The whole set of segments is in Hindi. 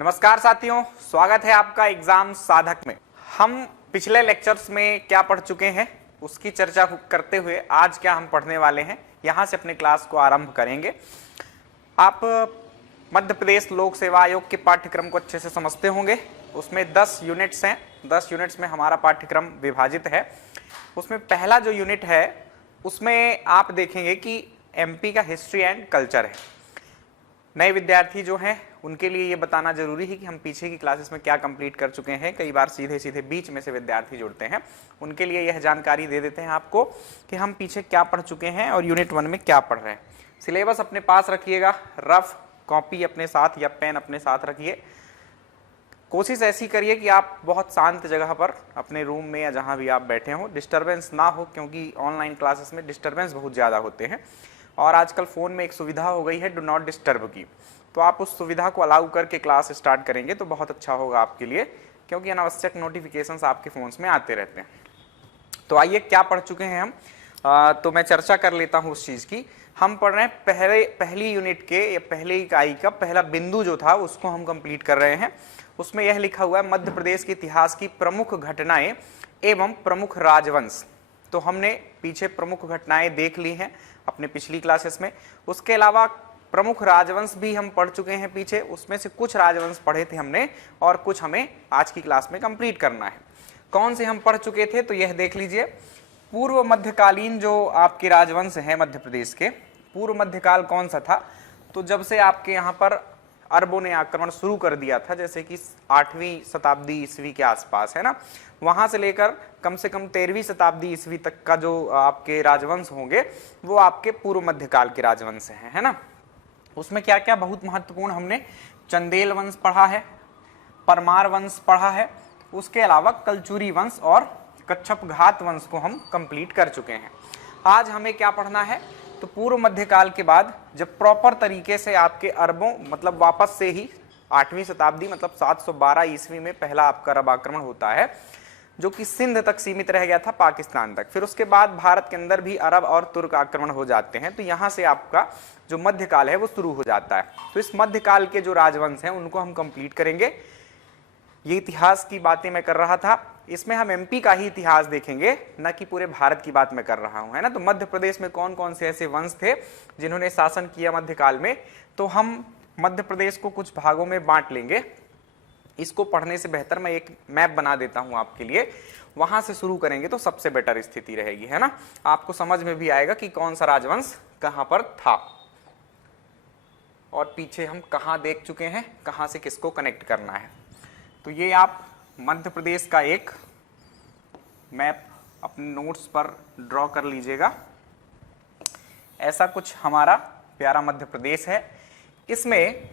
नमस्कार साथियों, स्वागत है आपका एग्जाम साधक में। हम पिछले लेक्चर्स में क्या पढ़ चुके हैं उसकी चर्चा करते हुए आज क्या हम पढ़ने वाले हैं, यहां से अपने क्लास को आरंभ करेंगे। आप मध्य प्रदेश लोक सेवा आयोग के पाठ्यक्रम को अच्छे से समझते होंगे। उसमें 10 यूनिट्स हैं। 10 यूनिट्स में हमारा पाठ्यक्रम विभाजित है। उसमें पहला जो यूनिट है उसमें आप देखेंगे कि एमपी का हिस्ट्री एंड कल्चर है। नए विद्यार्थी जो हैं उनके लिए ये बताना जरूरी है कि हम पीछे की क्लासेस में क्या कंप्लीट कर चुके हैं। कई बार सीधे सीधे बीच में से विद्यार्थी जुड़ते हैं, उनके लिए यह जानकारी दे देते हैं आपको कि हम पीछे क्या पढ़ चुके हैं और यूनिट 1 में क्या पढ़ रहे हैं। सिलेबस अपने पास रखिएगा, रफ कॉपी अपने साथ या पेन अपने साथ रखिए। कोशिश ऐसी करिए कि आप बहुत शांत जगह पर अपने रूम में या जहाँ भी आप बैठे हों डिस्टर्बेंस ना हो, क्योंकि ऑनलाइन क्लासेस में डिस्टर्बेंस बहुत ज़्यादा होते हैं। और आजकल फ़ोन में एक सुविधा हो गई है डू नॉट डिस्टर्ब की, तो आप उस सुविधा को अलाउ करके क्लास स्टार्ट करेंगे तो बहुत अच्छा होगा आपके लिए, क्योंकि अनावश्यक नोटिफिकेशंस आपके फ़ोन्स में आते रहते हैं। तो आइए क्या पढ़ चुके हैं हम, तो मैं चर्चा कर लेता हूँ उस चीज़ की। हम पढ़ रहे हैं पहली यूनिट के या पहले इकाई का पहला बिंदु जो था उसको हम कंप्लीट कर रहे हैं। उसमें यह लिखा हुआ है मध्य प्रदेश के इतिहास की प्रमुख घटनाएं एवं प्रमुख राजवंश। तो हमने पीछे प्रमुख घटनाएं देख ली हैं अपने पिछली क्लासेस में। उसके अलावा प्रमुख राजवंश भी हम पढ़ चुके हैं पीछे। उसमें से कुछ राजवंश पढ़े थे हमने और कुछ हमें आज की क्लास में कंप्लीट करना है। कौन से हम पढ़ चुके थे तो यह देख लीजिए। पूर्व मध्यकालीन जो आपके राजवंश हैं मध्य प्रदेश के, पूर्व मध्यकाल कौन सा था, तो जब से आपके यहाँ पर अरबों ने आक्रमण शुरू कर दिया था, जैसे कि 8वीं शताब्दी ईस्वी के आसपास है ना, वहां से लेकर कम से कम 13वीं शताब्दी ईस्वी तक का जो आपके राजवंश होंगे वो आपके पूर्व मध्यकाल के राजवंश हैं, है ना। उसमें क्या क्या बहुत महत्वपूर्ण, हमने चंदेल वंश पढ़ा है, परमार वंश पढ़ा है, उसके अलावा कलचुरी वंश और कच्छप घात वंश को हम कंप्लीट कर चुके हैं। आज हमें क्या पढ़ना है, तो पूर्व मध्यकाल के बाद जब प्रॉपर तरीके से आपके अरबों मतलब वापस से ही 8वीं शताब्दी मतलब 712 ईस्वी में पहला आपका अरब आक्रमण होता है, जो कि सिंध तक सीमित रह गया था, पाकिस्तान तक। फिर उसके बाद भारत के अंदर भी अरब और तुर्क आक्रमण हो जाते हैं, तो यहाँ से आपका जो मध्यकाल है वो शुरू हो जाता है। तो इस मध्यकाल के जो राजवंश हैं उनको हम कंप्लीट करेंगे। ये इतिहास की बातें मैं कर रहा था, इसमें हम एमपी का ही इतिहास देखेंगे, न कि पूरे भारत की बात मैं कर रहा हूं, है ना। तो मध्य प्रदेश में कौन कौन से ऐसे वंश थे जिन्होंने शासन किया मध्यकाल में, तो हम मध्य प्रदेश को कुछ भागों में बांट लेंगे। इसको पढ़ने से बेहतर मैं एक मैप बना देता हूं आपके लिए, वहां से शुरू करेंगे तो सबसे बेटर स्थिति रहेगी, है ना। आपको समझ में भी आएगा कि कौन सा राजवंश कहां पर था और पीछे हम कहां देख चुके हैं, कहां से किसको कनेक्ट करना है। तो ये आप मध्य प्रदेश का एक मैप अपने नोट्स पर ड्रॉ कर लीजिएगा। ऐसा कुछ हमारा प्यारा मध्य प्रदेश है। इसमें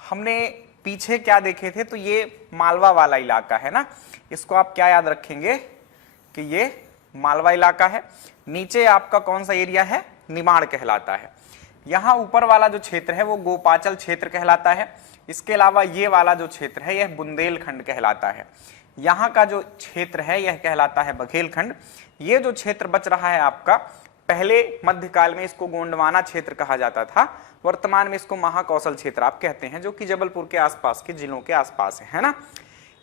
हमने पीछे क्या देखे थे, तो ये मालवा वाला इलाका है ना, इसको आप क्या याद रखेंगे कि ये मालवा इलाका है। नीचे आपका कौन सा एरिया है, निमाड़ कहलाता है। यहाँ ऊपर वाला जो क्षेत्र है वो गोपाचल क्षेत्र कहलाता है। इसके अलावा ये वाला जो क्षेत्र है यह बुंदेलखंड कहलाता है। यहाँ का जो क्षेत्र है यह कहलाता है बघेलखंड। ये जो क्षेत्र बच रहा है आपका, पहले मध्यकाल में इसको गोंडवाना क्षेत्र कहा जाता था, वर्तमान में इसको महाकौशल क्षेत्र आप कहते हैं, जो कि जबलपुर के आसपास के जिलों के आसपास है ना।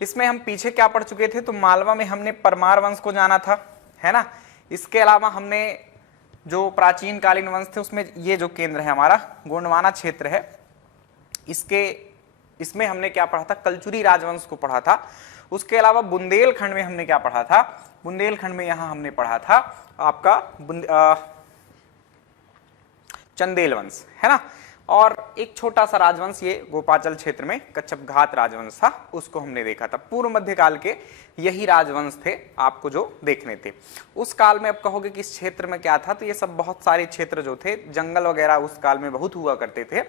इसमें हम पीछे क्या पढ़ चुके थे, तो मालवा में हमने परमार वंश को जाना था, है ना। इसके अलावा हमने जो प्राचीन कालीन वंश थे उसमें ये जो केंद्र है हमारा गोंडवाना क्षेत्र है, इसमें हमने क्या पढ़ा था, कलचुरी राजवंश को पढ़ा था। उसके अलावा बुंदेलखंड में हमने क्या पढ़ा था, बुंदेलखंड में यहां हमने पढ़ा था आपका चंदेल वंश, है ना। और एक छोटा सा राजवंश ये गोपाचल क्षेत्र में कच्छप घात राजवंश था, उसको हमने देखा था। पूर्व मध्यकाल के यही राजवंश थे आपको जो देखने थे। उस काल में अब कहोगे कि इस क्षेत्र में क्या था, तो ये सब बहुत सारे क्षेत्र जो थे, जंगल वगैरह उस काल में बहुत हुआ करते थे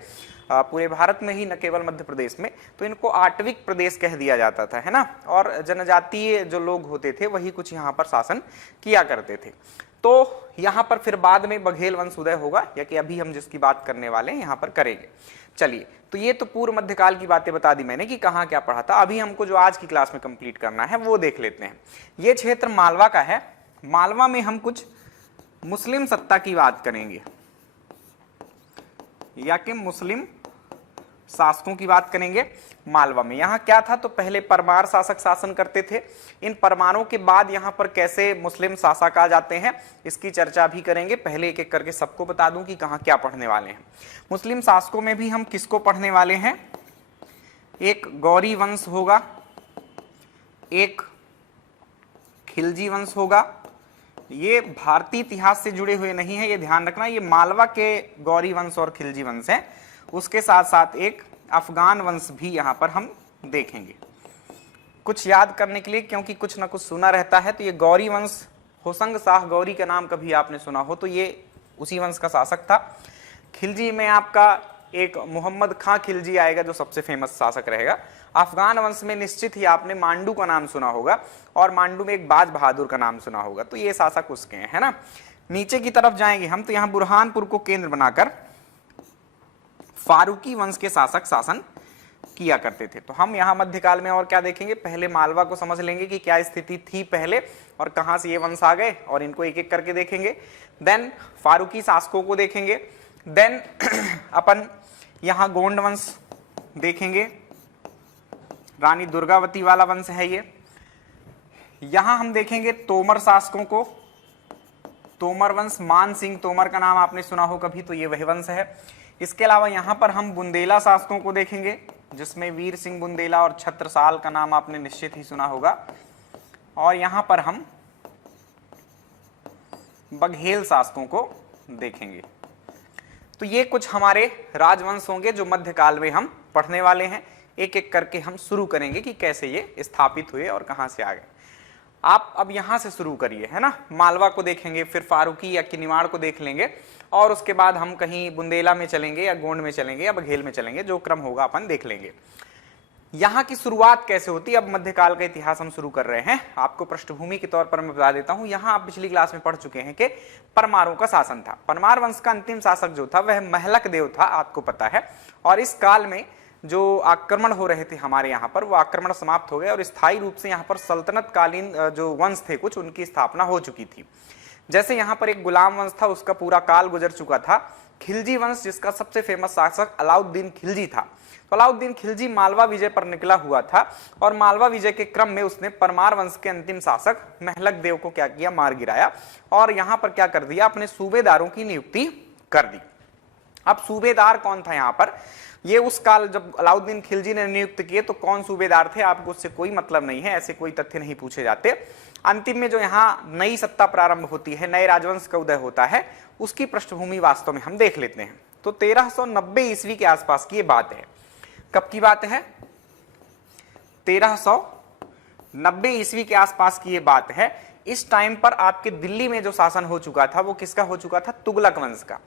पूरे भारत में ही, न केवल मध्य प्रदेश में। तो इनको आटविक प्रदेश कह दिया जाता था, है ना। और जनजातीय जो लोग होते थे वही कुछ यहाँ पर शासन किया करते थे। तो यहां पर फिर बाद में बघेल वंश उदय होगा, या कि अभी हम जिसकी बात करने वाले हैं यहां पर करेंगे। चलिए, तो ये तो पूर्व मध्यकाल की बातें बता दी मैंने कि कहां क्या पढ़ा था। अभी हमको जो आज की क्लास में कंप्लीट करना है वो देख लेते हैं। ये क्षेत्र मालवा का है। मालवा में हम कुछ मुस्लिम सत्ता की बात करेंगे। या कि मुस्लिम शासकों की बात करेंगे मालवा में। यहाँ क्या था, तो पहले परमार शासक शासन करते थे। इन परमारों के बाद यहाँ पर कैसे मुस्लिम शासक आ जाते हैं, इसकी चर्चा भी करेंगे। पहले एक एक करके सबको बता दूं कि कहाँ क्या पढ़ने वाले हैं। मुस्लिम शासकों में भी हम किसको पढ़ने वाले हैं, एक गौरी वंश होगा, एक खिलजी वंश होगा। ये भारतीय इतिहास से जुड़े हुए नहीं है, ये ध्यान रखना, ये मालवा के गौरी वंश और खिलजी वंश है। उसके साथ साथ एक अफगान वंश भी यहाँ पर हम देखेंगे, कुछ याद करने के लिए, क्योंकि कुछ ना कुछ सुना रहता है। तो ये गौरी वंश, होशंग शाह गौरी का नाम कभी आपने सुना हो तो ये उसी वंश का शासक था। खिलजी में आपका एक मोहम्मद खां खिलजी आएगा जो सबसे फेमस शासक रहेगा। अफगान वंश में निश्चित ही आपने मांडू का नाम सुना होगा, और मांडू में एक बाज बहादुर का नाम सुना होगा, तो ये शासक उसके हैं, है ना। नीचे की तरफ जाएंगे हम तो यहाँ बुरहानपुर को केंद्र बनाकर फारूकी वंश के शासक शासन किया करते थे। तो हम यहाँ मध्यकाल में और क्या देखेंगे, पहले मालवा को समझ लेंगे कि क्या स्थिति थी पहले और कहाँ से ये वंश आ गए, और इनको एक एक करके देखेंगे। देन फारूकी शासकों को देखेंगे। देन अपन यहाँ गोंड वंश देखेंगे, रानी दुर्गावती वाला वंश है ये। यहाँ हम देखेंगे तोमर शासकों को, तोमर वंश, मान सिंह तोमर का नाम आपने सुना हो कभी, तो ये वही वंश है। इसके अलावा यहाँ पर हम बुंदेला शासकों को देखेंगे, जिसमें वीर सिंह बुंदेला और छत्रसाल का नाम आपने निश्चित ही सुना होगा। और यहाँ पर हम बघेल शासकों को देखेंगे। तो ये कुछ हमारे राजवंश होंगे जो मध्यकाल में हम पढ़ने वाले हैं। एक एक करके हम शुरू करेंगे कि कैसे ये स्थापित हुए और कहाँ से आ गए। आप अब यहाँ से शुरू करिए, है ना। मालवा को देखेंगे, फिर फारूकी या किनिवाड़ को देख लेंगे, और उसके बाद हम कहीं बुंदेला में चलेंगे या गोंड में चलेंगे या बघेल में चलेंगे, जो क्रम होगा अपन देख लेंगे। यहाँ की शुरुआत कैसे होती है, अब मध्यकाल का इतिहास हम शुरू कर रहे हैं। आपको पृष्ठभूमि के तौर पर मैं बता देता हूँ। यहाँ आप पिछली क्लास में पढ़ चुके हैं कि परमारों का शासन था। परमार वंश का अंतिम शासक जो था वह महलक देव था, आपको पता है। और इस काल में जो आक्रमण हो रहे थे हमारे यहाँ पर, वो आक्रमण समाप्त हो गए और स्थायी रूप से यहाँ पर सल्तनत कालीन जो वंश थे कुछ, उनकी स्थापना हो चुकी थी। जैसे यहाँ पर एक गुलाम वंश था, उसका पूरा काल गुजर चुका था। खिलजी वंश, जिसका सबसे फेमस शासक अलाउद्दीन खिलजी था, तो अलाउद्दीन खिलजी मालवा विजय पर निकला हुआ था, और मालवा विजय के क्रम में उसने परमार वंश के अंतिम शासक महलक देव को क्या किया, मार गिराया, और यहाँ पर क्या कर दिया, अपने सूबेदारों की नियुक्ति कर दी। अब सूबेदार कौन था यहाँ पर, ये उस काल जब अलाउद्दीन खिलजी ने नियुक्त किए तो कौन सूबेदार थे, आपको उससे कोई मतलब नहीं है, ऐसे कोई तथ्य नहीं पूछे जाते। अंतिम में जो यहाँ नई सत्ता प्रारंभ होती है, नए राजवंश का उदय होता है, उसकी पृष्ठभूमि वास्तव में हम देख लेते हैं। तो 1390 ईस्वी के आसपास की ये बात है। कब की बात है, 1390 ईस्वी के आसपास की ये बात है। इस टाइम पर आपके दिल्ली में जो शासन हो चुका था वो किसका हो चुका था, तुगलक वंश का।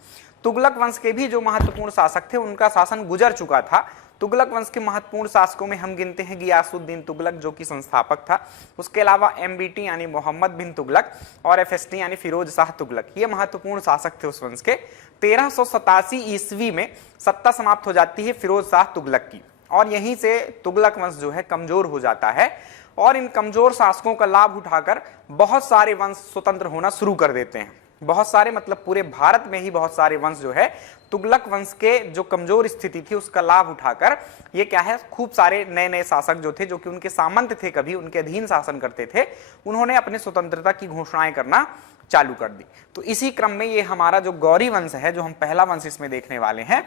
तुगलक वंश के भी जो महत्वपूर्ण शासक थे उनका शासन गुजर चुका था। तुगलक वंश के महत्वपूर्ण शासकों में हम गिनते हैं गियासुद्दीन तुगलक, जो कि संस्थापक था। उसके अलावा MBT यानी मोहम्मद बिन तुगलक और FST यानी फिरोज शाह तुगलक, ये महत्वपूर्ण शासक थे उस वंश के। 1387 ईस्वी में सत्ता समाप्त हो जाती है फिरोज शाह तुगलक की, और यहीं से तुगलक वंश जो है कमजोर हो जाता है, और इन कमजोर शासकों का लाभ उठाकर बहुत सारे वंश स्वतंत्र होना शुरू कर देते हैं। बहुत सारे मतलब पूरे भारत में ही बहुत सारे वंश जो है तुगलक वंश के जो कमजोर स्थिति थी उसका लाभ उठाकर ये क्या है, खूब सारे नए नए शासक जो थे, जो कि उनके सामंत थे, कभी उनके अधीन शासन करते थे, उन्होंने अपने स्वतंत्रता की घोषणाएं करना चालू कर दी। तो इसी क्रम में ये हमारा जो गौरी वंश है, जो हम पहला वंश इसमें देखने वाले हैं,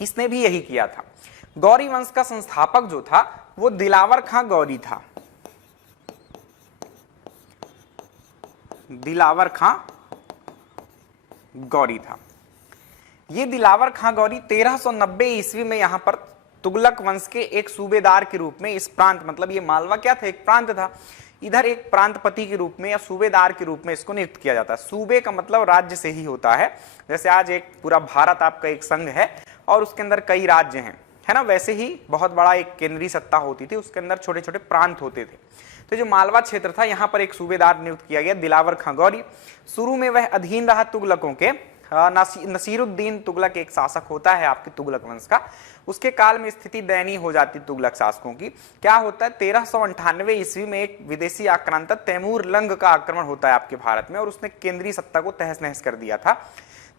इसने भी यही किया था। गौरी वंश का संस्थापक जो था वो दिलावर खां गौरी था। दिलावर खां गौरी था। ये दिलावर खां गौरी 1390 ईस्वी में यहां पर तुगलक वंश के एक सूबेदार के रूप में इस प्रांत, मतलब ये मालवा क्या था, एक प्रांत था, इधर एक प्रांतपति के रूप में या सूबेदार के रूप में इसको नियुक्त किया जाता है। सूबे का मतलब राज्य से ही होता है। जैसे आज एक पूरा भारत आपका एक संघ है और उसके अंदर कई राज्य हैं, है ना, वैसे ही बहुत बड़ा एक केंद्रीय सत्ता होती थी, उसके अंदर छोटे छोटे प्रांत होते थे। तो जो मालवा क्षेत्र था, यहाँ पर एक सूबेदार नियुक्त किया गया, दिलावर खां गौरी। शुरू में वह अधीन रहा तुगलकों के। नसीरुद्दीन तुगलक एक शासक होता है आपके तुगलक वंश का। उसके काल में स्थिति दयनीय हो जाती तुगलक शासकों की। क्या होता है, 1398 ईस्वी में एक विदेशी आक्रांता तैमूर लंग का आक्रमण होता है आपके भारत में, और उसने केंद्रीय सत्ता को तहस नहस कर दिया था।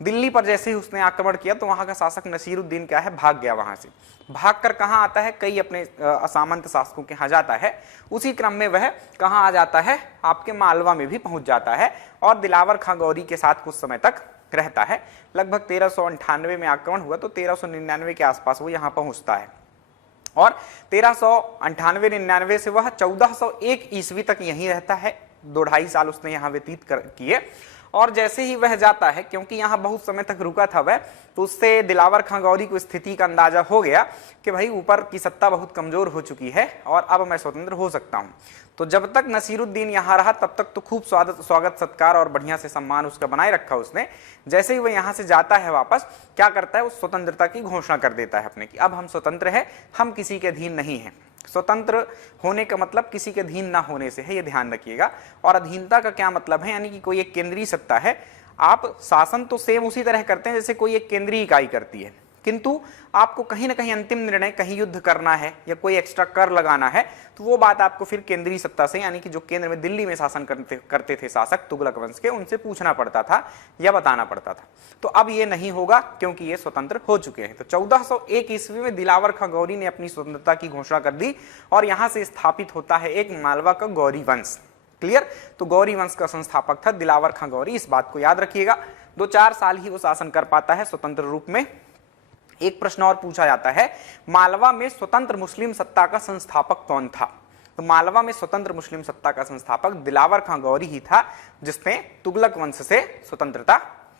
दिल्ली पर जैसे ही उसने आक्रमण किया तो वहां का शासक नसीरुद्दीन क्या है, भाग गया वहां से। भागकर कहां आता है, कई अपने असामंत शासकों के यहां जाता है। उसी क्रम में वह कहां आ जाता है, आपके मालवा में भी पहुंच जाता है और दिलावर खां गौरी के साथ कुछ समय तक रहता है। लगभग 1398 में आक्रमण हुआ तो 1399 के आसपास वो यहां पहुंचता है और 1398-99 से वह 1401 ईस्वी तक यहीं रहता है। 2-2.5 साल उसने यहाँ व्यतीत किए और जैसे ही वह जाता है, क्योंकि यहाँ बहुत समय तक रुका था वह, तो उससे दिलावर खां गौरी को स्थिति का अंदाजा हो गया कि भाई ऊपर की सत्ता बहुत कमजोर हो चुकी है और अब मैं स्वतंत्र हो सकता हूँ। तो जब तक नसीरुद्दीन यहाँ रहा तब तक तो खूब स्वागत सत्कार और बढ़िया से सम्मान उसका बनाए रखा उसने। जैसे ही वह यहाँ से जाता है वापस, क्या करता है, उस स्वतंत्रता की घोषणा कर देता है अपने की, अब हम स्वतंत्र हैं, हम किसी के अधीन नहीं हैं। स्वतंत्र होने का मतलब किसी के अधीन ना होने से है, ये ध्यान रखिएगा। और अधीनता का क्या मतलब है, यानी कि कोई एक केंद्रीय सत्ता है, आप शासन तो सेम उसी तरह करते हैं जैसे कोई एक केंद्रीय इकाई करती है, किंतु आपको कहीं ना कहीं अंतिम निर्णय, कहीं युद्ध करना है या कोई एक्स्ट्रा कर लगाना है, तो वो बात आपको फिर केंद्रीय सत्ता से, यानी कि जो केंद्र में दिल्ली में शासन करते थे शासक तुगलक वंश के, उनसे पूछना पड़ता था या बताना पड़ता था। तो अब ये नहीं होगा क्योंकि ये स्वतंत्र हो चुके हैं। तो 1401 ईस्वी में दिलावर खां गौरी ने अपनी स्वतंत्रता की घोषणा कर दी और यहां से स्थापित होता है एक मालवा का गौरी वंश। क्लियर? तो गौरी वंश का संस्थापक था दिलावर खां गौरी, इस बात को याद रखिएगा। 2-4 साल ही वो शासन कर पाता है स्वतंत्र रूप में। एक प्रश्न और पूछा जाता है, मालवा में स्वतंत्र मुस्लिम सत्ता का संस्थापक कौन था? तो मालवा में स्वतंत्र मुस्लिम सत्ता का संस्थापक दिलावर खां गौरी ही था, जिसने तुगलक वंश से स्वतंत्रता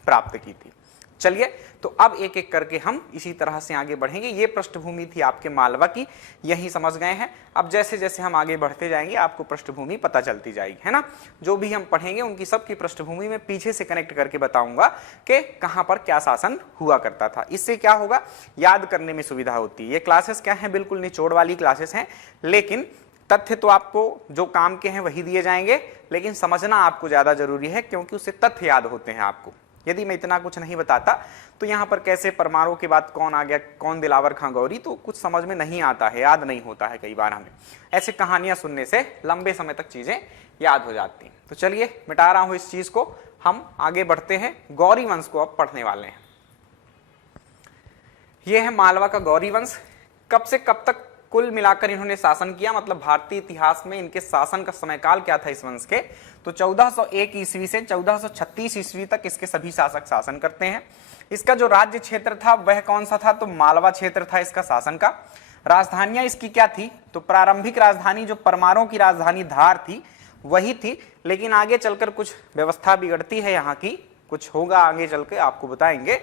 प्राप्त की थी। चलिए, तो अब एक एक करके हम इसी तरह से आगे बढ़ेंगे। ये पृष्ठभूमि थी आपके मालवा की, यही समझ गए हैं। अब जैसे जैसे हम आगे बढ़ते जाएंगे आपको पृष्ठभूमि पता चलती जाएगी, है ना। जो भी हम पढ़ेंगे उनकी सबकी पृष्ठभूमि में पीछे से कनेक्ट करके बताऊंगा कि कहां पर क्या शासन हुआ करता था। इससे क्या होगा, याद करने में सुविधा होती है। ये क्लासेस क्या है, बिल्कुल निचोड़ वाली क्लासेस हैं, लेकिन तथ्य तो आपको जो काम के हैं वही दिए जाएंगे, लेकिन समझना आपको ज्यादा जरूरी है क्योंकि उससे तथ्य याद होते हैं आपको। यदि मैं इतना कुछ नहीं बताता तो यहाँ पर कैसे परमाणु के बाद कौन आ गया, कौन दिलावर खां गौरी, तो कुछ समझ में नहीं आता है, याद नहीं होता है। कई बार हमें ऐसे कहानियां सुनने से लंबे समय तक चीजें याद हो जाती हैं। तो चलिए, मिटा रहा हूं इस चीज को, हम आगे बढ़ते हैं। गौरी वंश को अब पढ़ने वाले हैं। यह है मालवा का गौरी वंश। कब से कब तक कुल मिलाकर इन्होंने शासन किया, मतलब भारतीय इतिहास में इनके शासन का समयकाल क्या था इस वंश के, तो 1401 ईस्वी से 1436 ईस्वी तक इसके सभी शासक शासन करते हैं। इसका जो राज्य क्षेत्र था वह कौन सा था, तो मालवा क्षेत्र था इसका शासन का। राजधानियां इसकी क्या थी, तो प्रारंभिक राजधानी जो परमारों की राजधानी धार थी वही थी, लेकिन आगे चलकर कुछ व्यवस्था बिगड़ती है यहाँ की, कुछ होगा आगे चल के आपको बताएंगे।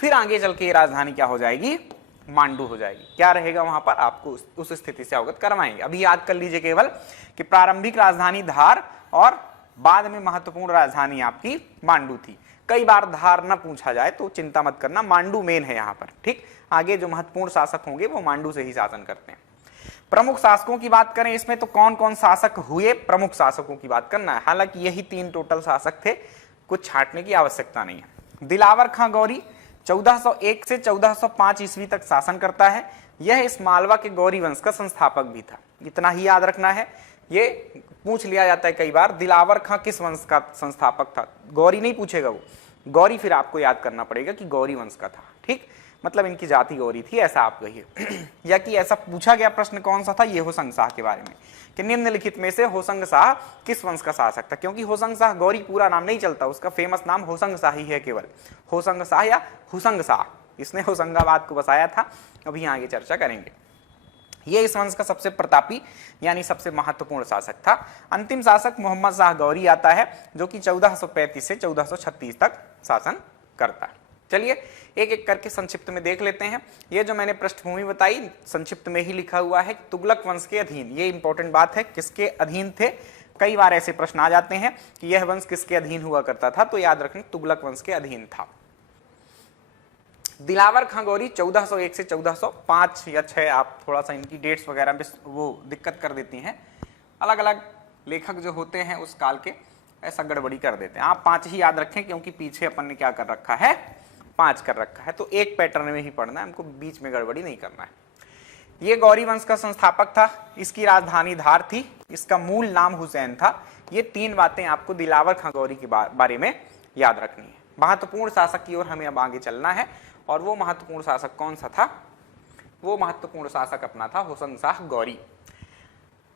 फिर आगे चल के ये राजधानी क्या हो जाएगी, मांडू हो जाएगी। क्या रहेगा वहां पर, आपको उस स्थिति से अवगत करवाएंगे। अभी याद कर लीजिए केवल कि प्रारंभिक राजधानी धार और बाद में महत्वपूर्ण राजधानी आपकी मांडू थी। कई बार धार न पूछा जाए तो चिंता मत करना, मांडू मेन है यहाँ पर, ठीक। आगे जो महत्वपूर्ण शासक होंगे वो मांडू से ही शासन करते हैं। प्रमुख शासकों की बात करें इसमें, तो कौन कौन शासक हुए, प्रमुख शासकों की बात करना है। हालांकि यही 3 टोटल शासक थे, कुछ छांटने की आवश्यकता नहीं है। दिलावर खां गौरी 1401 से 1405 ईस्वी तक शासन करता है। यह इस मालवा के गौरी वंश का संस्थापक भी था, इतना ही याद रखना है। ये पूछ लिया जाता है कई बार, दिलावर खां किस वंश का संस्थापक था, गौरी नहीं पूछेगा वो, गौरी फिर आपको याद करना पड़ेगा कि गौरी वंश का था, ठीक। मतलब इनकी जाति गौरी थी, ऐसा आप कहिए। या कि ऐसा पूछा गया प्रश्न कौन सा था, ये होशंग शाह के बारे में, कि निम्नलिखित में से होशंग शाह किस वंश का शासक था। क्योंकि होशंग शाह गौरी पूरा नाम नहीं चलता, उसका फेमस नाम होशंग शाह ही है केवल, होशंग शाह या हुसंग शाह, इसने होशंगाबाद को बसाया था। अभी आगे चर्चा करेंगे। ये इस वंश का सबसे प्रतापी यानी सबसे महत्वपूर्ण शासक था। अंतिम शासक मोहम्मद शाह गौरी आता है, जो कि 1435 से 1436 तक शासन करता है। चलिए एक एक करके संक्षिप्त में देख लेते हैं। ये जो मैंने पृष्ठभूमि बताई संक्षिप्त में ही लिखा हुआ है, तुगलक वंश के अधीन। ये इंपॉर्टेंट बात है, किसके अधीन थे, कई बार ऐसे प्रश्न आ जाते हैं कि यह वंश किसके अधीन हुआ करता था, तो याद रखें तुगलक वंश के अधीन था। दिलावर खां गौरी 1401 से 1405 या 6, आप थोड़ा सा इनकी डेट्स वगैरह में वो दिक्कत कर देती हैं, अलग अलग लेखक जो होते हैं उस काल के ऐसा गड़बड़ी कर देते हैं। आप 5 ही याद रखें, क्योंकि पीछे अपन ने क्या कर रखा है, 5 कर रखा है, तो एक पैटर्न में ही पढ़ना है हमको, बीच में गड़बड़ी नहीं करना है। ये गौरी वंश का संस्थापक था, इसकी राजधानी धार थी, इसका मूल नाम हुसैन था। ये 3 बातें आपको दिलावर खां गौरी के बारे में याद रखनी है। महत्वपूर्ण शासक की ओर हमें अब आगे चलना है, और वो महत्वपूर्ण शासक कौन सा था? वो महत्वपूर्ण शासक अपना था होशंग शाह गौरी।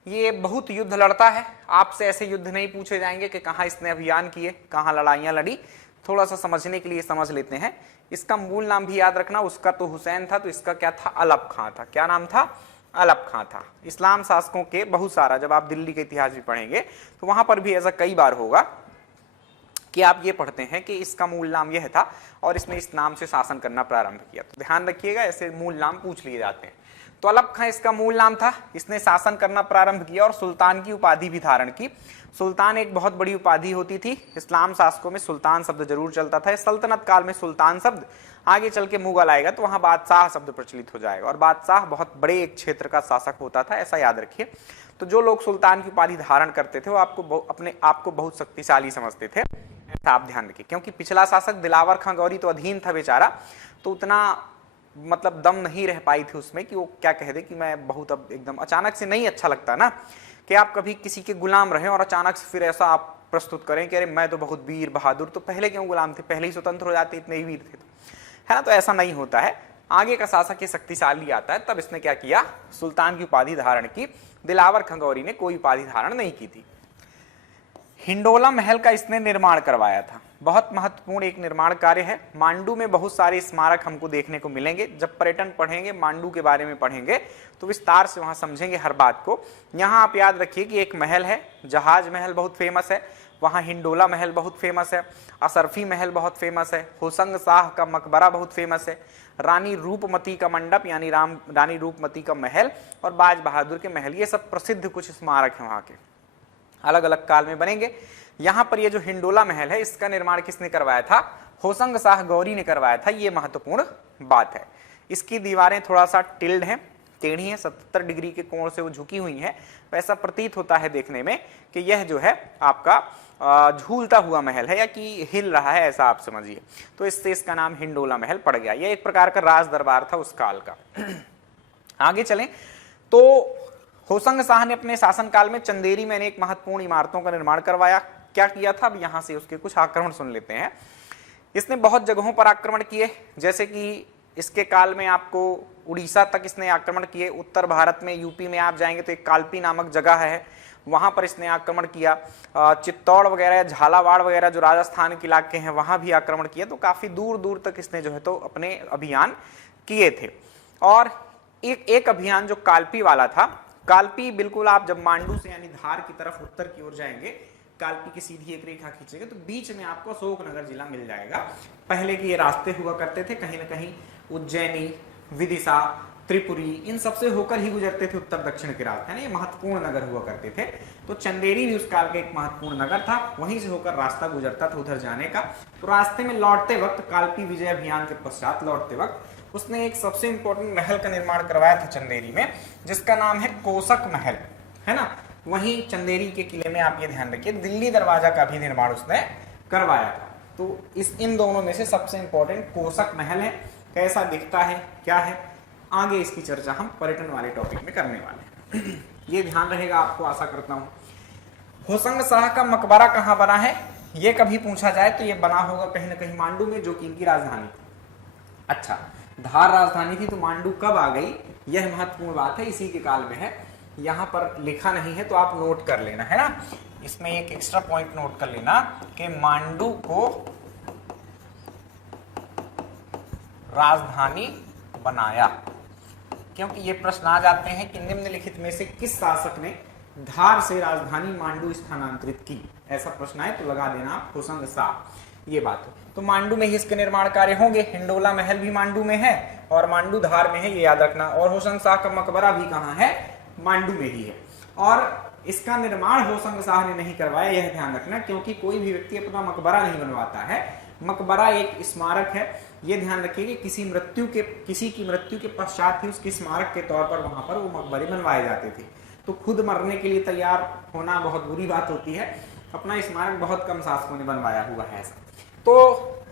ये बहुत युद्ध लड़ता है, आपसे ऐसे युद्ध नहीं पूछे जाएंगे कि कहाँ इसने अभियान किए, कहाँ लड़ाइयाँ लड़ी। थोड़ा सा समझने के लिए समझ लेते हैं। इसका मूल नाम भी याद रखना, उसका तो हुसैन था, तो इसका क्या था? अलप खां था। क्या नाम था? अलप खां था। इस्लाम शासकों के बहुत सारा, जब आप दिल्ली के इतिहास भी पढ़ेंगे तो वहां पर भी ऐसा कई बार होगा कि आप ये पढ़ते हैं कि इसका मूल नाम यह था और इसने इस नाम से शासन करना प्रारंभ किया। तो ध्यान रखिएगा, ऐसे मूल नाम पूछ लिए जाते हैं। तो अलप खां इसका मूल नाम था, इसने शासन करना प्रारंभ किया और सुल्तान की उपाधि भी धारण की। सुल्तान एक बहुत बड़ी उपाधि होती थी। इस्लाम शासकों में सुल्तान शब्द जरूर चलता था। सल्तनत काल में सुल्तान शब्द, आगे चल के मुगल आएगा तो वहां बादशाह शब्द प्रचलित हो जाएगा, और बादशाह बहुत बड़े एक क्षेत्र का शासक होता था, ऐसा याद रखिए। तो जो लोग सुल्तान की उपाधि धारण करते थे वो अपने आप को बहुत शक्तिशाली समझते थे, ऐसा आप ध्यान रखिए। क्योंकि पिछला शासक दिलावर खां गौरी तो अधीन था बेचारा, तो उतना मतलब दम नहीं रह पाई थी उसमें कि वो क्या कह दे कि मैं बहुत, अब एकदम अचानक से नहीं अच्छा लगता ना कि आप कभी किसी के गुलाम रहे और अचानक से फिर ऐसा आप प्रस्तुत करें कि अरे मैं तो बहुत वीर बहादुर, तो पहले क्यों गुलाम थे? पहले ही स्वतंत्र हो जाते, इतने ही वीर थे, है ना। तो ऐसा नहीं होता है। आगे का शासक ये शक्तिशाली आता है, तब इसने क्या किया? सुल्तान की उपाधि धारण की। दिलावर खां गौरी ने कोई उपाधि धारण नहीं की थी। हिंडोला महल का इसने निर्माण करवाया था, बहुत महत्वपूर्ण एक निर्माण कार्य है। मांडू में बहुत सारे स्मारक हमको देखने को मिलेंगे। जब पर्यटन पढ़ेंगे, मांडू के बारे में पढ़ेंगे तो विस्तार से वहां समझेंगे हर बात को। यहाँ आप याद रखिए कि एक महल है, जहाज महल बहुत फेमस है, वहाँ हिंडोला महल बहुत फेमस है, असरफी महल बहुत फेमस है, होशंग शाह का मकबरा बहुत फेमस है, रानी रूपमती का मंडप यानी रानी रूपमती का महल, और बाज बहादुर के महल, ये सब प्रसिद्ध कुछ स्मारक हैं वहाँ के, अलग अलग काल में बनेंगे। यहाँ पर ये जो हिंडोला महल है, इसका निर्माण किसने करवाया था? होशंग शाह गौरी ने करवाया था। ये महत्वपूर्ण बात है। इसकी दीवारें थोड़ा सा टिल्ड हैं, टेढ़ी हैं, 77 डिग्री के कोण से वो झुकी हुई हैं। वैसा प्रतीत होता है देखने में कि यह जो है आपका झूलता हुआ महल है या कि हिल रहा है, ऐसा आप समझिए। तो इससे इसका नाम हिंडोला महल पड़ गया। यह एक प्रकार का राज दरबार था उस काल का। आगे चलें तो होशंग शाह ने अपने शासनकाल में चंदेरी में अनेक महत्वपूर्ण इमारतों का निर्माण करवाया। क्या किया था? अब यहां से उसके कुछ आक्रमण सुन लेते हैं। इसने बहुत जगहों पर आक्रमण किए, जैसे कि इसके काल में आपको उड़ीसा तक इसने आक्रमण किए। उत्तर भारत में, यूपी में आप जाएंगे तो एक कालपी नामक जगह है, वहां पर इसने आक्रमण किया। चित्तौड़ वगैरह, झालावाड़ वगैरह जो राजस्थान के इलाके हैं, वहां भी आक्रमण किया। तो काफी दूर दूर तक इसने जो है तो अपने अभियान किए थे। और एक अभियान जो कालपी वाला था, कालपी बिल्कुल आप जब मांडू से यानी धार की तरफ उत्तर की ओर जाएंगे, कालपी की सीधी एक रेखा खींचेंगे तो बीच में आपको अशोकनगर जिला मिल जाएगा। पहले के ये रास्ते हुआ करते थे, कहीं ना कहीं उज्जैनी, विदिशा, त्रिपुरी, इन सबसे होकर ही गुजरते थे उत्तर दक्षिण के रास्ते, है ना। ये महत्वपूर्ण नगर हुआ करते थे। तो चंदेरी भी उस काल का एक महत्वपूर्ण नगर था, वहीं से होकर रास्ता गुजरता था उधर जाने का। तो रास्ते में लौटते वक्त, कालपी विजय अभियान के पश्चात लौटते वक्त उसने एक सबसे इंपॉर्टेंट महल का निर्माण करवाया था चंदेरी में, जिसका नाम है कोसक महल, है ना। वहीं चंदेरी के किले में आप ये ध्यान रखिए, दिल्ली दरवाजा का भी निर्माण उसने करवाया था। तो इन दोनों में से सबसे इंपॉर्टेंट कोसक महल है। कैसा दिखता है, क्या है, आगे इसकी चर्चा हम पर्यटन वाले टॉपिक में करने वाले हैं। ये ध्यान रहेगा आपको, आशा करता हूं। होशंग शाह का मकबरा कहाँ बना है, ये कभी पूछा जाए तो ये बना होगा कहीं ना कहीं मांडू में, जो कि इनकी राजधानी थी। अच्छा, धार राजधानी थी तो मांडू कब आ गई, यह महत्वपूर्ण बात है, इसी के काल में है। यहां पर लिखा नहीं है तो आप नोट कर लेना, है ना। इसमें एक एक्स्ट्रा पॉइंट नोट कर लेना कि मांडू को राजधानी बनाया, क्योंकि ये प्रश्न आ जाते हैं कि निम्नलिखित में से किस शासक ने धार से राजधानी मांडू स्थानांतरित की, ऐसा प्रश्न आए तो लगा देना आप होशंग शाह। ये बात है। तो मांडू में ही इसके निर्माण कार्य होंगे। हिंडोला महल भी मांडू में है और मांडू धार में है, ये याद रखना। और होशंग शाह का मकबरा भी कहाँ है, मांडू में ही है। और इसका निर्माण होशंग शाह ने नहीं करवाया, यह ध्यान रखना, क्योंकि कोई भी व्यक्ति अपना मकबरा नहीं बनवाता है। मकबरा एक स्मारक है, ये ध्यान रखिए कि किसी की मृत्यु के पश्चात ही उसके स्मारक के तौर पर वहां पर वो मकबरे बनवाए जाते थे। तो खुद मरने के लिए तैयार होना बहुत बुरी बात होती है। अपना स्मारक बहुत कम शासकों ने बनवाया हुआ है ऐसा। तो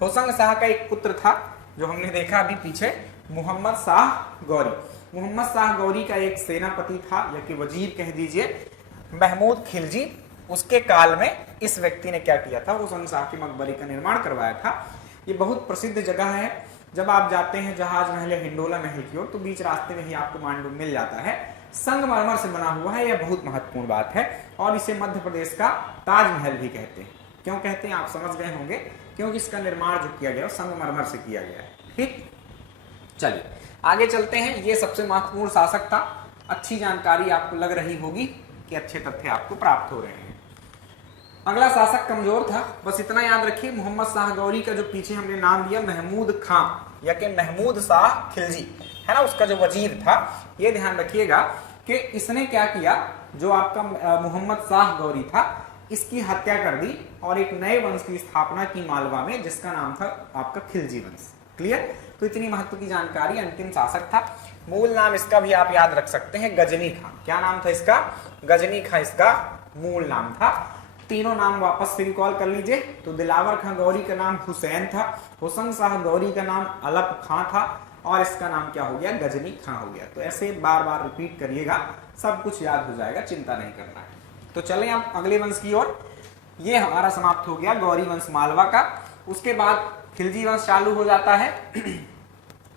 होशंग शाह का एक पुत्र था जो हमने देखा अभी पीछे, मोहम्मद शाह गौरी। मोहम्मद शाह गौरी का एक सेनापति था या कि वजीर कह दीजिए, महमूद खिलजी। उसके काल में इस व्यक्ति ने क्या किया था, होशंग शाह के मकबरे का निर्माण करवाया था। ये बहुत प्रसिद्ध जगह है। जब आप जाते हैं जहाज महल या हिंडोला महल की ओर तो बीच रास्ते में ही आपको मांडू मिल जाता है। संगमरमर से बना हुआ है, यह बहुत महत्वपूर्ण बात है। और इसे मध्य प्रदेश का ताजमहल भी कहते हैं। क्यों कहते हैं आप समझ गए होंगे, क्योंकि इसका निर्माण जो किया गया संगमरमर से किया गया है। ठीक, चलिए आगे चलते हैं। ये सबसे महत्वपूर्ण शासक था। अच्छी जानकारी आपको लग रही होगी कि अच्छे तथ्य आपको प्राप्त हो रहे हैं। अगला शासक कमजोर था, बस इतना याद रखिए, मोहम्मद शाह गौरी का जो पीछे हमने नाम दिया महमूद खां या कि महमूद शाह खिलजी है ना, उसका जो वजीर था, ये ध्यान रखिएगा कि इसने क्या किया, जो आपका मोहम्मद शाह गौरी था इसकी हत्या कर दी और एक नए वंश की स्थापना की मालवा में, जिसका नाम था आपका खिलजी वंश। क्लियर? तो इतनी महत्व की जानकारी। अंतिम शासक था, मूल नाम इसका भी आप याद रख सकते हैं, गजनी खां। क्या नाम था इसका? गजनी खां इसका मूल नाम था। तीनों नाम वापस से रिकॉल कर लीजिए। तो दिलावर खां गौरी का नाम हुसैन था, हुसैन शाह गौरी का नाम अलप खां था और इसका नाम क्या हो गया? गजनी खां हो गया। तो ऐसे बार बार रिपीट करिएगा, सब कुछ याद हो जाएगा, चिंता नहीं करना है। तो चलें आप अगले वंश की ओर। ये हमारा समाप्त हो गया गौरी वंश मालवा का। उसके बाद खिलजी वंश चालू हो जाता है।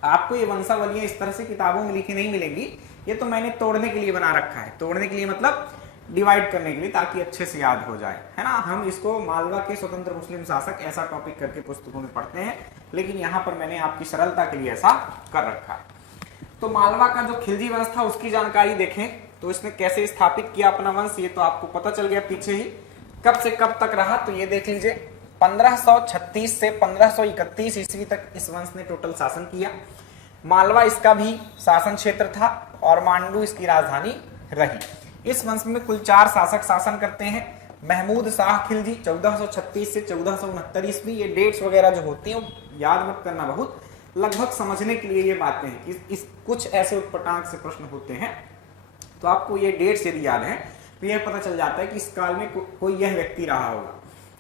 आपको ये वंशावलियां इस तरह से किताबों में लिखी नहीं मिलेंगी, ये तो मैंने तोड़ने के लिए बना रखा है। तोड़ने के लिए मतलब डिवाइड करने के लिए, ताकि अच्छे से याद हो जाए, है ना। हम इसको मालवा के स्वतंत्र मुस्लिम शासक ऐसा टॉपिक करके पुस्तकों में पढ़ते हैं, लेकिन यहाँ पर मैंने आपकी सरलता के लिए ऐसा कर रखा है। तो मालवा का जो खिलजी वंश था उसकी जानकारी देखें तो इसने कैसे स्थापित किया अपना वंश, ये तो आपको पता चल गया पीछे ही। कब से कब तक रहा, तो ये देख लीजिए, 1536 से 1531 ईस्वी तक इस वंश ने टोटल शासन किया। मालवा इसका भी शासन क्षेत्र था और मांडू इसकी राजधानी रही। इस वंश में कुल 4 शासक शासन करते हैं। महमूद शाह खिलजी 1436 से 1469 ईस्वी। ये डेट्स वगैरह जो होती हैं याद मत करना, बहुत लगभग समझने के लिए ये बातें हैं कि इस कुछ ऐसे उत्पटांक से प्रश्न होते हैं, तो आपको ये डेट्स यदि याद है तो यह पता चल जाता है कि इस काल में कोई यह व्यक्ति रहा होगा।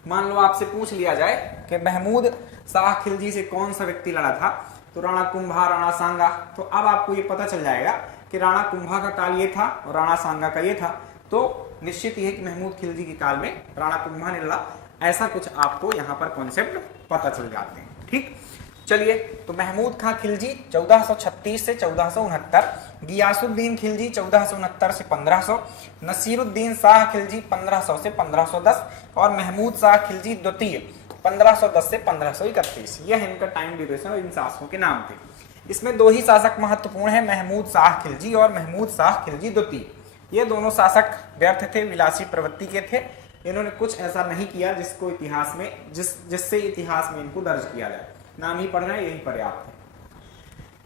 मान लो आपसे पूछ लिया जाए कि महमूद शाह खिलजी से कौन सा व्यक्ति लड़ा था, तो राणा कुंभा, राणा सांगा। तो अब आपको ये पता चल जाएगा कि राणा कुंभा का काल ये था और राणा सांगा का ये था। तो निश्चित ही है कि महमूद खिलजी के काल में राणा कुंभा ने लड़ा, ऐसा कुछ आपको यहाँ पर कॉन्सेप्ट पता चल जाते हैं। ठीक, चलिए। तो महमूद खां खिलजी 1436 से 1469, गियासुद्दीन खिलजी 1469 से 1500, नसीरुद्दीन शाह खिलजी 1500 से 1510 और महमूद शाह खिलजी द्वितीय 1510 से 1531। यह इनका टाइम ड्यूरेशन और इन शासकों के नाम थे। इसमें 2 ही शासक महत्वपूर्ण है, महमूद शाह खिलजी और महमूद शाह खिलजी द्वितीय। ये दोनों शासक व्यर्थ थे, विलासी प्रवृत्ति के थे। इन्होंने कुछ ऐसा नहीं किया जिसको इतिहास में जिससे इतिहास में इनको दर्ज किया जाए। नाम ही पढ़ना है, यही पर्याप्त है।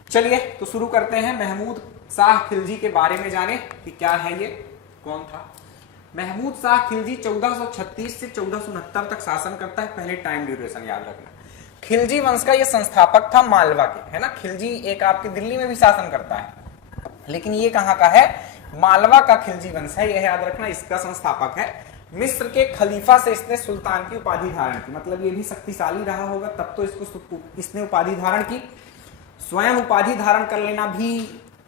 चलिए तो शुरू करते हैं। महमूद शाह खिलजी के बारे में जाने कि क्या है ये, कौन था। महमूद शाह खिलजी 1436 से 1469 तक शासन करता है। पहले टाइम ड्यूरेशन याद रखना। खिलजी वंश का ये संस्थापक था मालवा के, है ना। खिलजी एक आपके दिल्ली में भी शासन करता है, लेकिन ये कहाँ का है? मालवा का खिलजी वंश है, यह याद रखना। इसका संस्थापक है। मिस्र के खलीफा से इसने सुल्तान की उपाधि धारण की, मतलब ये भी शक्तिशाली रहा होगा तब तो इसने उपाधि धारण की। स्वयं उपाधि धारण कर लेना भी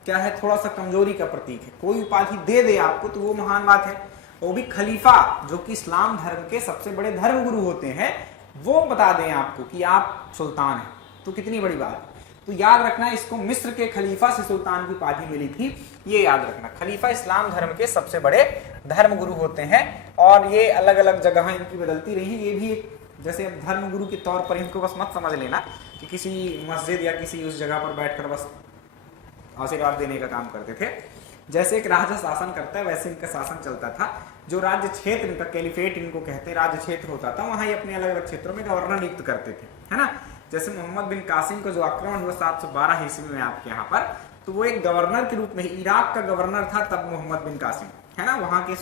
क्या है, थोड़ा सा कमजोरी का प्रतीक है। कोई उपाधि दे दे आपको तो वो महान बात है, वो भी खलीफा, जो कि इस्लाम धर्म के सबसे बड़े धर्म गुरु होते हैं, वो बता दें आपको कि आप सुल्तान हैं, तो कितनी बड़ी बात है। तो याद रखना, इसको मिस्र के खलीफा से सुल्तान की उपाधि मिली थी, ये याद रखना। खलीफा इस्लाम धर्म के सबसे बड़े धर्म गुरु होते हैं और ये अलग अलग जगह इनकी बदलती रही है। ये भी एक जैसे धर्म गुरु के तौर पर इनको बस मत समझ लेना कि किसी मस्जिद या किसी उस जगह पर बैठकर बस आशीर्वाद देने का काम करते थे। जैसे एक राजा शासन करता है वैसे इनका शासन चलता था। जो राज्य क्षेत्र इनका कैलिफेट इनको कहते हैं, राज्य क्षेत्र होता था, वहां ये अपने अलग अलग क्षेत्रों में गवर्नर नियुक्त करते थे, है ना। जैसे मोहम्मद बिन कासिम का जो आक्रमण हुआ 712 ईस्वी में आपके यहाँ पर, तो वो एक गवर्नर के रूप में, इराक का गवर्नर था तब मोहम्मद बिन कासिम, है ना। वहां के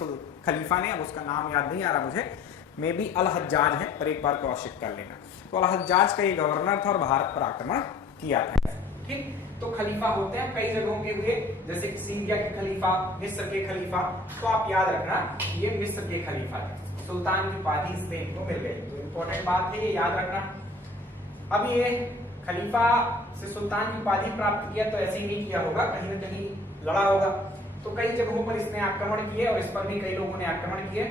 खलीफा ने, अब उसका नाम याद नहीं आ रहा मुझे, मे बी अल हज्जाज है, पर एक बार क्रॉस चेक कर लेना। तो अल हज्जाज का ये गवर्नर था और भारत पर आक्रमण किया था। ठीक, तो खलीफा होते हैं कई जगहों के हुए, जैसे कि सीरिया के खलीफा, मिस्र के खलीफा। तो आप याद रखना ये मिस्र के खलीफा थे, सुल्तान की उपाधि इससे इनको मिल गई। तो इंपॉर्टेंट बात है, ये याद रखना। अब ये खलीफा से सुल्तान की उपाधि प्राप्त किया तो ऐसे ही नहीं किया होगा, कहीं ना कहीं लड़ा होगा। तो कई जगहों पर इसने आक्रमण किए और इस पर भी कई लोगों ने आक्रमण किए।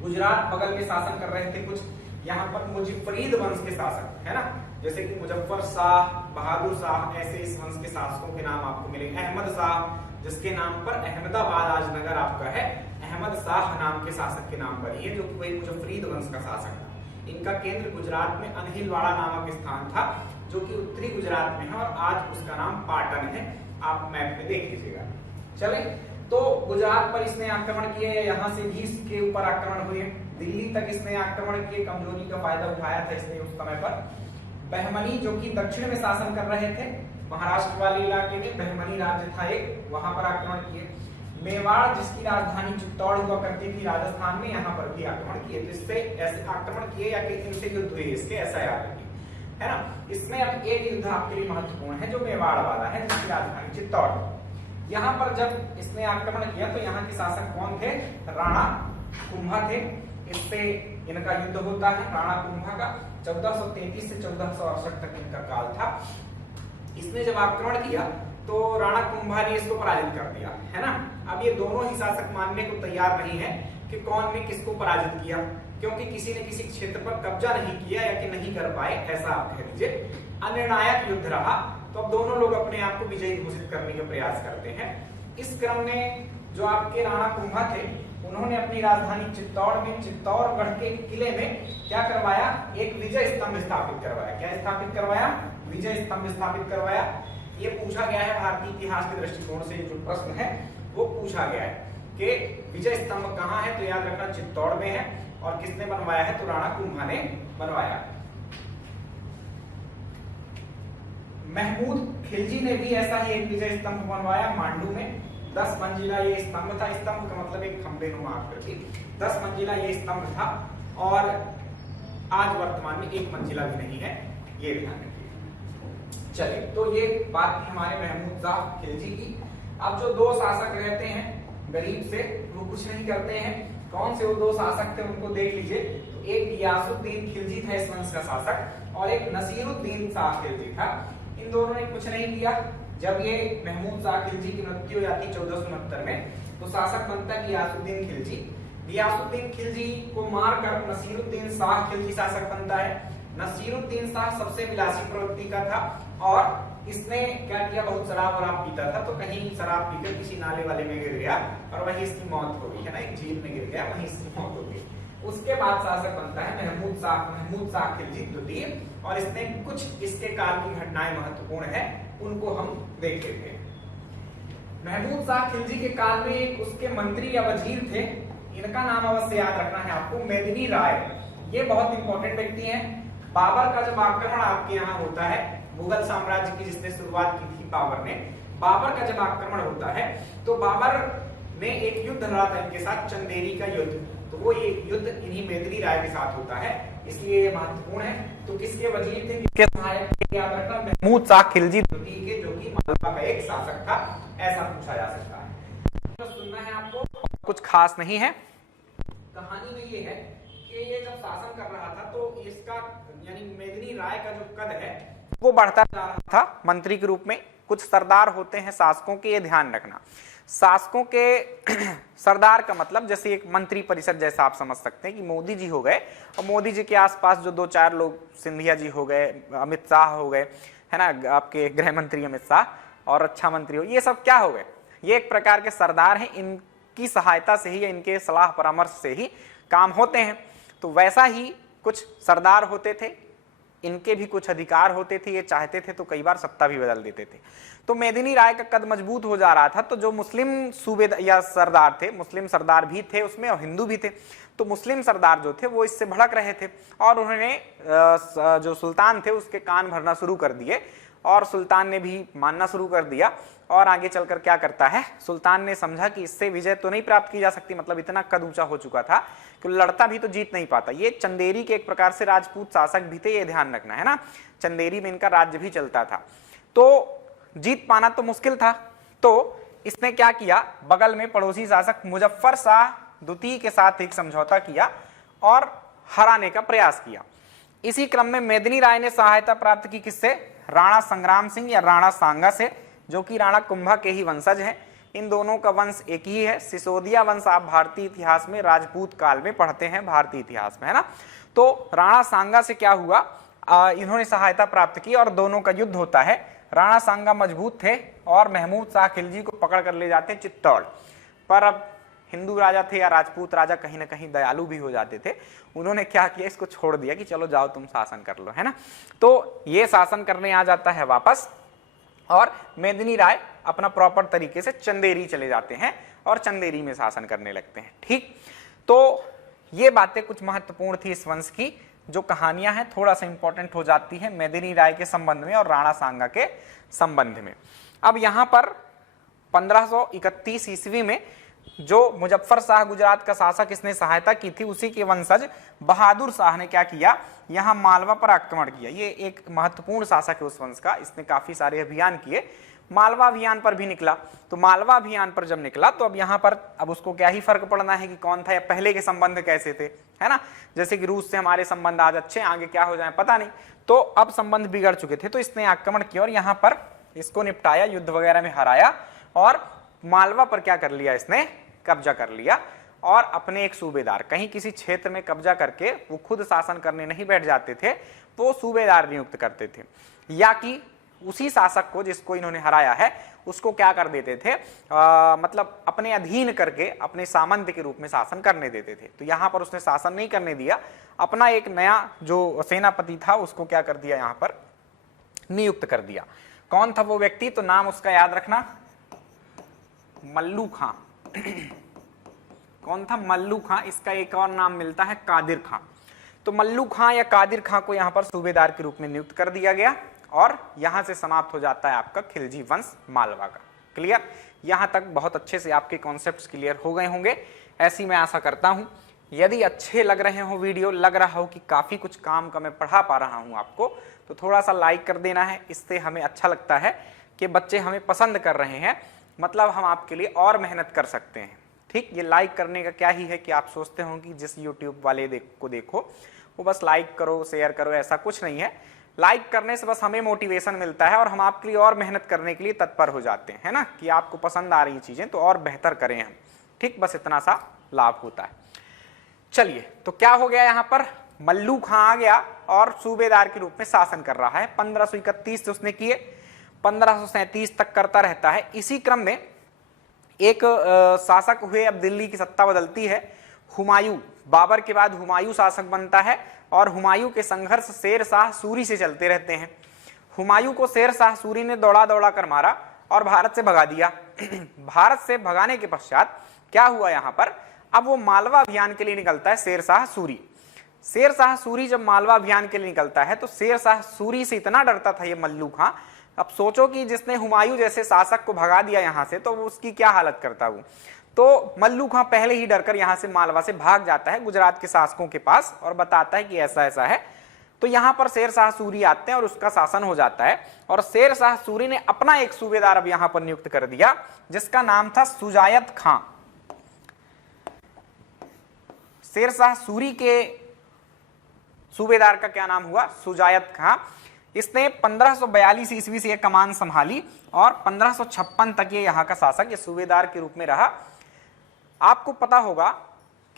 गुजरात बगल में शासन कर रहे थे कुछ, यहाँ पर मुजफ्फरीद वंश के शासक, है ना, जैसे कि मुजफ्फर शाह, बहादुर शाह, ऐसे इस वंश के शासकों के नाम आपको मिलेंगे। अहमद शाह, जिसके नाम पर अहमदाबाद आज नगर आपका है, अहमद शाह नाम के शासक के नाम पर ही है, जो कि वही मुजफ्फरीद वंश का शासक था। इनका केंद्र गुजरात में अनहिलवाड़ा नामक स्थान था, जो कि उत्तरी गुजरात में है और आज उसका नाम पाटन है। आप मैप में देख लीजिएगा। चले, तो गुजरात पर इसने आक्रमण किए, यहाँ से भी इसके ऊपर आक्रमण हुए, दिल्ली तक इसने आक्रमण किए, कमजोरी का फायदा उठाया था इसने उस समय पर। बहमनी, जो कि दक्षिण में शासन कर रहे थे, महाराष्ट्र वाले इलाके में बहमनी राज्य था एक, वहां पर आक्रमण किए। मेवाड़, जिसकी राजधानी चित्तौड़ हुआ करती थी राजस्थान में, यहाँ पर भी आक्रमण किए। जिससे ऐसे आक्रमण किए या कि इनसे युद्ध हुए, इसके ऐसा याद रखिए, है ना। इसमें अब एक युद्ध आपके लिए महत्वपूर्ण है, जो मेवाड़ वाला है, जिसकी राजधानी चित्तौड़। यहाँ पर जब इसने आक्रमण किया तो यहाँ के शासक कौन थे? राणा कुंभा थे। इससे इनका युद्ध होता है राणा कुंभा का। 1433 से 1468 तक इनका काल था। इसने जब आक्रमण किया तो राणा कुंभा ने इसको पराजित कर दिया, है ना। अब ये दोनों ही शासक मानने को तैयार नहीं है कि कौन ने किसको पराजित किया, क्योंकि किसी ने किसी क्षेत्र पर कब्जा नहीं किया या कि नहीं कर पाए, ऐसा आप कह लीजिए। अनिर्णायक युद्ध रहा, तो अब दोनों लोग अपने आप को विजयी घोषित करने का प्रयास करते हैं। इस क्रम में जो आपके राणा कुंभा थे, उन्होंने अपनी राजधानी चित्तौड़ में, चित्तौड़गढ़ के किले में क्या करवाया? एक विजय स्तंभ स्थापित करवाया। क्या स्थापित करवाया? विजय स्तंभ स्थापित करवाया। ये पूछा गया है भारतीय इतिहास के दृष्टिकोण से, जो प्रश्न है वो पूछा गया है कि विजय स्तंभ कहाँ है, तो याद रखना चित्तौड़ में है। और किसने बनवाया है? तो राणा कुंभा ने बनवाया। महमूद खिलजी ने भी ऐसा ही एक विजय स्तंभ बनवाया मांडू में। 10 मंजिला ये स्तंभ था। स्तंभ का मतलब एक खंबे नुमा आकृति। 10 मंजिला ये स्तंभ था और आज वर्तमान में 1 मंजिला भी नहीं है, ये ध्यान रखिए। चलिए, तो ये बात थी हमारे महमूद शाह खिलजी की। अब जो दो शासक रहते हैं गरीब से, वो कुछ नहीं करते हैं। कौन से वो दो शासक थे उनको देख लीजिए। तो एक गियासुद्दीन खिलजी था इस वंश का शासक, और एक नसीरुद्दीन शाह खिलजी था। इन दोनों ने कुछ नहीं किया। जब ये महमूद शाह खिलजी की मृत्यु हो जाती 1469 में, तो शासक बनता गियासुद्दीन खिलजी। गियासुद्दीन खिलजी को मारकर नसीरुद्दीन शाह खिलजी शासक बनता है। नसीरुद्दीन शाह सबसे विलासी प्रवृत्ति का था और इसने क्या किया? बहुत शराब वराब पीता था, तो कहीं शराब पीकर किसी नाले वाले में गिर गया और वहीं इसकी मौत हो गई, है ना। एक झील में गिर गया, वहीं इसकी मौत हो गई। उसके बाद शासक बनता है महमूद शाह खिलजी द्वितीय, और इसने कुछ इसके काल की घटनाएं महत्वपूर्ण है, उनको हम देख लेते हैं। महमूद शाह खिलजी के काल में एक उसके मंत्री या वजीर थे, इनका नाम अवश्य याद रखना है आपको, मेदिनी राय। ये बहुत इंपॉर्टेंट व्यक्ति हैं। बाबर का जब आक्रमण आपके यहाँ होता है, मुगल साम्राज्य की जिसने शुरुआत की थी बाबर ने, बाबर का जब आक्रमण होता है तो बाबर ने एक युद्ध लड़ा था इनके साथ, चंदेरी का युद्ध। तो वो ये युद्ध इन्हीं मेदिनी राय के साथ होता है, इसलिए ये महत्वपूर्ण है। तो किसके वजीर थे, किसके सहायक थे, याद रखना महमूद शाह खिलजी द्वितीय के, जो कि मालवा का एक शासक था, ऐसा पूछा जा सकता है। तो सुनना है आपको, कुछ खास नहीं है। कहानी में ये है कि ये जब शासन कर रहा था तो इसका यानी मेदिनी राय का जो कद है वो बढ़ता जा रहा था मंत्री के रूप में। कुछ सरदार होते हैं शासकों के, ये ध्यान रखना। शासकों के सरदार का मतलब जैसे एक मंत्री परिषद जैसा आप समझ सकते हैं कि मोदी जी हो गए, और मोदी जी के आसपास जो 2-4 लोग, सिंधिया जी हो गए, अमित शाह हो गए, है ना, आपके गृह मंत्री अमित शाह, और रक्षा मंत्री हो, ये सब क्या हो गए? ये एक प्रकार के सरदार हैं। इनकी सहायता से ही या इनके सलाह परामर्श से ही काम होते हैं। तो वैसा ही कुछ सरदार होते थे, इनके भी कुछ अधिकार होते थे, ये चाहते थे तो कई बार सत्ता भी बदल देते थे। तो मेदिनी राय का कद मजबूत हो जा रहा था, तो जो मुस्लिम सूबेदार या सरदार थे, मुस्लिम सरदार भी थे उसमें और हिंदू भी थे, तो मुस्लिम सरदार जो थे वो इससे भड़क रहे थे और उन्होंने जो सुल्तान थे उसके कान भरना शुरू कर दिए, और सुल्तान ने भी मानना शुरू कर दिया। और आगे चलकर क्या करता है, सुल्तान ने समझा कि इससे विजय तो नहीं प्राप्त की जा सकती, मतलब इतना कद ऊंचा हो चुका था कि लड़ता भी तो जीत नहीं पाता। ये चंदेरी के एक प्रकार से राजपूत शासक भी थे, ये ध्यान रखना, है ना। चंदेरी में इनका राज्य भी चलता था, तो जीत पाना तो मुश्किल था। तो इसने क्या किया, बगल में पड़ोसी शासक मुजफ्फर शाह द्वितीय के साथ एक समझौता किया और हराने का प्रयास किया। इसी क्रम में मेदिनी राय ने सहायता प्राप्त की, किससे? राणा संग्राम सिंह या राणा सांगा से, जो कि राणा कुंभा के ही वंशज हैं। इन दोनों का वंश एक ही है। सिसोदिया वंश आप भारतीय इतिहास में राजपूत काल में पढ़ते हैं, भारतीय इतिहास में, है ना। तो राणा सांगा से क्या हुआ, इन्होंने सहायता प्राप्त की और दोनों का युद्ध होता है। राणा सांगा मजबूत थे और महमूद शाह खिलजी को पकड़ कर ले जाते चित्तौड़, पर अब हिंदू राजा थे या राजपूत राजा कहीं ना कहीं दयालु भी हो जाते थे, उन्होंने क्या किया, इसको छोड़ दिया कि चलो जाओ तुम शासन कर लो, है ना। तो ये शासन करने आ जाता है वापस और मेदिनी राय अपना प्रॉपर तरीके से चंदेरी चले जाते हैं और चंदेरी में शासन करने लगते हैं। ठीक, तो ये बातें कुछ महत्वपूर्ण थी इस वंश की। जो कहानियां हैं थोड़ा सा इंपॉर्टेंट हो जाती है मेदिनी राय के संबंध में और राणा सांगा के संबंध में। अब यहां पर 1531 ईस्वी में जो मुजफ्फर शाह गुजरात का शासक इसने सहायता की थी, उसी के वंशज बहादुर शाह ने क्या किया, यहां मालवा पर आक्रमण किया। ये एक महत्वपूर्ण शासक है उस वंश का, इसने काफी सारे अभियान किए। मालवा अभियान पर भी निकला, तो मालवा अभियान पर जब निकला तो अब यहाँ पर अब उसको क्या ही फर्क पड़ना है कि कौन था या पहले के संबंध कैसे थे, है ना। जैसे कि रूस से हमारे संबंध आज अच्छे, आगे क्या हो जाए पता नहीं, तो अब संबंध बिगड़ चुके थे, तो इसने आक्रमण किया और यहाँ पर इसको निपटाया, युद्ध वगैरह में हराया और मालवा पर क्या कर लिया, इसने कब्जा कर लिया और अपने एक सूबेदार, कहीं किसी क्षेत्र में कब्जा करके वो खुद शासन करने नहीं बैठ जाते थे, वो सूबेदार नियुक्त करते थे, या कि उसी शासक को जिसको इन्होंने हराया है उसको क्या कर देते थे, मतलब अपने अधीन करके अपने सामंत के रूप में शासन करने देते थे। तो यहाँ पर उसने शासन नहीं करने दिया, अपना एक नया जो सेनापति था उसको क्या कर दिया, यहाँ पर नियुक्त कर दिया। कौन था वो व्यक्ति, तो नाम उसका याद रखना, मल्लू खां। कौन था, मल्लू खां। इसका एक और नाम मिलता है कादिर खां। तो मल्लू खां या कादिर खां को यहाँ पर सूबेदार के रूप में नियुक्त कर दिया गया और यहां से समाप्त हो जाता है आपका खिलजी वंश मालवा का। क्लियर, यहां तक बहुत अच्छे से आपके कॉन्सेप्ट्स क्लियर हो गए होंगे, ऐसी मैं आशा करता हूं। यदि अच्छे लग रहे हो वीडियो, लग रहा हो कि काफी कुछ काम का मैं पढ़ा पा रहा हूं आपको, तो थोड़ा सा लाइक कर देना है। इससे हमें अच्छा लगता है कि बच्चे हमें पसंद कर रहे हैं, मतलब हम आपके लिए और मेहनत कर सकते हैं। ठीक, ये लाइक करने का क्या ही है कि आप सोचते हो कि जिस यूट्यूब वाले को देखो वो बस लाइक करो शेयर करो, ऐसा कुछ नहीं है। लाइक करने से बस हमें मोटिवेशन मिलता है और हम आपके लिए और मेहनत करने के लिए तत्पर हो जाते हैं, है ना, कि आपको पसंद आ रही चीजें तो और बेहतर करें हम। ठीक, बस इतना सा लाभ होता है। चलिए, तो क्या हो गया, यहाँ पर मल्लू खां आ गया और सूबेदार के रूप में शासन कर रहा है। 1531 से उसने किए, 1537 तक करता रहता है। इसी क्रम में एक शासक हुए, अब दिल्ली की सत्ता बदलती है, हुमायूं। बाबर के बाद हुमायूं शासक बनता है और हुमायूं के संघर्ष शेर शाह सूरी से चलते रहते हैं। हुमायूं को शेर शाह सूरी ने दौड़ा दौड़ा कर मारा और भारत से भगा दिया। भारत से भगाने के पश्चात क्या हुआ, यहाँ पर अब वो मालवा अभियान के लिए निकलता है शेर शाह सूरी। शेर शाह सूरी जब मालवा अभियान के लिए निकलता है तो शेर शाह सूरी से इतना डरता था ये मल्लू खां। अब सोचो कि जिसने हुमायूं जैसे शासक को भगा दिया यहाँ से, तो वो उसकी क्या हालत करता वो। तो मल्लू खां पहले ही डरकर यहां से मालवा से भाग जाता है गुजरात के शासकों के पास और बताता है कि ऐसा ऐसा है। तो यहां पर शेर शाह सूरी आते हैं और उसका शासन हो जाता है और शेर शाह सूरी ने अपना एक सूबेदार अब यहां पर नियुक्त कर दिया जिसका नाम था सुजायत खां। शेर शाह सूरी के सूबेदार का क्या नाम हुआ, सुजायत खां। इसने 1542 ईस्वी से यह कमान संभाली और 1556 तक ये यहाँ का शासक, ये सूबेदार के रूप में रहा। आपको पता होगा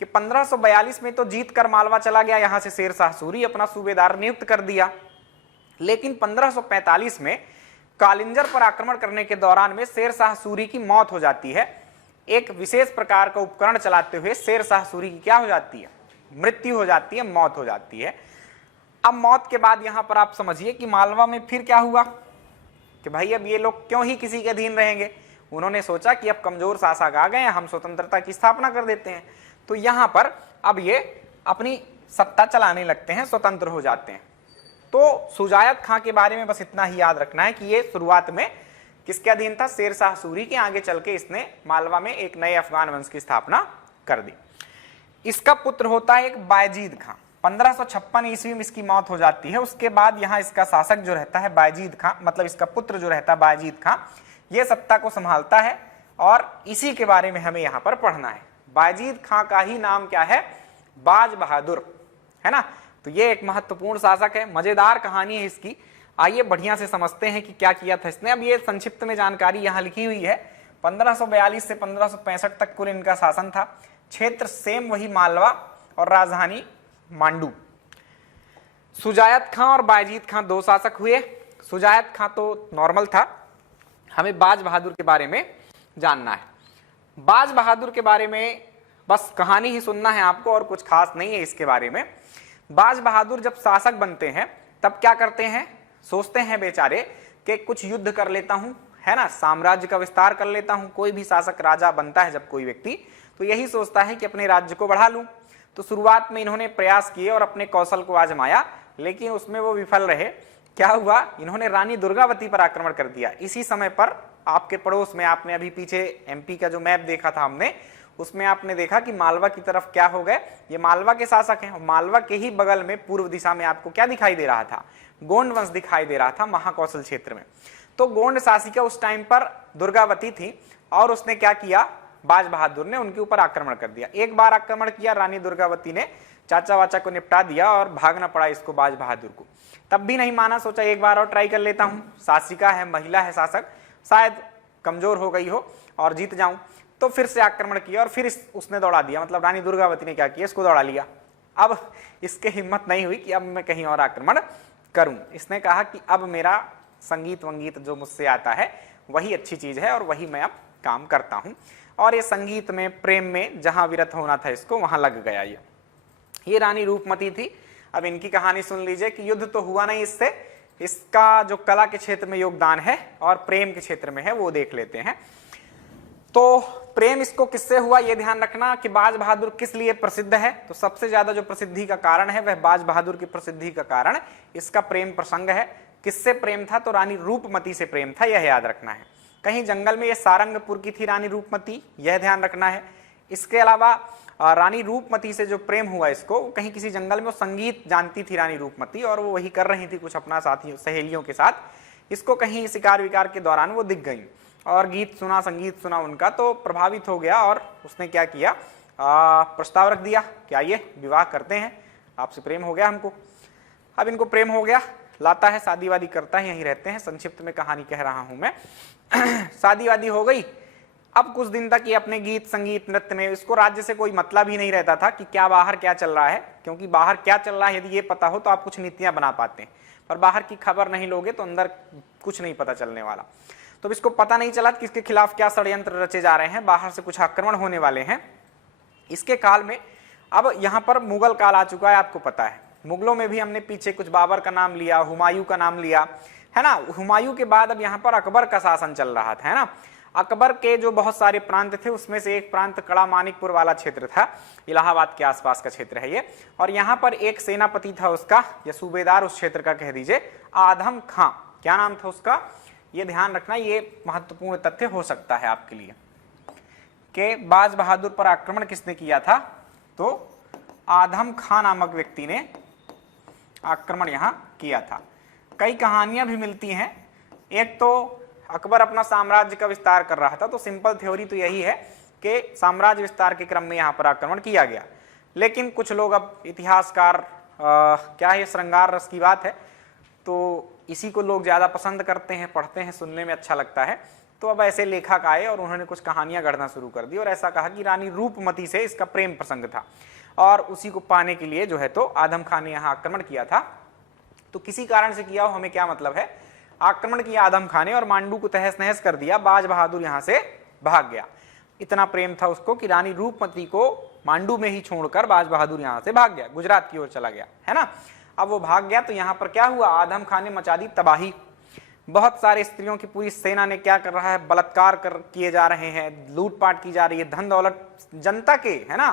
कि 1542 में तो जीत कर मालवा चला गया यहां से शेर शाह सूरी, अपना सूबेदार नियुक्त कर दिया। लेकिन 1545 में कालिंजर पर आक्रमण करने के दौरान में शेर शाह सूरी की मौत हो जाती है। एक विशेष प्रकार का उपकरण चलाते हुए शेर शाह सूरी की क्या हो जाती है, मृत्यु हो जाती है, मौत हो जाती है। अब मौत के बाद यहां पर आप समझिए कि मालवा में फिर क्या हुआ कि भाई अब ये लोग क्यों ही किसी के अधीन रहेंगे। उन्होंने सोचा कि अब कमजोर शासक आ गए हैं, हम स्वतंत्रता की स्थापना कर देते हैं। तो यहां पर अब ये अपनी सत्ता चलाने लगते हैं, स्वतंत्र हो जाते हैं। तो सुजायत खां के बारे में बस इतना ही याद रखना है कि ये शुरुआत में किसके अधीन था, शेर शाह सूरी के। आगे चल के इसने मालवा में एक नए अफगान वंश की स्थापना कर दी। इसका पुत्र होता है एक बायजीद खां। 1556 ईस्वी में इसकी मौत हो जाती है। उसके बाद यहाँ इसका शासक जो रहता है बायजीद खां, मतलब इसका पुत्र जो रहता है बायजीद खां, ये सत्ता को संभालता है और इसी के बारे में हमें यहाँ पर पढ़ना है। बायजीद खां का ही नाम क्या है, बाज बहादुर, है ना। तो ये एक महत्वपूर्ण शासक है, मजेदार कहानी है इसकी। आइए बढ़िया से समझते हैं कि क्या किया था इसने। अब ये संक्षिप्त में जानकारी यहाँ लिखी हुई है। 1542 से 1565 तक कुल इनका शासन था। क्षेत्र सेम वही मालवा और राजधानी मांडू। सुजायत खां और बायजीत खां दो शासक हुए। सुजायत खां तो नॉर्मल था, हमें बाज बहादुर के बारे में जानना है। बाज बहादुर के बारे में बस कहानी ही सुनना है आपको और कुछ खास नहीं है इसके बारे में। बाज बहादुर जब शासक बनते हैं तब क्या करते हैं, सोचते हैं बेचारे कि कुछ युद्ध कर लेता हूं, है ना, साम्राज्य का विस्तार कर लेता हूं। कोई भी शासक राजा बनता है जब कोई व्यक्ति तो यही सोचता है कि अपने राज्य को बढ़ा लूं। तो शुरुआत में इन्होंने प्रयास किए और अपने कौशल को आजमाया, लेकिन उसमें वो विफल रहे। क्या हुआ, इन्होंने रानी दुर्गावती पर आक्रमण कर दिया। इसी समय पर आपके पड़ोस में, आपने अभी पीछे एमपी का जो मैप देखा था हमने, उसमें आपने देखा कि मालवा की तरफ क्या हो गए, ये मालवा के शासक हैं। मालवा के ही बगल में पूर्व दिशा में आपको क्या दिखाई दे रहा था, गोंड वंश दिखाई दे रहा था महाकौशल क्षेत्र में। तो गोंड शासिका उस टाइम पर दुर्गावती थी और उसने क्या किया, बाज बहादुर ने उनके ऊपर आक्रमण कर दिया। एक बार आक्रमण किया, रानी दुर्गावती ने चाचा वाचा को निपटा दिया और भागना पड़ा इसको बाज बहादुर को। तब भी नहीं माना, सोचा एक बार और ट्राई कर लेता हूं, शासिका है, महिला है शासक, शायद कमजोर हो गई हो और जीत जाऊं। तो फिर से आक्रमण किया और फिर उसने दौड़ा दिया, मतलब रानी दुर्गावती ने क्या किया, इसको दौड़ा लिया। अब इसके हिम्मत नहीं हुई कि अब मैं कहीं और आक्रमण करूं। इसने कहा कि अब मेरा संगीत वंगीत जो मुझसे आता है वही अच्छी चीज है और वही मैं अब काम करता हूं। और ये संगीत में, प्रेम में जहां विरत होना था इसको वहां लग गया। ये रानी रूपमती थी। अब इनकी कहानी सुन लीजिए कि युद्ध तो हुआ नहीं इससे, इसका जो कला के क्षेत्र में योगदान है और प्रेम के क्षेत्र में है वो देख लेते हैं। तो प्रेम इसको किससे हुआ, ये ध्यान रखना कि बाज बहादुर किस लिए प्रसिद्ध है। तो सबसे ज्यादा जो प्रसिद्धि का कारण है वह बाज बहादुर की प्रसिद्धि का कारण इसका प्रेम प्रसंग है। किससे प्रेम था, तो रानी रूपमती से प्रेम था, यह याद रखना है। कहीं जंगल में ये सारंगपुर की थी रानी रूपमती, यह ध्यान रखना है। इसके अलावा रानी रूपमती से जो प्रेम हुआ इसको, कहीं किसी जंगल में वो संगीत जानती थी रानी रूपमती और वो वही कर रही थी कुछ अपना साथियों सहेलियों के साथ। इसको कहीं शिकार विकार के दौरान वो दिख गई और गीत सुना, संगीत सुना उनका, तो प्रभावित हो गया और उसने क्या किया, प्रस्ताव रख दिया कि आइए विवाह करते हैं, आपसे प्रेम हो गया हमको। अब इनको प्रेम हो गया, लाता है, शादी वादी करता है, यहीं रहते हैं। संक्षिप्त में कहानी कह रहा हूं मैं। शादी वादी हो गई। अब कुछ दिन तक ये अपने गीत संगीत नृत्य में, इसको राज्य से कोई मतलब ही नहीं रहता था कि क्या बाहर क्या चल रहा है, क्योंकि बाहर क्या चल रहा है यदि ये पता हो तो आप कुछ नीतियां बना पाते हैं, पर बाहर की खबर नहीं लोगे तो अंदर कुछ नहीं पता चलने वाला। तो इसको पता नहीं चला कि इसके खिलाफ क्या षड्यंत्र रचे जा रहे हैं, बाहर से कुछ आक्रमण होने वाले हैं। इसके काल में अब यहाँ पर मुगल काल आ चुका है, आपको पता है। मुगलों में भी हमने पीछे कुछ बाबर का नाम लिया, हुमायूं का नाम लिया, है ना। हुमायूं के बाद अब यहाँ पर अकबर का शासन चल रहा था, है ना। अकबर के जो बहुत सारे प्रांत थे उसमें से एक प्रांत कड़ा मानिकपुर वाला क्षेत्र था, इलाहाबाद के आसपास का क्षेत्र है ये। और यहाँ पर एक सेनापति था उसका, या सूबेदार उस क्षेत्र का कह दीजिए, आदम खां, क्या नाम था उसका, ये ध्यान रखना, ये महत्वपूर्ण तथ्य हो सकता है आपके लिए कि बाज बहादुर पर आक्रमण किसने किया था, तो आदम खां नामक व्यक्ति ने आक्रमण यहां किया था। कई कहानियां भी मिलती हैं। एक तो अकबर अपना साम्राज्य का विस्तार कर रहा था, तो सिंपल थ्योरी तो यही है कि साम्राज्य विस्तार के क्रम में यहां पर आक्रमण किया गया। लेकिन कुछ लोग, अब इतिहासकार, क्या है, श्रृंगार रस की बात है, तो इसी को लोग ज्यादा पसंद करते हैं, पढ़ते हैं, सुनने में अच्छा लगता है। तो अब ऐसे लेखक आए और उन्होंने कुछ कहानियां गढ़ना शुरू कर दी और ऐसा कहा कि रानी रूपमती से इसका प्रेम प्रसंग था और उसी को पाने के लिए जो है तो आदम खान ने यहाँ आक्रमण किया था। तो किसी कारण से किया हो, हमें क्या मतलब है, आक्रमण किया आदम खान ने और मांडू को तहस नहस कर दिया। बाज बहादुर यहाँ से भाग गया। इतना प्रेम था उसको कि रानी रूपमती को मांडू में ही छोड़कर बाज बहादुर यहाँ से भाग गया, गुजरात की ओर चला गया, है ना। अब वो भाग गया तो यहाँ पर क्या हुआ, आदम खान ने मचा दी तबाही। बहुत सारे स्त्रियों की पूरी सेना ने क्या कर रहा है, बलात्कार किए जा रहे हैं, लूटपाट की जा रही है, धन दौलत जनता के, है ना,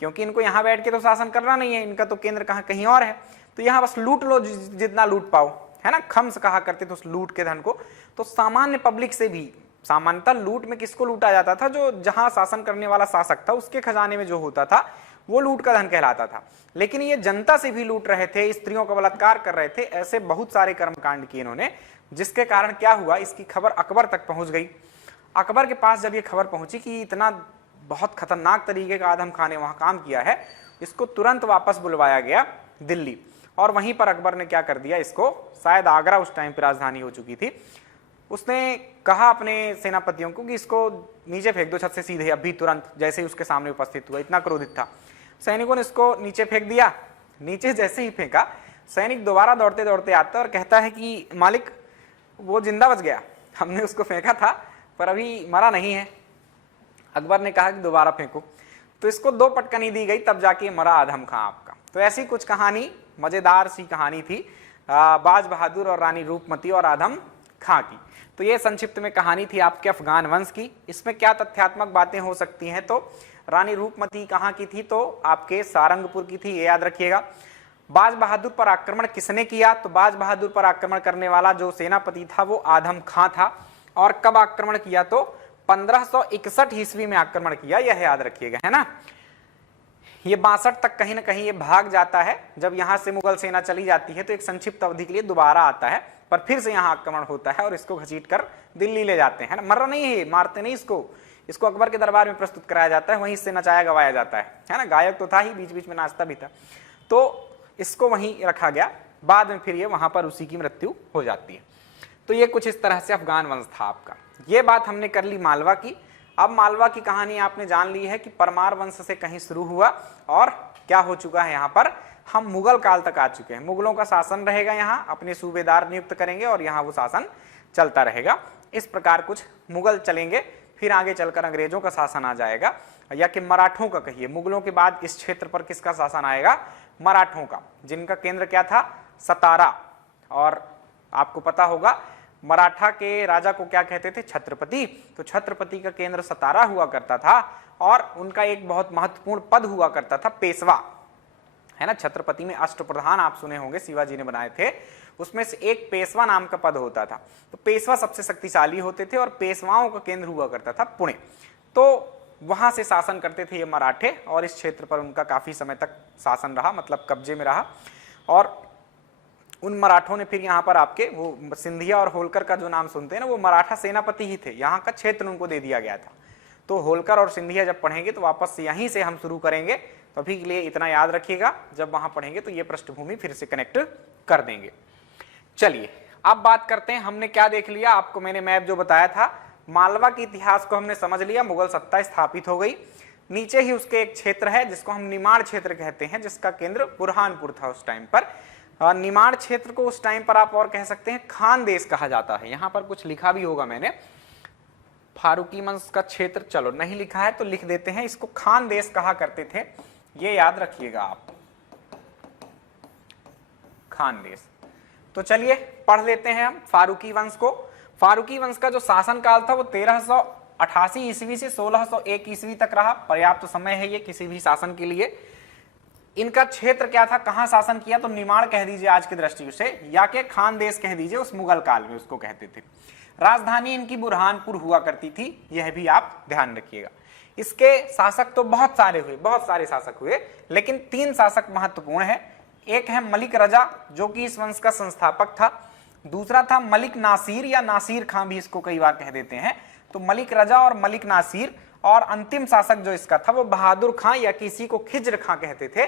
क्योंकि इनको यहाँ बैठ के तो शासन करना नहीं है, इनका तो केंद्र कहीं और है। तो यहाँ बस लूट लो जितना लूट पाओ, है ना, खम्स कहा करते थे उस लूट के धन को। तो सामान्य पब्लिक से भी, सामान्यतः लूट में किसको लूटा जाता था, जो जहां शासन करने वाला शासक था उसके खजाने में जो होता था वो लूट का धन कहलाता था। लेकिन ये जनता से भी लूट रहे थे, स्त्रियों का बलात्कार कर रहे थे, ऐसे बहुत सारे कर्मकांड किए इन्होंने, जिसके कारण क्या हुआ, इसकी खबर अकबर तक पहुंच गई। अकबर के पास जब ये खबर पहुंची कि इतना बहुत खतरनाक तरीके का आदम खान ने वहां काम किया है, इसको तुरंत वापस बुलवाया गया दिल्ली। और वहीं पर अकबर ने क्या कर दिया, इसको, शायद आगरा उस टाइम पर राजधानी हो चुकी थी, उसने कहा अपने सेनापतियों को कि इसको नीचे फेंक दो छत से सीधे अभी तुरंत, जैसे ही उसके सामने उपस्थित हुआ। इतना क्रोधित था। सैनिकों ने इसको नीचे फेंक दिया। नीचे जैसे ही फेंका, सैनिक दोबारा दौड़ते दौड़ते आता है और कहता है कि मालिक वो जिंदा बच गया, हमने उसको फेंका था पर अभी मरा नहीं है। अकबर ने कहा कि दोबारा फेंको, तो इसको 2 पटकनी दी गई, तब जाके मरा आदम खां आपका। तो ऐसी कुछ कहानी, मजेदार सी कहानी थी बाज बहादुर और रानी रूपमती और आदम खां की। तो ये संक्षिप्त में कहानी थी आपके अफगान वंश की। इसमें क्या तथ्यात्मक बातें हो सकती हैं, तो रानी रूपमती कहाँ की थी, तो आपके सारंगपुर की थी, ये याद रखिएगा। बाज बहादुर पर आक्रमण किसने किया, तो बाज बहादुर पर आक्रमण करने वाला जो सेनापति था वो आदम खां था। और कब आक्रमण किया, तो 1561 ईस्वी में आक्रमण किया, यह याद रखिएगा, है ना। ये 62 तक कहीं ना कहीं ये भाग जाता है। जब यहां से मुगल सेना चली जाती है तो एक संक्षिप्त अवधि के लिए दोबारा आता है, पर फिर से यहाँ आक्रमण होता है और इसको घसीट कर दिल्ली ले जाते हैं ना। मर नहीं है, मारते नहीं इसको अकबर के दरबार में प्रस्तुत कराया जाता है, वहीं इससे नचाया गवाया जाता है ना। गायक तो था ही, बीच बीच में नाचता भी था, तो इसको वहीं रखा गया। बाद में फिर ये वहां पर उसी की मृत्यु हो जाती है। तो ये कुछ इस तरह से अफगान वंश था आपका। ये बात हमने कर ली मालवा की। अब मालवा की कहानी आपने जान ली है कि परमार वंश से कहीं शुरू हुआ और क्या हो चुका है, यहाँ पर हम मुगल काल तक आ चुके हैं। मुगलों का शासन रहेगा, यहाँ अपने सूबेदार नियुक्त करेंगे और यहाँ वो शासन चलता रहेगा। इस प्रकार कुछ मुगल चलेंगे, फिर आगे चलकर अंग्रेजों का शासन आ जाएगा, या कि मराठों का कहिए। मुगलों के बाद इस क्षेत्र पर किसका शासन आएगा, मराठों का, जिनका केंद्र क्या था, सतारा। और आपको पता होगा मराठा के राजा को क्या कहते थे, छत्रपति। तो छत्रपति का केंद्र सतारा हुआ करता था और उनका एक बहुत महत्वपूर्ण पद हुआ करता था, पेशवा, है ना। छत्रपति में अष्टप्रधान आप सुने होंगे, शिवाजी ने बनाए थे, उसमें से एक पेशवा नाम का पद होता था। तो पेशवा सबसे शक्तिशाली होते थे और पेशवाओं का केंद्र हुआ करता था पुणे। तो वहां से शासन करते थे ये मराठे और इस क्षेत्र पर उनका काफी समय तक शासन रहा, मतलब कब्जे में रहा। और उन मराठों ने फिर यहाँ पर आपके वो सिंधिया और होलकर का जो नाम सुनते हैं ना, वो मराठा सेनापति ही थे, यहाँ का क्षेत्र उनको दे दिया गया था। तो होलकर और सिंधिया जब पढ़ेंगे तो वापस से यहीं से हम शुरू करेंगे, तो अभी के लिए इतना याद रखिएगा। जब वहां पढ़ेंगे तो ये पृष्ठभूमि फिर से कनेक्ट कर देंगे। चलिए अब बात करते हैं, हमने क्या देख लिया, आपको मैंने मैप जो बताया था, मालवा के इतिहास को हमने समझ लिया, मुगल सत्ता स्थापित हो गई। नीचे ही उसके एक क्षेत्र है जिसको हम निमाड़ क्षेत्र कहते हैं, जिसका केंद्र बुरहानपुर था उस टाइम पर। निमाड़ क्षेत्र को उस टाइम पर आप और कह सकते हैं खान देश कहा जाता है। यहां पर कुछ लिखा भी होगा मैंने, फारूकी वंश का क्षेत्र, चलो नहीं लिखा है तो लिख देते हैं, इसको खान देश कहा करते थे, ये याद रखिएगा आप, खान देश। तो चलिए पढ़ लेते हैं हम फारूकी वंश को। फारूकी वंश का जो शासन काल था वो 1388 ईस्वी से 1601 ईस्वी तक रहा। पर्याप्त समय है ये किसी भी शासन के लिए। इनका क्षेत्र क्या था, कहां शासन किया, तो निमाड़ कह दीजिए आज की दृष्टि से, या के खान देश कह दीजिए, उस मुगल काल में उसको कहते थे। राजधानी इनकी बुरहानपुर हुआ करती थी, यह भी आप ध्यान रखिएगा। इसके शासक तो बहुत सारे हुए, बहुत सारे शासक हुए, लेकिन 3 शासक महत्वपूर्ण है। एक है मलिक रजा जो कि इस वंश का संस्थापक था, दूसरा था मलिक नासिर या नासिर खां भी इसको कई बार कह देते हैं। तो मलिक रजा और मलिक नासिर, और अंतिम शासक जो इसका था वो बहादुर खां या किसी को खिज्र खां कहते थे।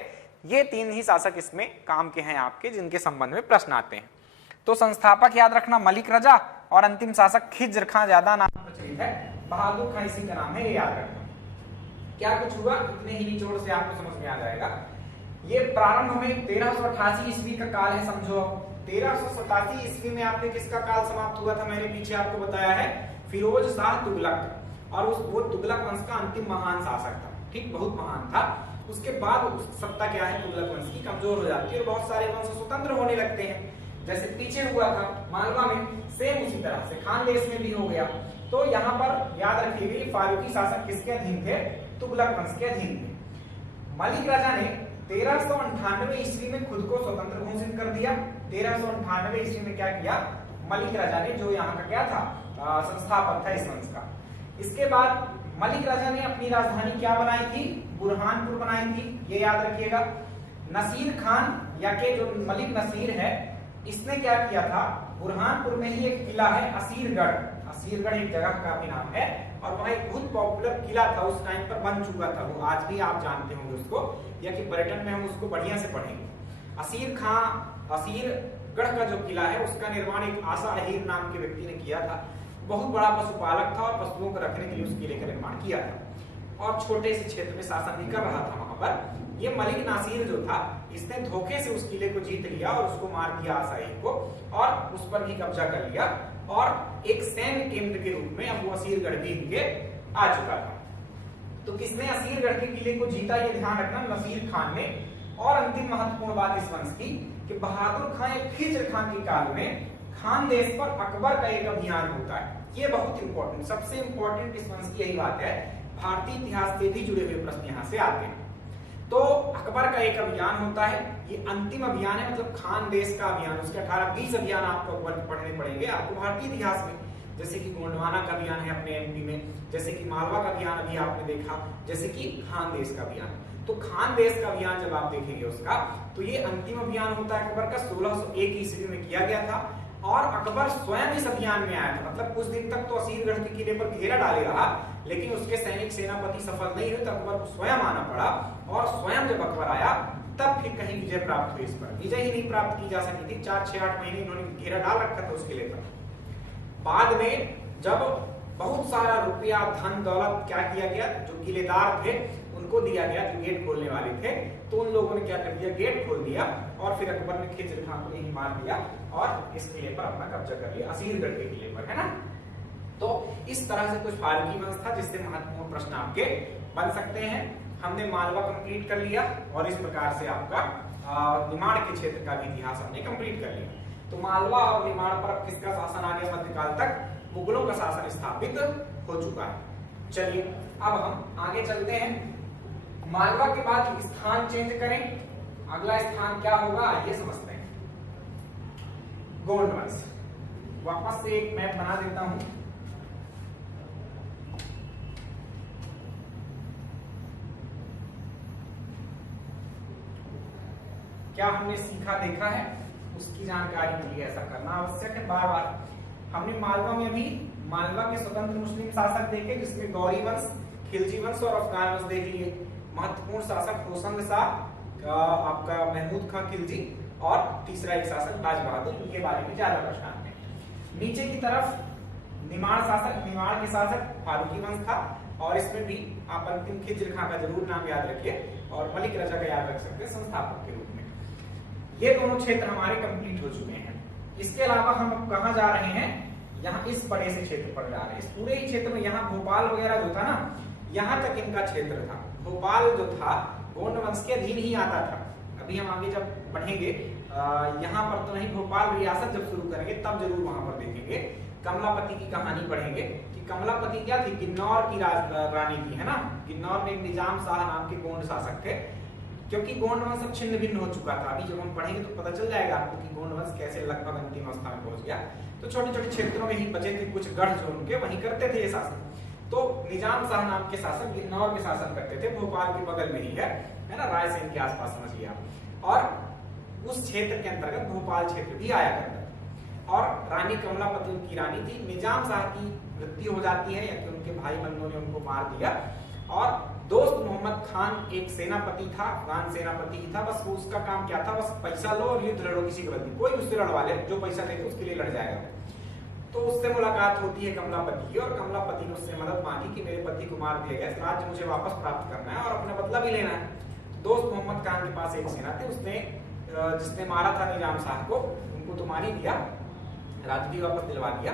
ये 3 ही शासक इसमें काम के हैं आपके, जिनके संबंध में प्रश्न आते हैं। तो संस्थापक याद रखना मलिक रजा और अंतिम शासक खिज्र खां, ज्यादा नाम प्रचलित है, बहादुर खां इसी का नाम है, ये याद रखना। क्या कुछ हुआ, इतने ही निचोड़ से आपको समझ में आ जाएगा। ये प्रारंभ में 1388 ईस्वी का काल है, समझो। 1387 ईस्वी में आपने किसका काल समाप्त हुआ था, मैंने पीछे आपको बताया है, फिरोज शाह तुगलक, और वो तुगलक वंश का अंतिम महान शासक था, ठीक, बहुत महान था। उसके बाद सत्ता क्या है तुगलक वंश की कमजोर हो जाती है और बहुत सारे वंश स्वतंत्र होने लगते हैं, जैसे पीछे हुआ था मालवा में, सेम उसी तरह से खान देश में भी हो गया। तो यहाँ पर याद रखिएगा फारूकी शासक किसके अधीन थे, तुगलक वंश के अधीन थे। मलिक राजा ने 1398 ईस्वी में खुद को स्वतंत्र घोषित कर दिया। 1398 ईस्वी में क्या किया मलिक राजा ने, जो यहाँ का क्या था, संस्थापक था इस वंश का। इसके बाद मलिक राजा ने अपनी राजधानी क्या बनाई थी, बुरहानपुर बनाई थी, ये याद रखिएगा। नसीर खान या के जो मलिक नसीर है, इसने क्या किया था, बुरहानपुर में ही एक किला है असीरगढ़, असीरगढ़ एक जगह का भी नाम है, और वह एक बहुत पॉपुलर किला था, उस टाइम पर बन चुका था वो, आज भी आप जानते होंगे उसको, या कि पर्यटन में हम उसको बढ़िया से पढ़ेंगे। असीरगढ़ का जो किला है उसका निर्माण एक आशा अहीर नाम के व्यक्ति ने किया था। बहुत बड़ा पशुपालक था और पशुओं को रखने के लिए उस किले का निर्माण किया था। और छोटे से क्षेत्र में शासन भी कर रहा था वहां पर। ये मलिक नासिर जो था, इसने धोखे से उस किले को जीत लिया और उसको मार दिया आसाई को, और उस पर भी कब्जा कर लिया, और एक सैन्य केंद्र के रूप में अब वो असीरगढ़ भी इनके आ चुका था। तो किसने असीरगढ़ के किले को जीता, ये ध्यान रखना, नसीर खान ने। और अंतिम महत्वपूर्ण बात इस वंश की कि बहादुर खान या खिज्र खान के काल में खानदेश पर अकबर का एक अभियान होता है। ये बहुत इंपॉर्टेंट, सबसे इंपॉर्टेंट इस वंश की यही बात है। भारतीय इतिहास से भी जुड़े हुए प्रश्न यहाँ से आते हैं। तो अकबर का एक अभियान होता है, ये अंतिम अभियान है, मतलब खानदेश का अभियान। उसके 18-20 अभियान आपको अकबर के पढ़ने पड़ेंगे आपको भारतीय इतिहास में, जैसे कि गोंडवाना का अभियान है अपने एमपी में, जैसे कि मालवा का अभियान अभी आपने देखा, जैसे कि खानदेश का अभियान। तो खानदेश का अभियान जब आप देखेंगे उसका, तो ये अंतिम अभियान होता है अकबर का, 1601 ईस्वी में किया गया था। और अकबर स्वयं इस अभियान में आया था, मतलब कुछ दिन तक तो असीरगढ़ के किले पर घेरा डाले रहा, लेकिन उसके सैनिक सेनापति सफल नहीं हुए, तो अकबर को स्वयं आना पड़ा। और स्वयं जब अकबर आया तब फिर कहीं विजय प्राप्त हुई। इस पर विजय ही नहीं प्राप्त की जा सकी थी, 4-6-8 महीने इन्होंने घेरा डाल रखा था उस किले पर। बाद में जब बहुत सारा रुपया धन दौलत क्या किया गया, जो किलेदार थे उनको दिया गया, जो गेट खोलने वाले थे, तो उन लोगों ने क्या कर दिया, गेट खोल दिया, और फिर अकबर ने खिज्र खान को यही मार दिया और इस किले पर अपना कब्जा कर लिया, असीरगढ़ के किले पर, है ना। तो इस तरह से कुछ फारूकी वंश था जिससे महत्वपूर्ण प्रश्न आपके बन सकते हैं। हमने मालवा कंप्लीट कर लिया, और इस प्रकार से आपका निमाड़ के क्षेत्र का भी इतिहास हमने कंप्लीट कर लिया। तो मालवा और निमाड़ पर किसका शासन आ गया, मध्यकाल तक मुगलों का शासन स्थापित हो चुका है। चलिए अब हम आगे चलते हैं। मालवा के बाद स्थान चेंज करें, अगला स्थान क्या होगा ये समझते हैं। गोंड वंश, वापस से एक मैप बना देता हूं। क्या हमने सीखा देखा है, उसकी जानकारी के लिए ऐसा करना आवश्यक है बार बार। हमने मालवा में अभी मालवा के स्वतंत्र मुस्लिम शासक देखे, जिसमें गौरी वंश, खिलजी वंश और अफगान वंश देख लिए। महत्वपूर्ण शासक होशंग शाह, आपका महमूद खां खिलजी, और तीसरा एक शासक बाज बहादुर, इनके बारे में ज्यादा प्रश्न आते हैं। नीचे की तरफ निमाड़ शासक, निमाड़ के शासक फारूकी वंश था, और इसमें भी आप अंतिम खिज्र खां का जरूर नाम याद रखिए, और मलिक रजा का याद रख सकते हैं संस्थापक के रूप में। ये दोनों क्षेत्र हमारे कंप्लीट हो चुके हैं। इसके अलावा हम अब कहाँ जा रहे हैं, यहाँ इस बड़े से क्षेत्र पर जा रहे हैं। इस पूरे ही क्षेत्र में यहाँ भोपाल वगैरह जो था ना, यहाँ तक इनका क्षेत्र था। भोपाल जो था गोंड वंश के अधीन ही आता था। अभी हम आगे जब बढ़ेंगे, यहाँ पर तो नहीं, भोपाल रियासत जब शुरू करेंगे तब जरूर वहां पर देखेंगे। कमलापति की कहानी पढ़ेंगे कि कमलापति क्या थी, किन्नौर की रानी थी, है ना। किन्नौर में एक निजाम शाह नाम के गोंड शासक थे। क्योंकि गोंड वंश अब छिन्न भिन्न हो चुका था, अभी जब हम पढ़ेंगे तो पता चल जाएगा आपको कि गोंड वंश कैसे लगभग अंतिम अवस्था में पहुंच गया। तो छोटे छोटे क्षेत्रों में ही बचे थे कुछ गढ़ जो उनके, वहीं करते थे ये शासन। तो निजाम शाह नाम के शासक किन्नौर में शासन करते थे, भोपाल के बगल में ही है ना, रायसेन के आसपास समझ लिया। और उस क्षेत्र के अंतर्गत भोपाल क्षेत्र भी आया करता था। और रानी कमलापति उनकी रानी थी। निजाम शाह की मृत्यु हो जाती है, या कि उनके भाई बंधुओं ने उनको मार दिया, और दोस्त मोहम्मद खान एक सेनापति था, अफगान सेनापति ही था। बस वो उसका काम क्या था, बस पैसा लो और युद्ध लड़ो, किसी के बदले कोई उससे लड़वा ले, जो पैसा देगा उसके लिए लड़ जाएगा। तो उससे मुलाकात होती है कमलापति की, और कमलापति ने उससे मदद मांगी कि मेरे पति को मार दिया गया, इस राज्य मुझे वापस प्राप्त करना है और अपना बदला भी लेना है। दोस्त मोहम्मद खान के पास एक सेना थी, उसने जिसने मारा था निजाम शाह को, उनको तो मार ही दिया, राज्य भी वापस दिलवा दिया।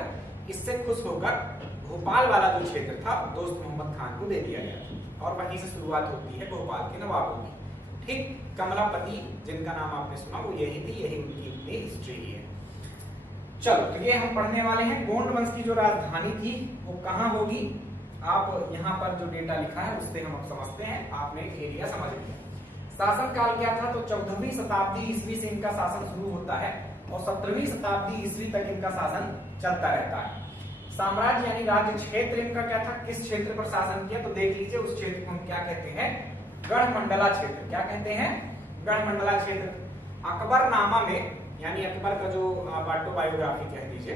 इससे खुश होकर भोपाल वाला जो क्षेत्र था दोस्त मोहम्मद खान को दे दिया गया, और वहीं से शुरुआत होती है भोपाल के नवाबों की। ठीक, कमलापति जिनका नाम आपने सुना वो यही थी, यही उनकी इतनी हिस्ट्री है। चलो, तो ये हम पढ़ने वाले हैं। गोंड वंश की जो राजधानी थी वो कहाँ होगी, आप यहाँ पर जो डेटा लिखा है उससे हम अब समझते हैं, आपने एरिया समझ लिया। शासन काल क्या था, तो 14वीं शताब्दी ईस्वी से इनका शासन शुरू होता है, और 17वीं शताब्दी ईस्वी तक इनका शासन चलता रहता है। साम्राज्य यानी राज्य क्षेत्र इनका क्या था, किस क्षेत्र पर शासन किया, तो देख लीजिए उस क्षेत्र को हम क्या कहते हैं, गढ़मंडला क्षेत्र। क्या कहते हैं, गढ़मंडला क्षेत्र। अकबरनामा में, यानी अकबर का जो ऑटोबायोग्राफी कह दीजिए,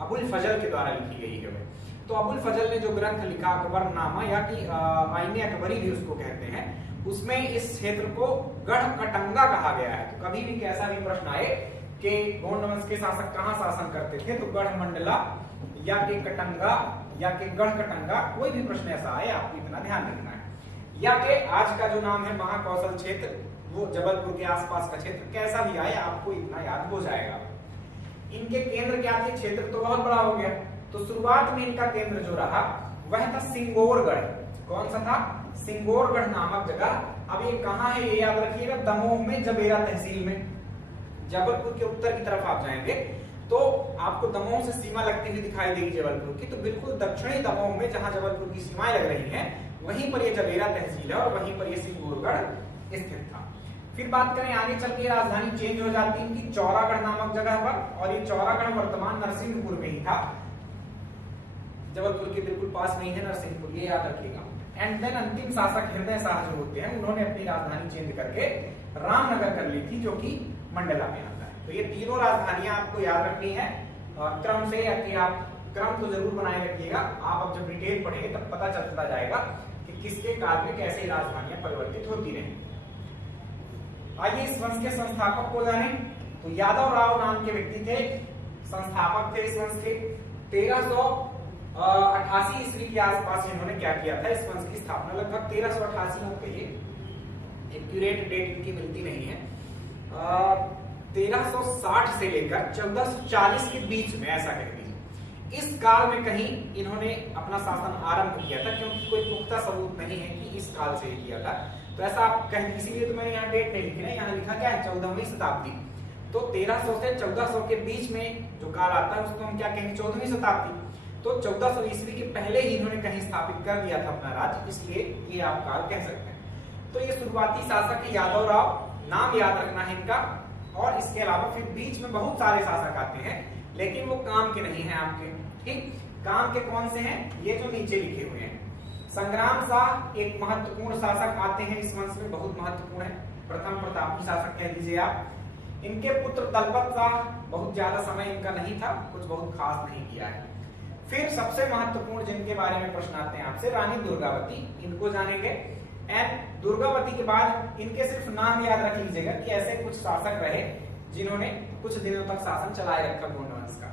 अबुल फजल के द्वारा लिखी गई है। तो अबुल फजल ने जो ग्रंथ लिखा अकबरनामा, या कि आईने अकबरी भी उसको कहते हैं, उसमें इस क्षेत्र को गढ़कटंगा कहा गया है। तो कभी भी कैसा भी प्रश्न आए कि गोंड वंश के शासक कहाँ शासन करते थे, तो गढ़मंडला या कि कटंगा या कि गढ़कटंगा, कोई भी प्रश्न ऐसा आए आपको इतना ध्यान रखना है। या कि आज का जो नाम है महाकौशल क्षेत्र, वो जबलपुर के आसपास का क्षेत्र, कैसा भी आए आपको इतना याद हो जाएगा। इनके केंद्र क्या थे, क्षेत्र तो बहुत बड़ा हो गया, तो शुरुआत में इनका केंद्र जो रहा वह था सिंगोरगढ़। कौन सा था, सिंगोरगढ़ नामक जगह। अब ये कहाँ है ये याद रखिएगा, दमोह में, जबेरा तहसील में। जबलपुर के उत्तर की तरफ आप जाएंगे तो आपको दमोह से सीमा लगती हुई दिखाई देगी जबलपुर की, तो बिल्कुल दक्षिणी दमोह में जहां जबलपुर की सीमाएं लग रही हैं वहीं पर ये जबेरा तहसील है और वहीं पर ये सिंगोरगढ़ स्थित था। फिर बात करें आगे चल के राजधानी चेंज हो जाती है इनकी चौरागढ़ नामक जगह पर, और ये चौरागढ़ वर्तमान नरसिंहपुर में ही था, जबलपुर के बिल्कुल पास में ही है नरसिंहपुर, ये याद रखिएगा। एंड देन अंतिम शासक हृदय शाह जो होते हैं उन्होंने अपनी राजधानी चेंज करके रामनगर कर ली थी, जो कि मंडला में आता है। तो ये तीनों राजधानियां आपको याद रखनी है क्रम से, या कि आप क्रम तो जरूर बनाए रखिएगा। आप अब जब डिटेल पढ़ेंगे तब पता चलता जाएगा कि किसके काल में कैसे राजधानियां परिवर्तित होती रही। आइए इस वंश के संस्थापक को जाने। तो यादव राव नाम के व्यक्ति थे, संस्थापक थे इस वंश के। 1388 ईस्वी के आसपास इन्होंने क्या किया था, इस वंश की स्थापना। लगभग 1388 हम कहिए, एक्यूरेट डेट इनकी मिलती नहीं है। 1360 से लेकर 1440 के बीच में, ऐसा कह दीजिए, इस काल में कहीं इन्होंने अपना शासन आरंभ किया था, क्योंकि कोई पुख्ता सबूत नहीं है कि इस काल से किया था। तो ऐसा आप कहें, इसीलिए तो मैंने यहाँ डेट नहीं लिखी ना, यहाँ लिखा क्या है 14वीं शताब्दी। तो 1300 से 1400 के बीच में जो काल आता है उसको हम क्या कहेंगे, 14वीं शताब्दी। तो 1400 ईस्वी के पहले ही इन्होंने कहीं स्थापित कर दिया था अपना राज्य, इसलिए ये आप काल कह सकते हैं। तो ये शुरुआती शासक है यादव राव, नाम याद रखना है इनका। और इसके अलावा फिर बीच में बहुत सारे शासक आते हैं, लेकिन वो काम के नहीं है आपके, ठीक। काम के कौन से हैं, ये जो नीचे लिखे हुए हैं। संग्राम शाह एक महत्वपूर्ण शासक आते हैं इस वंश में, बहुत महत्वपूर्ण है, प्रथम प्रतापी शासक कह लीजिए आप। इनके पुत्र दलपत शाह, बहुत ज्यादा समय इनका नहीं था, कुछ बहुत खास नहीं किया है। फिर सबसे महत्वपूर्ण जिनके बारे में प्रश्न आते हैं आपसे, रानी दुर्गावती, इनको जानेंगे। एंड दुर्गावती के बाद इनके सिर्फ नाम याद रख लीजिएगा कि ऐसे कुछ शासक रहे जिन्होंने कुछ दिनों तक शासन चलाए रखा गोंड वंश का।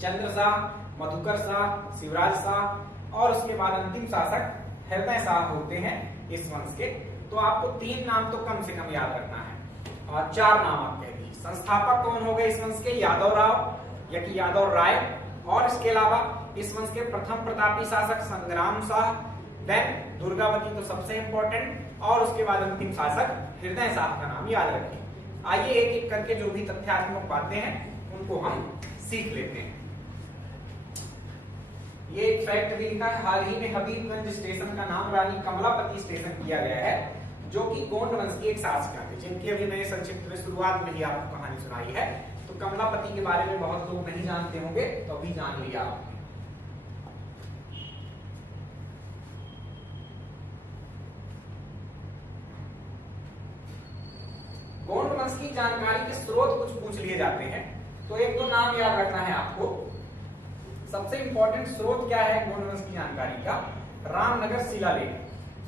चंद्र शाह, मधुकर शाह, शिवराज शाह, और उसके बाद अंतिम शासक हृदय शाह होते हैं इस वंश के। तो आपको 3 नाम तो कम से कम याद रखना है, और 4 नाम आप कह दीजिए। संस्थापक कौन हो गए इस वंश के, यादव राव या कि यादव राय, और इसके अलावा इस वंश के प्रथम प्रतापी शासक संग्राम शाह, देन दुर्गावती तो सबसे इंपॉर्टेंट, और उसके बाद अंतिम शासक हृदय शाह का नाम याद रखिए। आइए एक एक करके जो भी तथ्यात्मक बातें हैं उनको हम सीख लेते हैं। ये एक फैक्ट भी लिखा है, हाल ही में हबीबगंज स्टेशन का नाम रानी कमलापति स्टेशन किया गया है, जो कि गोंड वंश की एक शासक थी, जिनकी अभी मैंने संक्षिप्त में शुरुआत में ही आपको कहानी सुनाई है। तो कमलापति के बारे में बहुत लोग नहीं जानते होंगे, तो अभी जान लिया आपने। गोंड वंश की जानकारी के स्रोत कुछ पूछ लिए जाते हैं, तो एक तो नाम याद रखना है आपको। सबसे इंपॉर्टेंट स्रोत क्या है गोंड वंश की जानकारी का, रामनगर शिलालेख।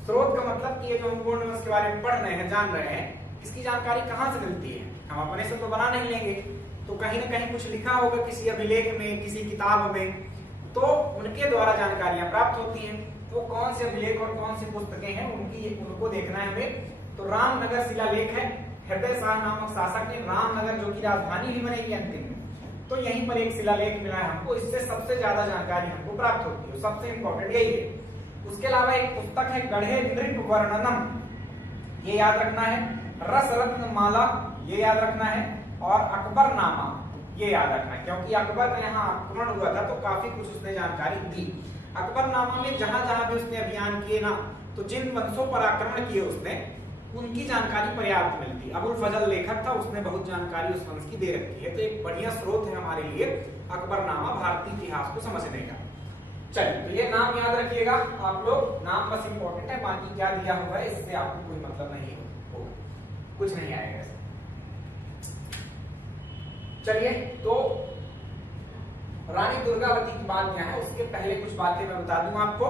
स्रोत का मतलब कि ये जो हम गोंड वंश के बारे में पढ़ रहे हैं, जान रहे हैं, इसकी जानकारी कहाँ से मिलती है, हम अपने से तो बना नहीं लेंगे, तो कहीं ना कहीं कुछ लिखा होगा किसी अभिलेख में, किसी किताब में, तो उनके द्वारा जानकारियां प्राप्त होती हैं। तो कौन से अभिलेख और कौन सी पुस्तकें हैं उनको देखना है हमें। तो रामनगर शिलालेख है, हृदय शाह नामक शासक ने रामनगर, जो की राजधानी भी बनेगी अंतिम में, तो यहीं पर एक शिलालेख मिला है हमको, इससे सबसे ज्यादा जानकारी हमको प्राप्त होती है, सबसे इंपॉर्टेंट यही है। उसके अलावा एक पुस्तक है गढ़े नृप वर्णनम, ये याद रखना है। रस रत्न माला, ये याद रखना है। और अकबरनामा, ये याद रखना है, क्योंकि अकबर का यहाँ आक्रमण हुआ था तो काफी कुछ उसने जानकारी दी। अकबरनामा में जहां जहां भी उसने अभियान किए ना, तो जिन वंशों पर आक्रमण किए उसने, उनकी जानकारी पर्याप्त मिलती। अबुल फजल लेखक था, उसने बहुत जानकारी उस वंश की दे रखी है, तो एक बढ़िया स्रोत है हमारे लिए अकबरनामा भारतीय इतिहास को समझने का। चलिए, तो ये नाम याद रखिएगा आप लोग, नाम बस इंपॉर्टेंट है, बाकी क्या दिया हुआ है इससे आपको कोई मतलब नहीं होगा, कुछ नहीं आएगा इससे। चलिए, तो रानी दुर्गावती की बात क्या है, उसके पहले कुछ बातें मैं बता दूं आपको।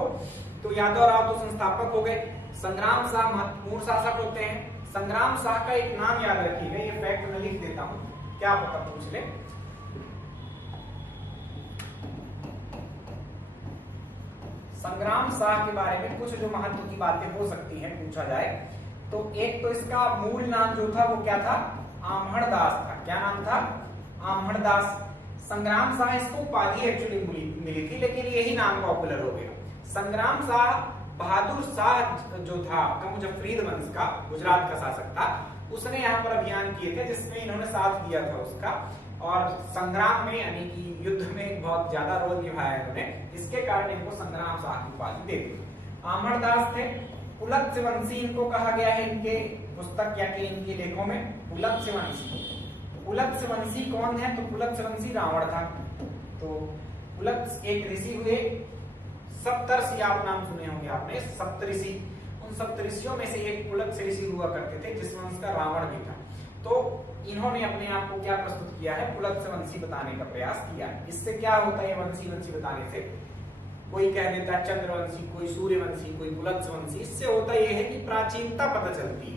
तो यादव राव तो संस्थापक हो गए, संग्राम शाह महत्वपूर्ण शासक होते हैं। संग्राम शाह का एक नाम याद रखिएगा, ये फैक्ट मैं लिख देता हूं, क्या पता पूछ ले। संग्राम शाह के बारे में कुछ जो महत्व की बातें हो सकती हैं पूछा जाए तो एक तो इसका मूल नाम जो था वो क्या था, आम्हणदास था। क्या नाम था, आम्हणदास। संग्राम शाह इसको उपाधि एक्चुअली मिली थी, लेकिन यही नाम पॉपुलर हो गया। संग्राम शाह बहादुर शाह जो था आपका मुजफ्फरीद वंश का, गुजरात का शासक था, उसने यहाँ पर अभियान किए थे जिसमें इन्होंने साथ दिया था उसका, और संग्राम में यानी कि युद्ध में बहुत ज्यादा रोल निभाया इन्होंने, इसके कारण इनको संग्राम शाह की उपाधि दे दी। आम्हणदास थे। पुलत्स्य वंशी इनको कहा गया है इनके पुस्तक या के इनके लेखों में, पुलत्स्य वंशी। पुलत्स्य वंशी कौन है, तो पुलत्स्य वंशी रावण था। तो पुलत्स्य एक ऋषि हुए, सप्तर्षि आप नाम सुने होंगे आपने, सप्तऋषि। उन सप्तऋषियों में से एक पुलत्स्य ऋषि हुआ करते थे जिस वंश का रावण भी था। तो इन्होंने अपने आप को क्या प्रस्तुत किया है, पुलत्स्य वंशी बताने का प्रयास किया है। इससे क्या होता है वंशी वंशी बताने से, कोई कह देता है चंद्रवंशी, कोई सूर्यवंशी, कोई पुलत्स्य वंशी। इससे होता यह है कि प्राचीनता पता चलती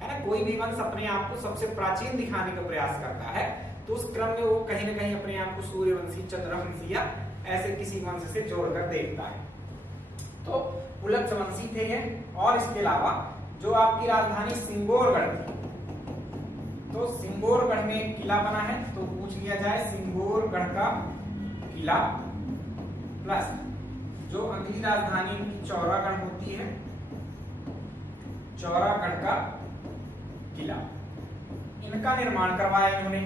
है ना। कोई भी वंश अपने आप को सबसे प्राचीन दिखाने का प्रयास करता है तो उस क्रम में वो कहीं ना कहीं अपने आप को सूर्यवंशी, चंद्रवंशी या ऐसे किसी वंश से जोड़कर देखता है। तो पुलत्स्य वंशी थे ये। और इसके अलावा जो आपकी राजधानी सिंगोरगढ़ थी, तो सिंगोरगढ़ में एक किला बना है, तो पूछ लिया जाए सिंगोरगढ़ का किला प्लस जो अगली राजधानी की चौरागढ़ होती है, चौरागढ़ का किला, इनका निर्माण करवाया इन्होंने।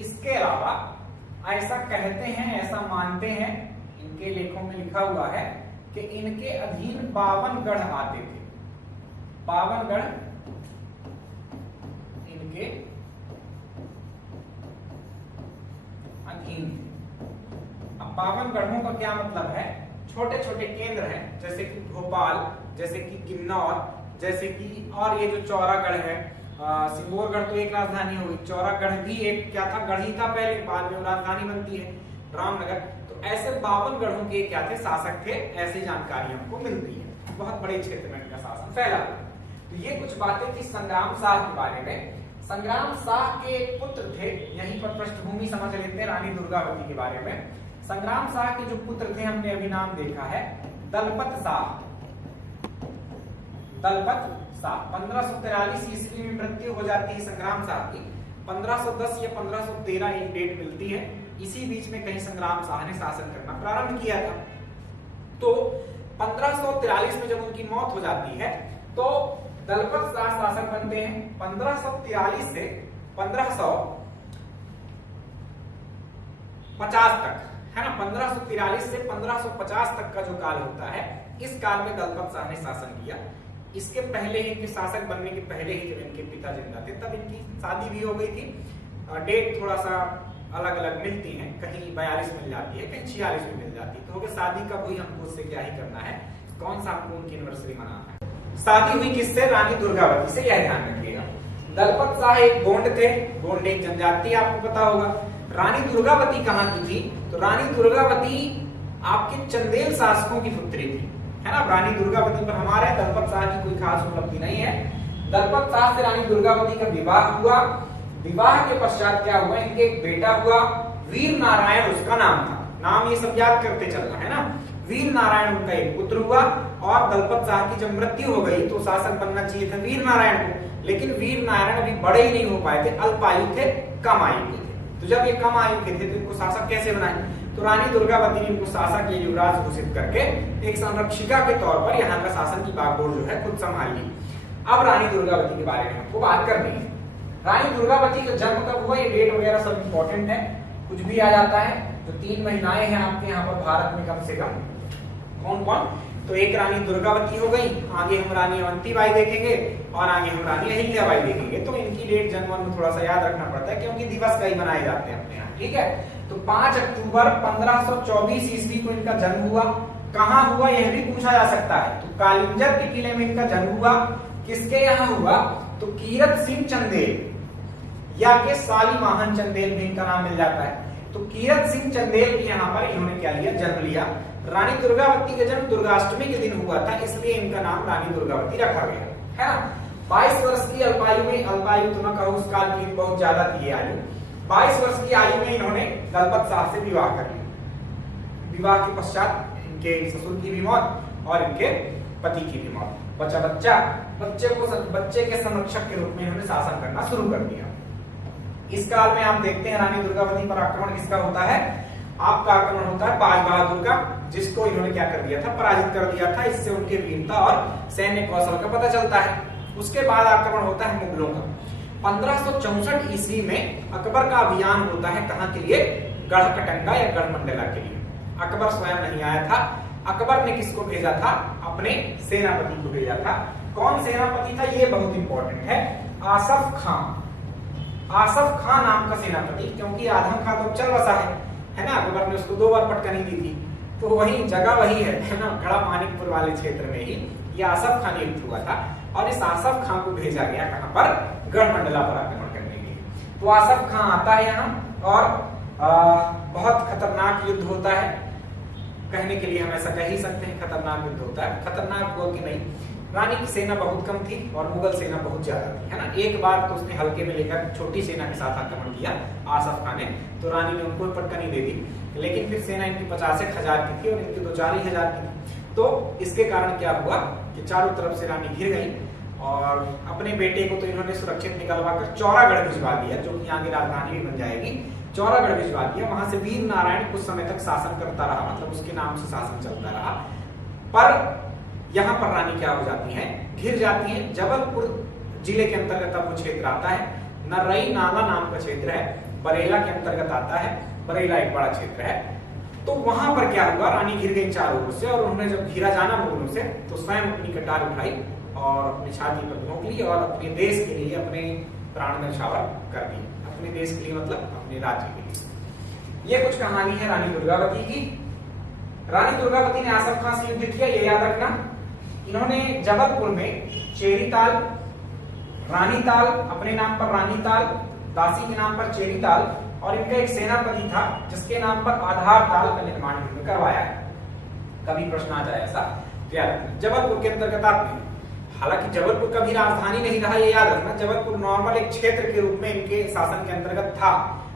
इसके अलावा ऐसा कहते हैं, ऐसा मानते हैं, इनके लेखों में लिखा हुआ है कि इनके अधीन 52 गढ़ आते थे। 52 गढ़ इनके अधीन थे। अब 52 गढ़ों का क्या मतलब है, छोटे छोटे केंद्र हैं, जैसे कि भोपाल, जैसे कि किन्नौर, जैसे कि और ये जो चौरागढ़ है, सिंगोरगढ़ तो एक राजधानी होगी, चौरागढ़ भी एक क्या था, गढ़ ही था पहले, बाद में राजधानी बनती है रामनगर। तो ऐसे 52 गढ़ों के क्या थे, शासक थे, ऐसी जानकारी हमको मिलती है। बहुत बड़े क्षेत्र में इनका शासन फैला। तो ये कुछ बातें थी संग्राम शाह के बारे में। संग्राम शाह के एक पुत्र थे, यहीं पर पृष्ठभूमि समझ लेते हैं रानी दुर्गावती के बारे में। संग्राम शाह के जो पुत्र थे हमने अभी नाम देखा है, दलपत शाह। दलपत शाह 1543 ईस्वी में मृत्यु हो जाती है संग्राम शाह की। 1510 या 1513 एक डेट मिलती है, इसी बीच में कहीं संग्राम शाह ने शासन करना प्रारंभ किया था। तो 1543 में जब उनकी मौत हो जाती है तो दलपत शाह शासक बनते हैं। 1543 से 1550 तक है ना, 1543 से 1550 तक का जो काल होता है, इस काल में दलपत शाह ने शासन किया। इसके पहले इनके शासक बनने के पहले ही जब इनके पिता जिंदा थे तब इनकी शादी भी हो गई थी। डेट थोड़ा सा अलग अलग मिलती हैं, कहीं 42 मिल जाती है, कहीं 46 में मिल जाती है। तो शादी कब हुई हमको उससे क्या ही करना है, कौन सा हमको उनकी एनिवर्सरी मनाना है। शादी हुई किससे, रानी दुर्गावती से, यह ध्यान रखिएगा। दलपत शाह एक गोंड थे, गोंड एक जनजाति आपको पता होगा। रानी दुर्गावती कहाँ की थी, तो रानी दुर्गावती आपके चंदेल शासकों की पुत्री थी, है ना। रानी दुर्गावती पर हमारे दलपत शाह की कोई खास उपलब्धि नहीं है। दलपत शाह से रानी दुर्गावती का विवाह हुआ। विवाह के पश्चात क्या हुआ, इनके एक बेटा हुआ, वीर नारायण उसका नाम था। नाम ये सब याद करते चलना है ना। वीर नारायण उनका एक पुत्र हुआ। और दलपत शाह की जब मृत्यु हो गई तो शासक बनना चाहिए था वीर नारायण को, लेकिन वीर नारायण अभी बड़े ही नहीं हो पाए थे, अल्पायु थे, कम आयु के थे। तो जब ये कम आयु के थे तो इनको शासक कैसे बनाए, तो रानी दुर्गावती ने इनको शासक या युवराज घोषित करके एक संरक्षिका के तौर पर यहाँ का शासन की बागडोर जो है खुद संभाल ली। अब रानी दुर्गावती के बारे में हमको बात करनी है। रानी दुर्गावती का जन्म कब हुआ, ये डेट वगैरह सब इंपॉर्टेंट है, कुछ भी आ जाता है। जो 3 महिलाएं हैं आपके यहाँ पर भारत में कम से कम, कौन कौन, तो एक रानी दुर्गावती हो गई, आगे हम रानी अवंतीबाई देखेंगे और आगे हम रानी अहिल्याबाई देखेंगे। तो इनकी डेट जन्म में थोड़ा सा याद रखना पड़ता है क्योंकि दिवस कई मनाए जाते हैं अपने यहाँ, ठीक है। तो 5 अक्टूबर 1524 ईस्वी को इनका जन्म हुआ। कहाँ हुआ यह भी पूछा जा सकता है, तो कालिंजर के किले में इनका जन्म हुआ। किसके यहाँ हुआ, तो कीरत सिंह चंदेल या के सालीमाहन चंदेल भी इनका नाम मिल जाता है। तो कीरत सिंह चंदेल के यहाँ पर इन्होंने क्या लिया, जन्म लिया। रानी दुर्गावती का जन्म दुर्गाष्टमी के दिन हुआ था, इसलिए इनका नाम रानी दुर्गावती रखा गया है ना। 22 वर्ष की अल्पायु में, अल्पायु तो न कहो, उस काल की बहुत ज्यादा थी आयु, 22 वर्ष की आयु में इन्होंने दलपत शाह से विवाह कर लिया। विवाह के पश्चात इनके ससुर की भी मौत और इनके पति की भी मौत। बच्चे के संरक्षक के रूप में इन्होंने शासन करना शुरू कर दिया। इस काल में आप देखते हैं रानी दुर्गावती पर आक्रमण किसका होता है? आपका आक्रमण होता है बाज बहादुर का, जिसको इन्होंने क्या कर दिया था? पराजित कर दिया था। इससे उनके वीरता और सैन्य कौशल का पता चलता है। उसके बाद आक्रमण होता है मुगलों का। 1564 ईस्वी में अकबर का अभियान होता है कहाँ के लिए? गढ़कटंगा या गढ़मंडला के लिए। अकबर स्वयं नहीं आया था। अकबर ने किसको भेजा था? अपने सेनापति को भेजा था। कौन सेनापति था? ये बहुत इंपॉर्टेंट है। आसफ खां। आसफ खां नाम का सेनापति, क्योंकि आजम खां तो चल बसा है ना, अकबर ने उसको 2 बार पटकनी दी थी, तो वही जगह वही है ना, गढ़ा मानिकपुर वाले क्षेत्र में ही ये आसफ खां नियुक्त हुआ था। और इस आसफ खां को भेजा गया कहां पर? गढ़मंडला पर आक्रमण करने के लिए। तो आसफ खां आता है यहाँ और बहुत खतरनाक युद्ध होता है। कहने के लिए हम ऐसा कह ही सकते हैं खतरनाक युद्ध होता है। खतरनाक हुआ कि नहीं, रानी की सेना बहुत कम थी और मुगल सेना बहुत ज्यादा थी, है ना। एक बार तो उसने हल्के में लेकर छोटी सेना के साथ आक्रमण किया आसफ खां ने, तो रानी ने उनको पटकनी दे दी। लेकिन फिर सेना इनकी 50,000 की थी और इनकी तो 4,000 की थी। तो इसके कारण क्या हुआ कि चारों तरफ से रानी घिर गई और अपने बेटे को तो इन्होंने सुरक्षित निकलवा कर चौरागढ़ भिजवा दिया, जो कि आगे राजधानी भी बन जाएगी। चौरागढ़ भिजवा दिया। वहां से वीर नारायण कुछ समय तक शासन करता रहा, मतलब उसके नाम से शासन चलता रहा। पर यहाँ पर रानी क्या हो जाती हैं? घिर जाती हैं। जबलपुर जिले के अंतर्गत अब वो क्षेत्र आता है। नर्रई नाला नाम का क्षेत्र है, बरेला के अंतर्गत आता है। बरेला एक बड़ा क्षेत्र है। तो वहां पर क्या हुआ? रानी घिर गई चारों ओर से, और उन्होंने जब घिरा जाना मुगलों से, तो स्वयं अपनी कटार उठाई और अपनी छाती पर भोंक ली और अपने देश के लिए अपने प्राण न्यौछावर कर दी। अपने देश के लिए मतलब अपने राज्य के लिए। ये कुछ कहानी है रानी दुर्गावती की। रानी दुर्गावती ने आसफ खां से युद्ध किया, ये याद रखना। इन्होंने जबलपुर में चेरीताल, रानीताल, अपने नाम पर रानीताल, दासी के नाम पर चेरीताल, और इनका एक सेनापति था जिसके नाम पर आधार ताल का निर्माण इन्होंने करवाया है। कभी प्रश्न आ जाए ऐसा याद। जबलपुर के अंतर्गत आते हैं। हालांकि जबलपुर कभी राजधानी नहीं रहा, ये याद रखना। जबलपुर नॉर्मल एक क्षेत्र के रूप में इनके शासन के अंतर्गत था,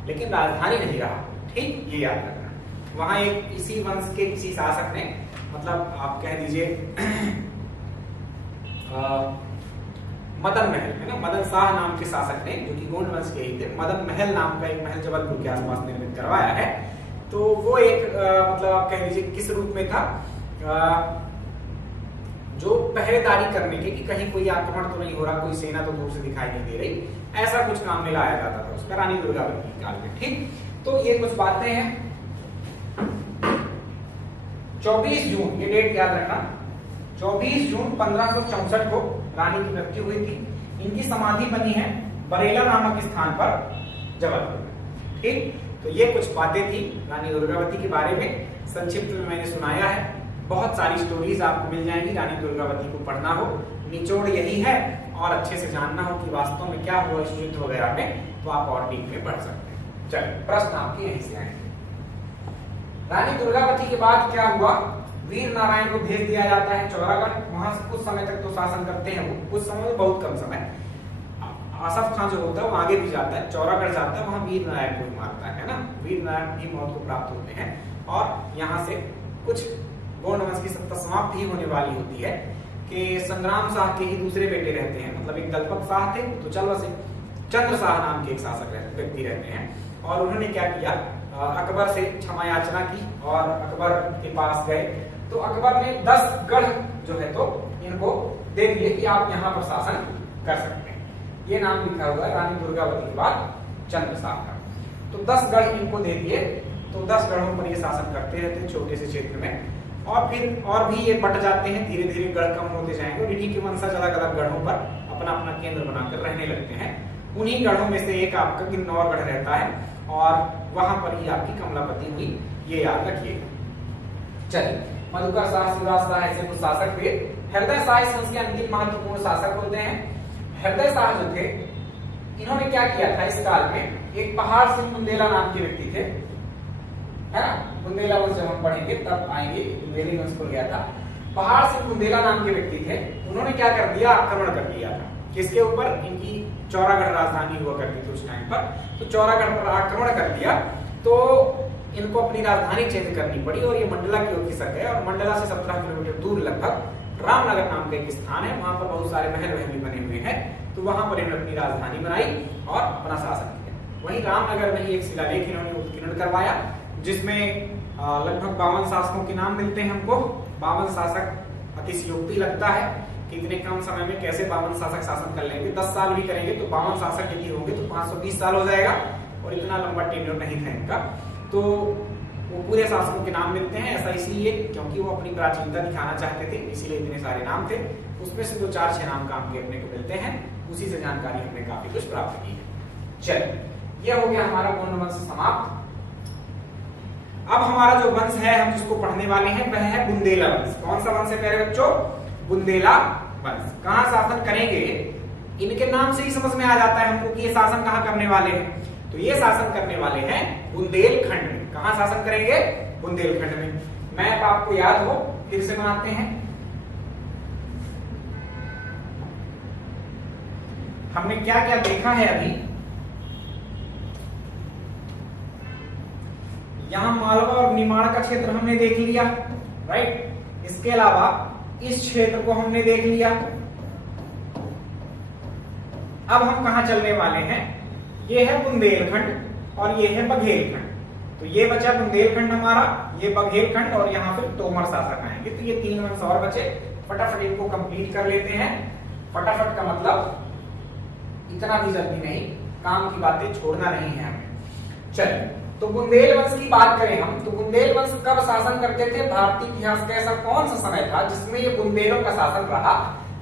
लेकिन राजधानी नहीं रहा। ठीक, ये याद रखना। वहां एक इसी वंश के किसी शासक ने, मतलब आप कह दीजिए मदन महल, है ना, मदन शाह नाम के शासक ने, जो कि गोंड वंश के ही थे, मदन महल नाम का एक महल जबलपुर के आसपास निर्मित करवाया है। तो वो एक मतलब आप कह लीजिए किस रूप में था? जो पहरेदारी करने के, कि कहीं कोई आक्रमण तो नहीं हो रहा, कोई सेना तो दूर से दिखाई नहीं दे रही, ऐसा कुछ काम में लाया जाता था उसका रानी दुर्गावती के काल में। ठीक, तो ये कुछ बातें हैं। 24 जून, ये डेट याद रखना, 24 जून 1564 को रानी की मृत्यु हुई थी। इनकी समाधि बनी है बरेला नामक स्थान पर जबलपुर में। ठीक, तो ये कुछ बातें थी रानी दुर्गावती के बारे में। संक्षिप्त में मैंने सुनाया है। बहुत सारी स्टोरीज आपको मिल जाएंगी, रानी दुर्गावती को पढ़ना हो, निचोड़ यही है, और अच्छे से जानना हो कि वास्तव में क्या हुआ इस युद्ध वगैरह में, तो आप और डीप में पढ़ सकते हैं। चलिए, प्रश्न आपके यहीं से आएंगे। रानी दुर्गावती के बाद क्या हुआ? वीर नारायण को भेज दिया जाता है चौरागढ़। वहां से कुछ समय तक तो शासन करते हैं वो, कुछ समय में, बहुत कम समय। आसफ खां जो होता है वो आगे भी जाता है, चौरागढ़ जाता है, वहां वीर नारायण को ही मारता है ना। वीर नारायण की मौत को प्राप्त होते हैं और यहाँ से कुछ गोंड वंश की सत्ता समाप्त ही होने वाली होती है कि संग्राम शाह के ही दूसरे बेटे रहते हैं। मतलब एक दलपत शाह थे तो चल बसे, चंद्र शाह नाम के एक शासक व्यक्ति रहते हैं, और उन्होंने क्या किया? अकबर से क्षमा याचना की और अकबर के पास गए। तो अकबर ने 10 गढ़ जो है तो इनको दे दिए कि आप यहाँ पर शासन कर सकते हैं। ये नाम लिखा हुआ है रानी दुर्गावती के बाद चंद्र शाह का। तो 10 गढ़ इनको दे दिए, तो 10 गढ़ों पर ये शासन करते रहते छोटे से क्षेत्र में। और फिर और भी ये बट जाते हैं, धीरे धीरे गढ़ कम होते जाएंगे और इन्हीं के वंशज अलग अलग गढ़ों पर अपना अपना केंद्र बनाकर रहने लगते हैं। उन्हीं गढ़ों में से एक आपका किन्नौर गढ़ रहता है और वहां पर ही आपकी कमलापति हुई, ये याद रखिएगा। चलिए, मधुकर शाह, शिवराज शाह ऐसे कुछ शासक थे। हृदय शाह इस वंश के अंतिम महत्वपूर्ण शासक होते हैं। हृदय शाह जो थे, इन्होंने क्या किया था इस काल में? एक पहाड़ सिंह बुंदेला नाम के व्यक्ति थे, है ना। बुंदेला वंश जब हम पढ़ेंगे तब आएंगे, बुंदेली वंश को गया था। पहाड़ सिंह बुंदेला नाम के व्यक्ति थे। उन्होंने क्या कर दिया? आक्रमण कर दिया था किसके ऊपर? इनकी चौरागढ़ राजधानी हुआ करती थी उस टाइम पर, तो चौरागढ़ पर आक्रमण कर दिया। तो इनको अपनी राजधानी चेंज करनी पड़ी और ये मंडला की ओर खिसक गए और मंडला से 17 किलोमीटर दूर लगभग रामनगर नाम का एक स्थान है, वहां पर बहुत सारे महल वहल भी बने हुए हैं, तो वहां पर इन्होंने अपनी राजधानी बनाई और अपना शासन किया। वहीं रामनगर में ही एक शिलालेख इन्होंने उत्कीर्ण करवाया जिसमें लगभग 52 शासकों के नाम मिलते हैं हमको। 52 शासक अतिशयोक्ति लगता है कि इतने कम समय में कैसे 52 शासक शासन कर लेंगे। 10 साल भी करेंगे तो 52 शासक यदि होंगे तो 520 साल हो जाएगा और इतना लंबा टेन्योर नहीं था इनका। तो वो पूरे शासकों के नाम मिलते हैं, ऐसा इसलिए क्योंकि वो अपनी प्राचीनता दिखाना चाहते थे, इसीलिए इतने सारे नाम थे। उसमें से 2-4-6 नाम काम के अपने को मिलते हैं, उसी से जानकारी हमने काफी कुछ प्राप्त की है। चलिए, यह हो गया हमारा गोंड वंश समाप्त। अब हमारा जो वंश है हम जिसको पढ़ने वाले हैं वह है बुंदेला वंश। कौन सा वंश है प्यारे बच्चों? बुंदेला वंश। कहाँ शासन करेंगे? इनके नाम से ही समझ में आ जाता है हमको कि ये शासन कहाँ करने वाले हैं। तो ये शासन करने वाले हैं बुंदेलखंड में। कहाँ शासन करेंगे? बुंदेलखंड में। मैप आपको याद हो, फिर से बनाते हैं। हमने क्या क्या देखा है अभी? यहां मालवा और निमाड़ का क्षेत्र हमने देख लिया, राइट। इसके अलावा इस क्षेत्र को हमने देख लिया। अब हम कहां चलने वाले हैं? ये है बुंदेलखंड और ये है बघेलखंड। तो ये बचा बुंदेलखंड हमारा, ये बघेलखंड और यहाँ फिर तोमर शासक आएंगे। तो ये 3 वंश और बचे। फटाफट इनको कंप्लीट कर लेते हैं। फटाफट का मतलब इतना भी जल्दी नहीं, काम की बातें छोड़ना नहीं है हमें। चलिए, तो बुंदेल वंश की बात करें हम, तो बुंदेल वंश कब शासन करते थे? भारतीय इतिहास का ऐसा कौन सा समय था जिसमें ये बुंदेलों का शासन रहा?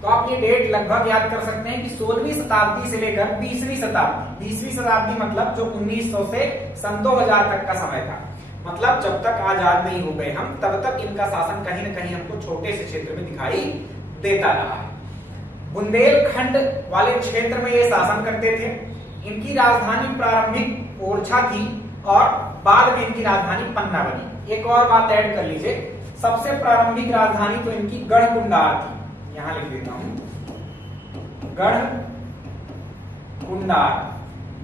तो आप ये डेट लगभग याद कर सकते हैं कि 16वीं शताब्दी से लेकर 20वीं शताब्दी। 20वीं शताब्दी मतलब जो 1900 से सन 2000 तक का समय था। मतलब जब तक आजाद नहीं हो गए हम, तब तक इनका शासन कहीं ना कहीं हमको छोटे से क्षेत्र में दिखाई देता रहा है। बुंदेलखंड वाले क्षेत्र में ये शासन करते थे। इनकी राजधानी प्रारंभिक ओरछा थी और बाद में इनकी राजधानी पन्ना बनी। एक और बात ऐड कर लीजिए, सबसे प्रारंभिक राजधानी तो इनकी गढ़कुंडार थी। यहां लिख देता हूं, गढ़कुंडार।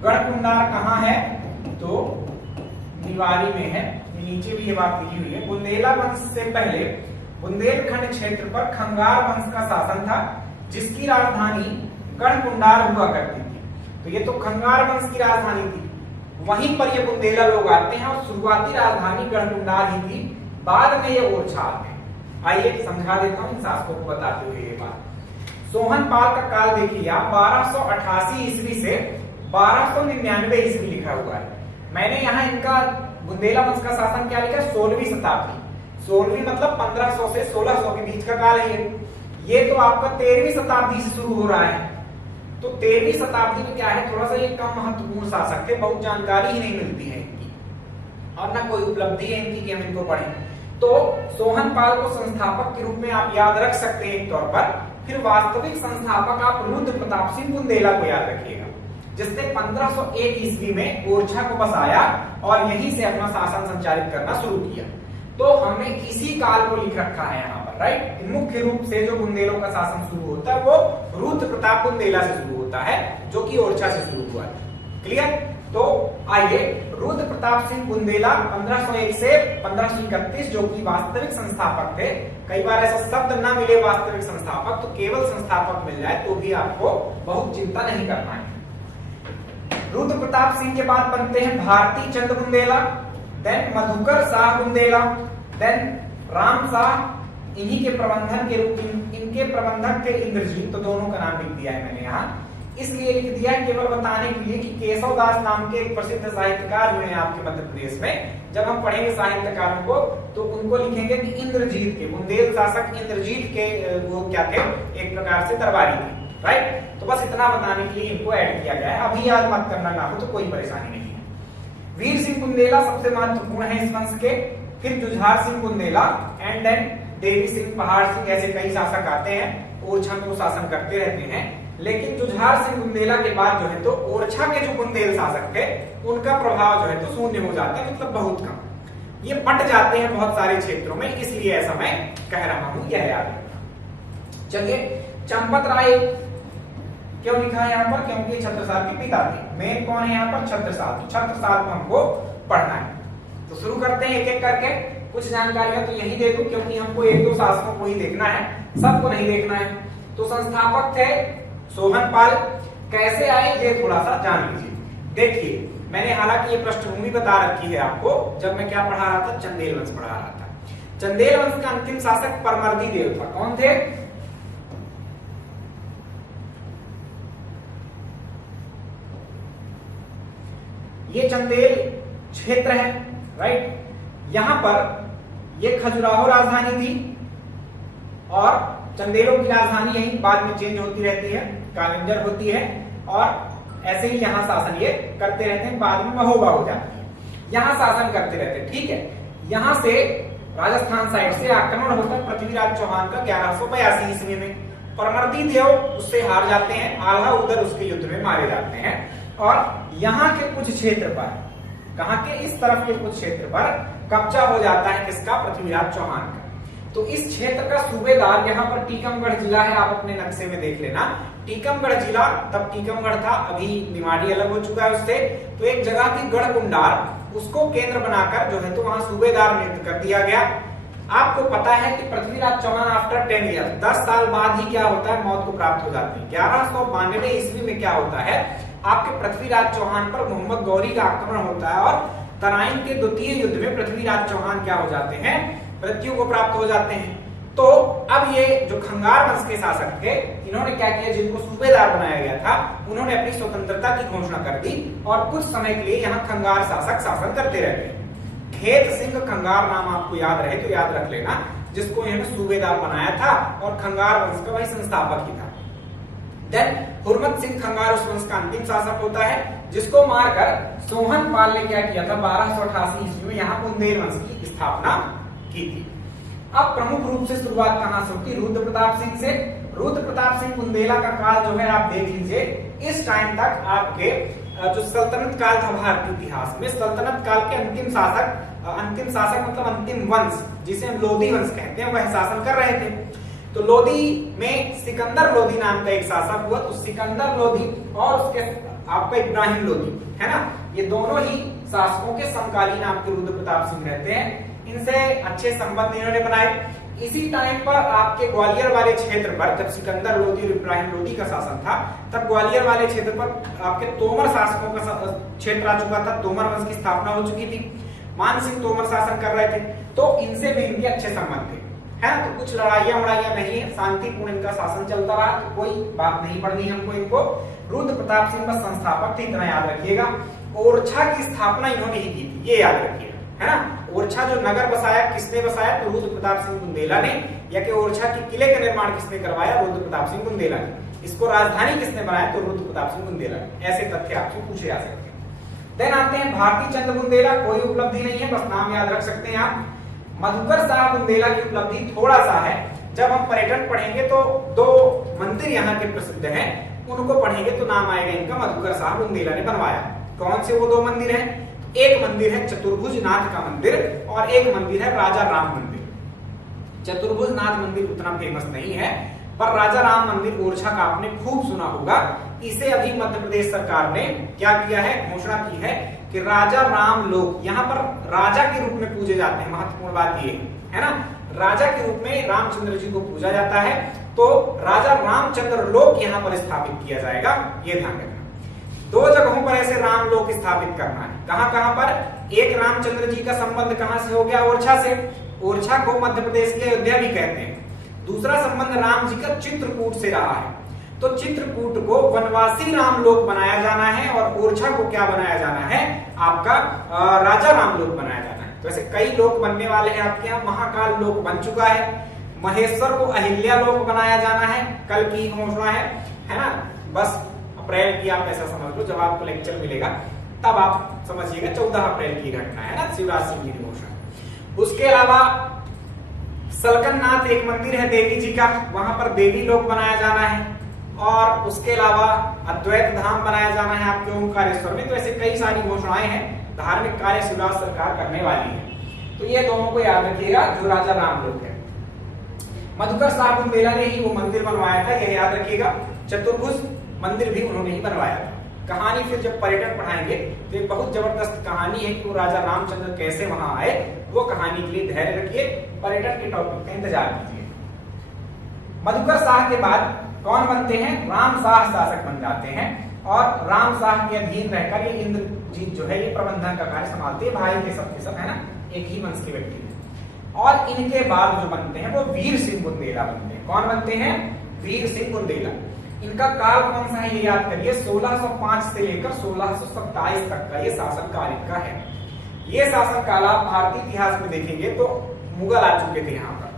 गढ़कुंडार कहां है? तो निवाड़ी में है। नीचे भी ये बात लिखी हुई है। बुंदेला वंश से पहले बुंदेलखंड क्षेत्र पर खंगार वंश का शासन था जिसकी राजधानी गढ़कुंडार हुआ करती थी। तो ये तो खंगार वंश की राजधानी थी, वहीं पर ये बुंदेला लोग आते हैं और शुरुआती राजधानी गढ़कुंडार ही थी, बाद में ये ओरछा आते हैं। आइए समझा देता हूं इन शासकों को बताते हुए ये बात। सोहनपाल का काल देखिए आप, 1288 ईस्वी से 1299 ईस्वी लिखा हुआ है। मैंने यहाँ इनका बुंदेला वंश का शासन क्या लिखा? 16वीं शताब्दी। 16वीं मतलब 1500 से 1600 के बीच का काल है ये तो आपका 13वीं शताब्दी से शुरू हो रहा है। तो 13वीं शताब्दी में क्या है, थोड़ा सा ये कम महत्वपूर्ण शासक थे, बहुत जानकारी ही नहीं मिलती है इनकी और ना कोई उपलब्धि है इनकी कि हम इनको पढ़ें। तो सोहनपाल को संस्थापक के रूप में आप याद रख सकते हैं एक तौर पर। फिर वास्तविक संस्थापक आप रुद्र प्रताप सिंह बुंदेला को याद रखिएगा, जिसने 1501 ईस्वी में ओरछा को बसाया और यहीं से अपना शासन संचालित करना शुरू किया। तो हमने इसी काल को लिख रखा है यहाँ पर, राइट। मुख्य रूप से जो बुंदेलों का शासन शुरू होता है वो रुद्र प्रताप बुंदेला से शुरू होता है, जो कि ओरछा से शुरू हुआ है। क्लियर? तो आइए, रुद्र प्रताप सिंह बुंदेला 1501 से 1531 जो कि वास्तविक संस्थापक थे। कई बार ऐसा शब्द ना मिले वास्तविक संस्थापक, तो केवल संस्थापक मिल जाए तो भी आपको बहुत चिंता नहीं करना है। रुद्र प्रताप सिंह के बाद बनते हैं भारती चंद बुंदेला, देन मधुकर शाह बुंदेला, देन राम शाह। इन्हीं के प्रबंधन के रूप इनके प्रबंधक थे इंद्रजीत। तो दोनों का नाम लिख दिया है मैंने यहाँ, इसलिए लिख दिया है केवल बताने के लिए कि केशव दास नाम के एक प्रसिद्ध साहित्यकार हुए हैं आपके मध्य प्रदेश में। जब हम पढ़ेंगे साहित्यकारों को तो उनको लिखेंगे कि इंद्रजीत के, बुंदेल शासक इंद्रजीत के वो क्या थे, एक प्रकार से दरबारी थे, राइट। तो बस इतना बताने के लिए इनको ऐड किया गया है। अभी याद मत करना ना हो तो कोई परेशानी नहीं है। वीर सिंह बुंदेला सबसे महत्वपूर्ण है इस वंश के। फिर जुझार सिंह बुंदेला एंड देन देवी सिंह, पहाड़ सिंह, ऐसे कई शासक आते हैं। ओरछा में वो शासन करते रहते हैं, लेकिन जुझार सिंह बुंदेला के बाद जो है तो ओरछा के जो बुंदेल शासक थे उनका प्रभाव जो है तो शून्य हो जाता है, मतलब बहुत कम। ये बट जाते हैं बहुत सारे क्षेत्रों में, इसलिए ऐसा मैं कह रहा हूं, यह याद रखना। चलिए, चंपत राय क्यों लिखा है यहाँ पर? क्योंकि छत्रसाल के पिता थे। मेन कौन है यहाँ पर? छत्रसाल। तो छत्रसाल को हमको पढ़ना है। तो शुरू करते हैं एक एक करके। कुछ जानकारियां तो यही दे दूं क्योंकि हमको एक दो शासकों को ही देखना है, सबको नहीं देखना है। तो संस्थापक थे सोहनपाल। कैसे आए ये थोड़ा सा जान लीजिए। देखिए मैंने हालांकि ये पृष्ठभूमि बता रखी है आपको, जब मैं क्या पढ़ा रहा था, चंदेल वंश पढ़ा रहा था। चंदेल वंश का अंतिम शासक परमर्दी देव था। कौन थे? ये चंदेल क्षेत्र है, राइट। यहां पर ये खजुराहो राजधानी थी और चंदेलों की राजधानी यही बाद में चेंज होती रहती है, कालिंजर होती है और ऐसे ही यहां शासन ये करते रहते हैं। बाद में महोबा हो जाती है, यहां शासन करते रहते हैं, ठीक है। यहां से राजस्थान साइड से आक्रमण होता है पृथ्वीराज चौहान का 1182 ईस्वी में। परमर्दी देव उससे हार जाते हैं, आल्हा उदर उसके युद्ध में मारे जाते हैं और यहाँ के कुछ क्षेत्र पर, कहाँ के, इस तरफ के कुछ क्षेत्र पर कब्जा हो जाता है किसका? पृथ्वीराज चौहान का। तो इस क्षेत्र का सूबेदार, यहाँ पर टीकमगढ़ जिला है, आप अपने नक्शे में देख लेना। टीकमगढ़ जिला, तब टीकमगढ़ था, अभी निमाड़ी अलग हो चुका है उससे। तो एक जगह थी गढ़कुंडार, उसको केंद्र बनाकर जो है तो वहां सूबेदार नियुक्त कर दिया गया। आपको पता है कि पृथ्वीराज चौहान आफ्टर 10 ईयर, 10 साल बाद ही क्या होता है? मौत को प्राप्त हो जाती है। 1192 ईस्वी में क्या होता है? आपके पृथ्वीराज चौहान पर मोहम्मद गौरी का आक्रमण होता है और तराइन के द्वितीय युद्ध में पृथ्वीराज चौहान क्या हो जाते हैं? मृत्यु को प्राप्त हो जाते हैं। तो अब ये जो खंगार वंश के शासक थे, इन्होंने क्या किया? जिनको सूबेदार बनाया गया था, उन्होंने अपनी स्वतंत्रता की घोषणा कर दी और कुछ समय के लिए यहाँ खंगार शासक शासन करते रहते। खेत सिंह खंगार नाम आपको याद रहे तो याद रख लेना, जिसको इन्होंने सूबेदार बनाया था और खंगार वंश का वही संस्थापक ही था। देन हुरमत सिंह खंगार उस वंश का अंतिम शासक होता है, जिसको मारकर सोहनपाल ने क्या किया था? 1288 ईस्वी में यहाँ बुंदेल वंश की स्थापना की थी। अब प्रमुख रूप से शुरुआत कहां से होती? रुद्र प्रताप सिंह से। रुद्र प्रताप सिंह बुंदेला का काल जो है आप देख लीजिए, इस टाइम तक आपके जो सल्तनत काल था भारतीय इतिहास में, सल्तनत काल के अंतिम शासक मतलब अंतिम वंश जिसे हम लोधी वंश कहते हैं, वह शासन कर रहे थे। तो लोधी में सिकंदर लोधी नाम का एक शासक हुआ। तो सिकंदर लोधी और उसके आपका इब्राहिम लोधी है ना, ये दोनों ही शासकों के समकालीन आपके रुद्र प्रताप सिंह रहते हैं। इनसे अच्छे संबंध इन्होंने बनाए। इसी टाइम पर आपके ग्वालियर वाले क्षेत्र पर, जब सिकंदर लोधी और इब्राहिम लोधी का शासन था, तब ग्वालियर वाले क्षेत्र पर आपके तोमर शासकों का क्षेत्र आ चुका था। तोमर वंश की स्थापना हो चुकी थी, मान सिंह तोमर शासन कर रहे थे। तो इनसे भी इनके अच्छे संबंध थे, है ना। तो कुछ लड़ाइयां नहीं है, शांतिपूर्ण इनका शासन चलता रहा। तो कोई बात नहीं पढ़नी हमको इनको। रुद्र प्रताप सिंह बस संस्थापक थे, इतना याद रखिएगा। ओरछा की स्थापना इन्होंने ही की थी, ये याद रखिएगा, है ना। ओरछा जो नगर बसाया, किसने बसाया? तो रुद्र प्रताप सिंह बुंदेला ने। या कि ओरछा के किले का निर्माण किसने करवाया? रुद्र प्रताप सिंह बुंदेला ने। इसको राजधानी किसने बनाया? तो रुद्र प्रताप सिंह बुंदेला ने। ऐसे तथ्य आपसे पूछे जा सकते हैं। देन आते हैं भारती चंद्र बुंदेला। कोई उपलब्धि नहीं है, बस नाम याद रख सकते हैं आप। मधुकर शाह बुंदेला की उपलब्धि थोड़ा सा है, जब हम पर्यटन पढ़ेंगे तो 2 मंदिर यहाँ के प्रसिद्ध हैं, उनको पढ़ेंगे तो नाम आएगा इनका। मधुकर शाह बुंदेला ने बनवाया। कौन से वो 2 मंदिर हैं? एक मंदिर है चतुर्भुज नाथ का मंदिर और एक मंदिर है राजा राम मंदिर। चतुर्भुज नाथ मंदिर उतना फेमस नहीं है, पर राजा राम मंदिर ओरछा का आपने खूब सुना होगा। इसे अभी मध्य प्रदेश सरकार ने क्या किया है? घोषणा की है कि राजा राम लोक, यहाँ पर राजा के रूप में पूजे जाते हैं। महत्वपूर्ण बात ये है ना, राजा के रूप में रामचंद्र जी को पूजा जाता है। तो राजा रामचंद्र लोक यहाँ पर स्थापित किया जाएगा, ये ध्यान रखना। 2 जगहों पर ऐसे राम लोक स्थापित करना है। कहां पर? एक रामचंद्र जी का संबंध कहां से हो गया? ओरछा से। ओरछा को मध्य प्रदेश की अयोध्या भी कहते हैं। दूसरा संबंध राम जी का चित्रकूट से रहा है। तो चित्रकूट को वनवासी राम लोक बनाया जाना है और ओरछा को क्या बनाया जाना है? आपका राजा राम लोक बनाया जाना है। तो ऐसे कई लोक बनने वाले हैं आपके यहाँ। महाकाल लोक बन चुका है। महेश्वर को अहिल्या लोक बनाया जाना है, कल की घोषणा है ना। बस अप्रैल की आप ऐसा समझ लो, जब आपको लेक्चर मिलेगा तब आप समझिएगा 14 अप्रैल की घटना है ना, शिवराज सिंह जी की घोषणा। उसके अलावा सलकननाथ एक मंदिर है देवी जी का, वहां पर देवी लोक बनाया जाना है। और उसके अलावा अद्वैत धाम बनाया जाना है आपके ओंकारेश्वर में। तो ऐसे कई सारी घोषणाएं हैं, धार्मिक कार्य शिवराज सरकार करने वाली है। तो ये दोनों को याद रखिएगा, जो राजा राम लोक है। मधुकर शाह बुंदेला ने ही वो मंदिर बनवाया था, यह याद रखिएगा। चतुर्भुज मंदिर भी उन्होंने ही बनवाया था। कहानी फिर जब पर्यटन पढ़ाएंगे तो एक बहुत जबरदस्त कहानी है कि वो राजा रामचंद्र कैसे वहां आए, वो कहानी के लिए धैर्य रखिए, पर्यटन के टॉपिक का इंतजार कीजिए। मधुकर शाह के बाद कौन बनते हैं? राम शाह शासक बन जाते हैं और राम शाह के अधीन रहकर ये इंद्रजीत जो है ये प्रबंधन का कार्य संभालते हैं, भाई के सब है ना, एक ही वंश के व्यक्ति है। और इनके बाद जो बनते हैं वो वीर सिंह बुंदेला बनते हैं। कौन बनते हैं? वीर सिंह बुंदेला। इनका काल कौन सा है ये याद करिए, 1605 से लेकर 1627 तक का ये शासनकाल इनका है। ये शासनकाल आप भारतीय इतिहास में देखेंगे तो मुगल आ चुके थे यहाँ पर,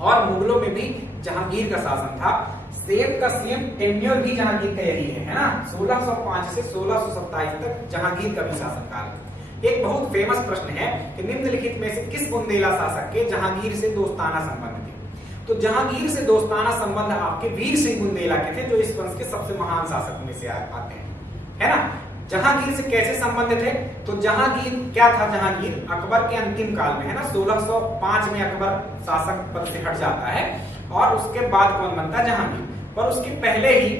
और मुगलों में भी जहांगीर का शासन था। सेम का सेम टेन्योर भी जहांगीर का यही है ना, 1605 से 1627 तक जहांगीर का भी शासनकाल। एक बहुत फेमस प्रश्न है कि निम्नलिखित में से किस बुंदेला शासक के जहांगीर से दोस्ताना संबंध थे? तो जहांगीर से दोस्ताना संबंध आपके वीर सिंह बुंदेला के थे, जो इस वंश के सबसे महान शासक में से आते हैं, है ना। जहांगीर से कैसे संबंध थे? तो जहांगीर क्या था? जहांगीर अकबर के अंतिम काल में है ना, 1605 में अकबर शासक पद से हट जाता है और उसके बाद कौन बनता है? जहांगीर। पर उसके पहले ही,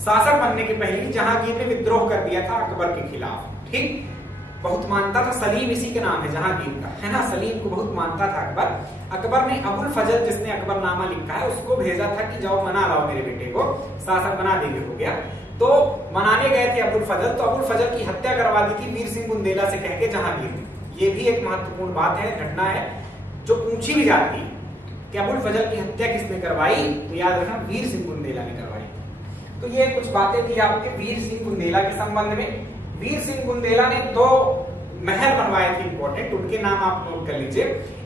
शासक बनने के पहले ही जहांगीर ने विद्रोह कर दिया था अकबर के खिलाफ। ठीक, बहुत मानता था, सलीम इसी के नाम है जहांगीर का, है ना, सलीम को बहुत मानता था अकबर। अकबर ने अबुल फजल, जिसने अकबरनामा लिखा है, उसको भेजा था कि जाओ मना लाओ मेरे बेटे को, शासक बना देंगे, हो गया। तो मनाने गए थे अबुल फजल, तो अबुल फजल की हत्या करवा दी थी वीर सिंह बुंदेला से कह के जहांगीर ने। ये भी एक महत्वपूर्ण बात है, घटना है जो पूछी भी जाती है कि अबुल फजल की हत्या किसने करवाई? तो याद रखना, वीर सिंह बुंदेला ने करवाई। तो ये कुछ बातें थी आपके वीर सिंह बुंदेला के संबंध में। वीर सिंह बुंदेला ने 2 महल बनवाए थे इंपॉर्टेंट, उनके नाम आप नोट कर लीजिए।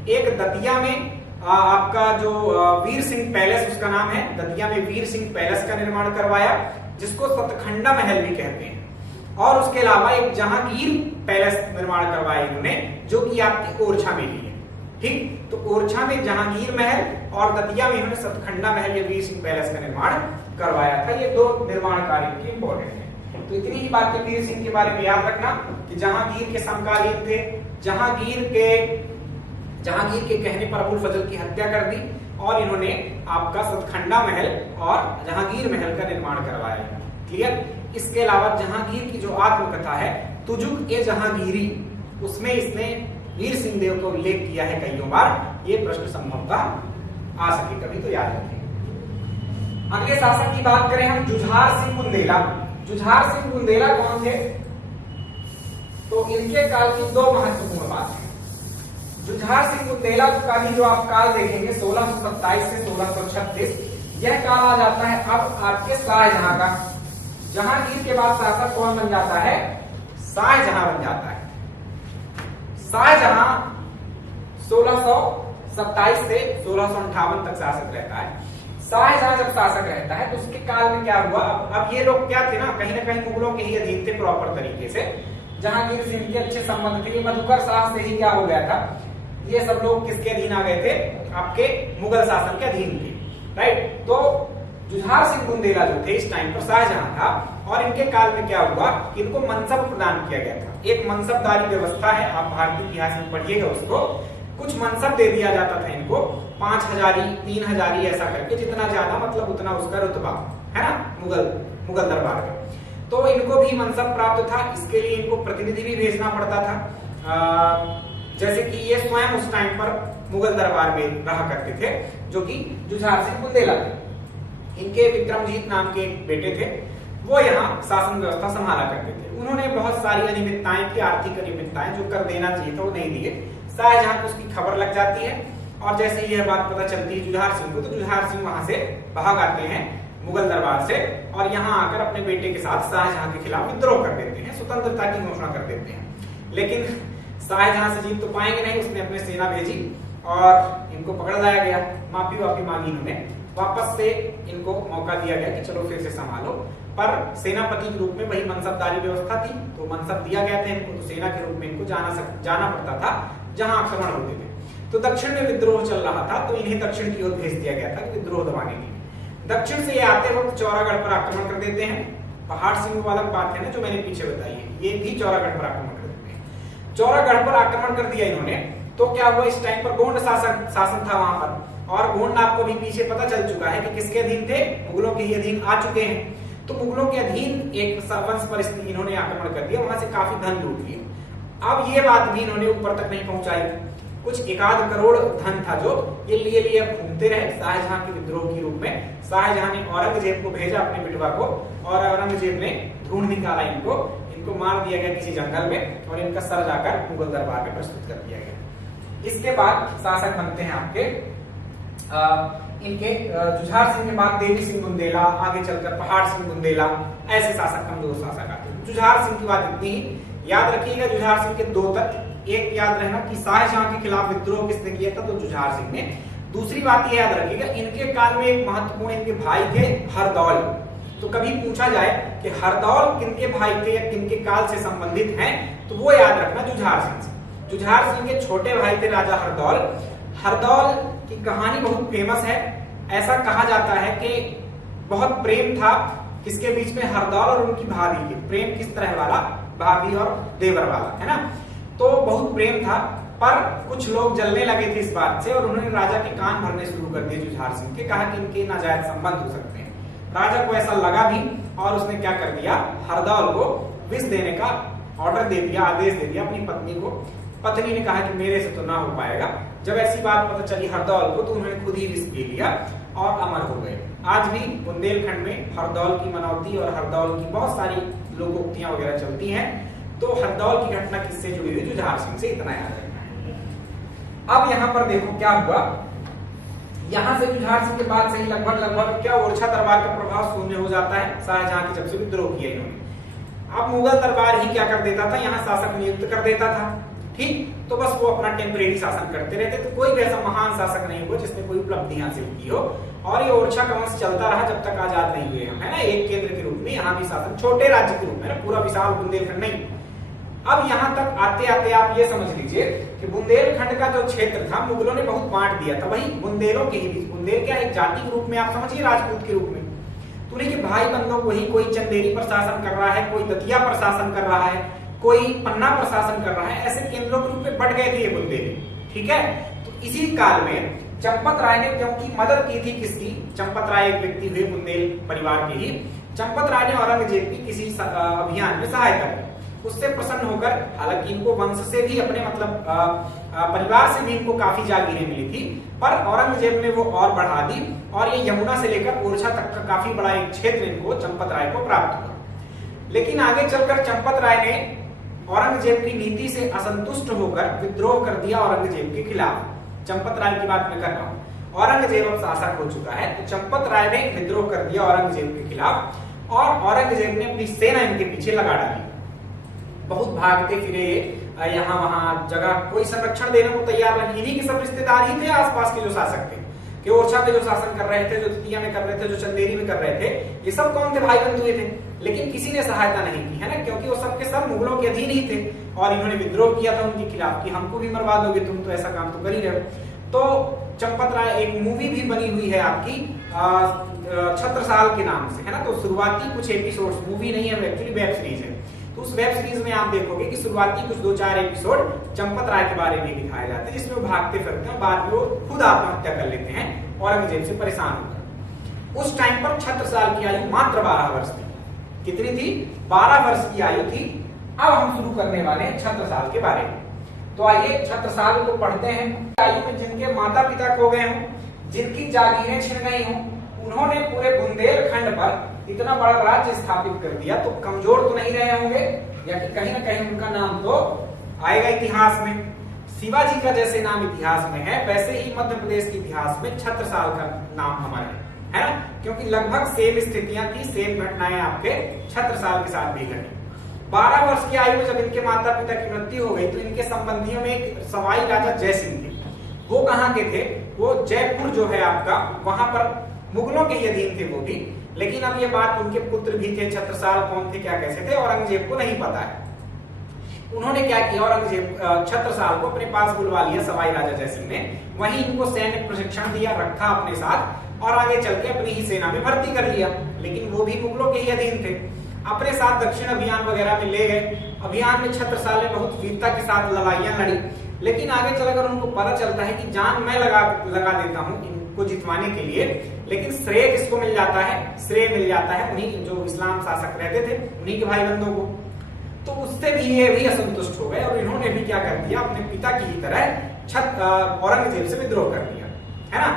एक दतिया में आपका जो वीर सिंह पैलेस उसका नाम है, दतिया में वीर सिंह पैलेस का निर्माण करवाया, जिसको सतखंडा महल भी कहते हैं। और उसके अलावा एक जहांगीर पैलेस निर्माण करवाया इन्होंने, जो कि आपकी ओरछा में ही है। ठीक, तो ओरछा में जहांगीर महल और दतिया में इन्होंने सतखंडा महल या वीर सिंह पैलेस का निर्माण करवाया था। ये 2 निर्माण कार्य की इंपॉर्टेंट है। तो इतनी ही बातें वीर सिंह के बारे में याद रखना कि जहांगीर के समकालीन थे। जहांगीर के कहने पर अबुल फजल की हत्या कर दी और इन्होंने आपका सतखंडा महल और जहांगीर महल का निर्माण करवाया। क्लियर? इसके अलावा जहांगीर की जो आत्मकथा है तुजुक ए जहांगीरी, उसमें इसने वीर सिंह देव का उल्लेख किया है कईयों बार। ये प्रश्न संभवतः आ सके कभी, तो याद रखें। अगले शासक की बात करें हम, जुझार सिंह बुंदेला। जुझार सिंह बुंदेला कौन थे? तो इनके काल की 2 महत्वपूर्ण बात है। जुझार सिंह बुंदेला का भी जो आप काल देखेंगे 1627 से 1636, यह काल आ जाता है अब आपके शाहजहां का। जहांगीर के बाद शासक कौन बन जाता है? शाहजहां बन जाता है। शाहजहां 1627 से 1658 तक शासक रहता है। शाहजहां जब शासक रहता है तो उसके काल में क्या हुआ? अब ये लोग क्या थे ना कहीं मुगलों के ही अधीन थे प्रॉपर तरीके से। जहांगीर से इनके अच्छे संबंध थे। ये मधुकर शाह से ही क्या हो गया था, ये सब लोग किसके अधीन आ गए थे? आपके मुगल शासन के अधीन थे, राइट। तो जुझार सिंह बुंदेला जो थे इस टाइम पर शाहजहां था, और इनके काल में क्या हुआ, इनको मनसब प्रदान किया गया था। एक मनसबदारी व्यवस्था है, आप भारतीय इतिहास में पढ़िएगा उसको। कुछ मनसब दे दिया जाता था इनको, 5000 3000 ऐसा करके, जितना ज्यादा मतलब उतना उसका रुतबा, है ना, मुगल दरबार में। तो इनको भी मनसब प्राप्त था। इसके लिए इनको प्रतिनिधि भी भेजना पड़ता था। जैसे कि ये स्वयं उस टाइम पर मुगल दरबार में रहा करते थे, जो कि जुझार सिंह बुंदेला थे। इनके विक्रमजीत नाम के एक बेटे थे, वो यहाँ शासन व्यवस्था संभाला करते थे। उन्होंने बहुत सारी अनियमितताएं की, आर्थिक अनियमितताएं जो कर देना चाहिए था वो नहीं दिए। शाहजहां को उसकी खबर लग जाती है और जैसे ही यह बात पता चलती है जुझार सिंह को, तो जुझार सिंह वहां से भाग आते हैं मुगल दरबार से और यहाँ आकर अपने बेटे के साथ शाहजहां के खिलाफ विद्रोह कर देते हैं, स्वतंत्रता की घोषणा कर देते हैं। लेकिन शाहजहां से जीत तो पाएंगे नहीं, उसने अपनी सेना भेजी और इनको पकड़ लाया गया। माफी वाफी मांगी इन्होंने, वापस से इनको मौका दिया गया कि चलो फिर से संभालो। पर सेनापति के रूप में वही मनसबदारी व्यवस्था थी, तो मनसब दिया गया था इनको, तो सेना के रूप में इनको जाना पड़ता था जहां आक्रमण होते थे। तो दक्षिण में विद्रोह चल रहा था, तो इन्हें दक्षिण की ओर भेज दिया गया था विद्रोह दबाने के लिए। दक्षिण से ये आते वक्त चौरागढ़ पर आक्रमण कर देते हैं। पहाड़ सिंह वाला बात है ना जो मैंने पीछे बताई है, ये भी चौरागढ़ पर आक्रमण कर देते हैं। चौरागढ़ पर आक्रमण कर दिया इन्होंने, तो क्या हुआ, इस टाइम पर गोंड शासन था वहां पर, और गोंड आपको भी पीछे पता चल चुका है कि किसके अधीन थे, मुगलों के ही अधीन आ चुके हैं। तो मुगलों के अधीन एक वंश पर इन्होंने आक्रमण कर दिया, वहां से काफी धन लूट लिया। अब ये बात भी इन्होंने ऊपर तक नहीं पहुंचाई, कुछ 1 करोड़ धन था जो ये लिए घूमते रहे शाहजहां के विद्रोह के रूप में। शाहजहां ने औरंगजेब को भेजा अपने बेटवा को, और औरंगजेब ने ढूंढ निकाला इनको मार दिया गया किसी जंगल में, और इनका सर जाकर मुगल दरबार में प्रस्तुत कर दिया गया। इसके बाद शासक बनते हैं आपके इनके जुझार सिंह के बाद देवी सिंह बुंदेला, आगे चलकर पहाड़ सिंह बुंदेला, ऐसे शासक कमजोर शासक आते हैं। जुझार सिंह की बात इतनी ही याद रखिएगा। जुझार सिंह के 2 तथ्य, एक याद रहना कि शाहजहां के खिलाफ विद्रोह किसने किया था, तो जुझार सिंह ने। दूसरी बात ये याद रखिएगा, इनके काल में एक महत्वपूर्ण इनके भाई थे हरदौल। तो कभी पूछा जाए कि हरदौल किनके भाई थे या किनके काल से संबंधित हैं, तो वो याद रखना जुझार सिंह से। जुझार सिंह के छोटे भाई थे राजा हरदौल। हरदौल की कहानी बहुत फेमस है। ऐसा कहा जाता है कि बहुत प्रेम था किसके बीच में, हरदौल और उनकी भाभी के। प्रेम किस तरह वाला, भाभी और देवर वाला, है ना। तो बहुत प्रेम था, पर कुछ लोग जलने लगे थे इस बात से, और उन्होंने राजा के कान भरने शुरू कर दिए जुझार सिंह के। कहा कि इनके नाजायज संबंध हो सकते हैं। राजा को ऐसा लगा भी, और उसने क्या कर दिया, हरदौल को विष देने का ऑर्डर दे दिया, आदेश दे दिया अपनी पत्नी को। पत्नी ने कहा कि मेरे से तो ना हो पाएगा। जब ऐसी बात पता चली हरदौल को, तो उन्होंने खुद ही विष पी लिया और अमर हो गए। आज भी बुंदेलखंड में हरदौल की मनौती और हरदौल की बहुत सारी लोकोक्तियां वगैरह चलती हैं। तो हरदौल की घटना किससे जुड़ी हुई, जुझार सिंह से, इतना याद रखना है। अब यहाँ पर देखो क्या हुआ, यहाँ से जुझार सिंह के बाद से ही लगभग क्या ओरछा दरबार का प्रभाव शून्य हो जाता है, शाहजहां की जब से विद्रोह किया इन्होंने। अब मुगल दरबार ही क्या कर देता था, यहाँ शासक नियुक्त कर देता था, ठीक। तो बस वो अपना टेम्परेरी शासन करते रहते, तो कोई भी ऐसा महान शासक नहीं हुआ जिसने कोई उपलब्धि हासिल की हो। और ये ओरछा का वंश चलता रहा जब तक आजाद नहीं हुए हम, है ना। एक केंद्र के रूप में यहाँ भी शासन, छोटे राज्य के रूप में ना, पूरा विशाल बुंदेलखंड नहीं। अब यहाँ तक आते आते आप ये समझ लीजिए कि बुंदेलखंड का जो क्षेत्र था मुगलों ने बहुत बांट दिया था, वही बुंदेलों के ही बीच। बुंदेल क्या, एक जाति के रूप में आप समझिए, राजपूत के रूप में। तो उन्हीं भाई बंधों को ही, कोई चंदेरी पर शासन कर रहा है, कोई दतिया पर शासन कर रहा है, कोई पन्ना पर शासन कर रहा है, ऐसे केंद्रों के रूप में बढ़ गए थे ये बुंदेली, ठीक है। तो इसी काल में चंपत राय ने क्योंकि मदद की थी किसकी, चंपत राय एक व्यक्ति हुए बुंदेल परिवार के ही। चंपत राय ने औरंगजेब की किसी अभियान में सहायता की, उससे प्रसन्न होकर, हालांकि इनको वंश से भी अपने मतलब परिवार से भी इनको काफी जागीरें मिली थी, पर औरंगजेब ने वो और बढ़ा दी, और ये यमुना से लेकर ओरछा तक का काफी बड़ा एक क्षेत्र इनको चंपत राय को प्राप्त हुआ। लेकिन आगे चलकर चंपत राय ने औरंगजेब की नीति से असंतुष्ट होकर विद्रोह कर दिया औरंगजेब के खिलाफ। चंपत राय की बात मैं कर रहा हूँ, औरंगजेब अब शासक हो चुका है, तो चंपत राय ने विद्रोह कर दिया औरंगजेब के खिलाफ, और औरंगजेब ने अपनी सेना इनके पीछे लगा डाली। बहुत भागते फिरे यहाँ वहां, जगह कोई संरक्षण देने को तैयार नहीं। इन्हीं के सब रिश्तेदार ही थे आसपास के जो शासक थे, कि ओरछा पे जो शासन कर रहे थे, जो दतिया में कर रहे थे, जो चंदेरी में कर रहे थे, ये सब कौन थे, भाई बंधु थे। लेकिन किसी ने सहायता नहीं की, है ना, क्योंकि वो सब के सब मुगलों के अधीन ही थे, और इन्होंने विद्रोह किया था उनके खिलाफ कि हमको भी मरवा दोगे तुम, तो ऐसा काम तो कर ही रहे हो। तो चंपत राय, एक मूवी भी बनी हुई है आपकी छत्रसाल के नाम से, है ना। तो शुरुआती कुछ एपिसोड्स, मूवी नहीं है एक्चुअली, वेब सीरीज है। तो उस वेब सीरीज में आप देखोगे कि शुरुआती कुछ 2-4 एपिसोड चंपत राय के बारे में दिखाए जाते हैं, जिसमें वो भागते फिरते हैं, बाद में वो खुद आत्महत्या कर लेते हैं औरंगजेब से परेशान होकर। उस टाइम पर छत्रसाल की आयु मात्र 12 वर्ष थी। कितनी थी, 12 वर्ष की आयु थी। अब हम शुरू करने वाले हैं छत्रसाल के बारे में। तो आइए छत्रसाल को पढ़ते हैं। आयु में जिनके माता पिता खो गए हों, जिनकी जागीरें छिन गई हों, उन्होंने पूरे बुंदेलखंड पर इतना बड़ा राज्य स्थापित कर दिया, तो कमजोर तो नहीं रहे होंगे, या कि कहीं ना कहीं उनका नाम तो आएगा इतिहास में। शिवाजी का जैसे नाम इतिहास में है, वैसे ही मध्य प्रदेश के इतिहास में छत्रसाल का नाम हमारे है ना, क्योंकि लगभग सेम स्थितियां थी, सेम घटनाएं आपके छत्रसाल के साथ भी घटी। 12 वर्ष की आयु में जब इनके माता पिता की मृत्यु हो गई, तो इनके संबंधियों में एक सवाई राजा जयसिंह थे। वो कहाँ के थे, वो जयपुर जो है आपका, वहां पर मुगलों के ही अधीन थे वो भी। लेकिन अब ये बात, उनके पुत्र भी थे, छत्रसाल कौन थे, क्या कैसे थे, औरंगजेब को नहीं पता है। उन्होंने क्या किया, औरंगजेब छत्रसाल को अपने पास बुलवा लिया सवाई राजा जयसिंह ने, वहीं इनको सैन्य प्रशिक्षण दिया, रखा अपने साथ, और आगे चल के अपनी ही सेना में भर्ती कर लिया। लेकिन वो भी मुगलों के ही अधीन थे। अपने साथ दक्षिण अभियान वगैरह में ले गए। अभियान में छत्रसाल ने बहुत वीरता के साथ लड़ाइयां लड़ी, लेकिन आगे चलकर उनको पता चलता है कि जान मैं लगा देता हूँ को जितवाने के लिए, लेकिन श्रेय किसको मिल जाता है? श्रेय मिल जाता है उन्हीं जो इस्लाम शासक रहते थे उन्हीं के भाई बंधुओं को। तो उससे भी ये भी असंतुष्ट हो गए और इन्होंने भी क्या कर दिया, अपने पिता की ही तरह औरंगजेब से विद्रोह कर दिया, है ना।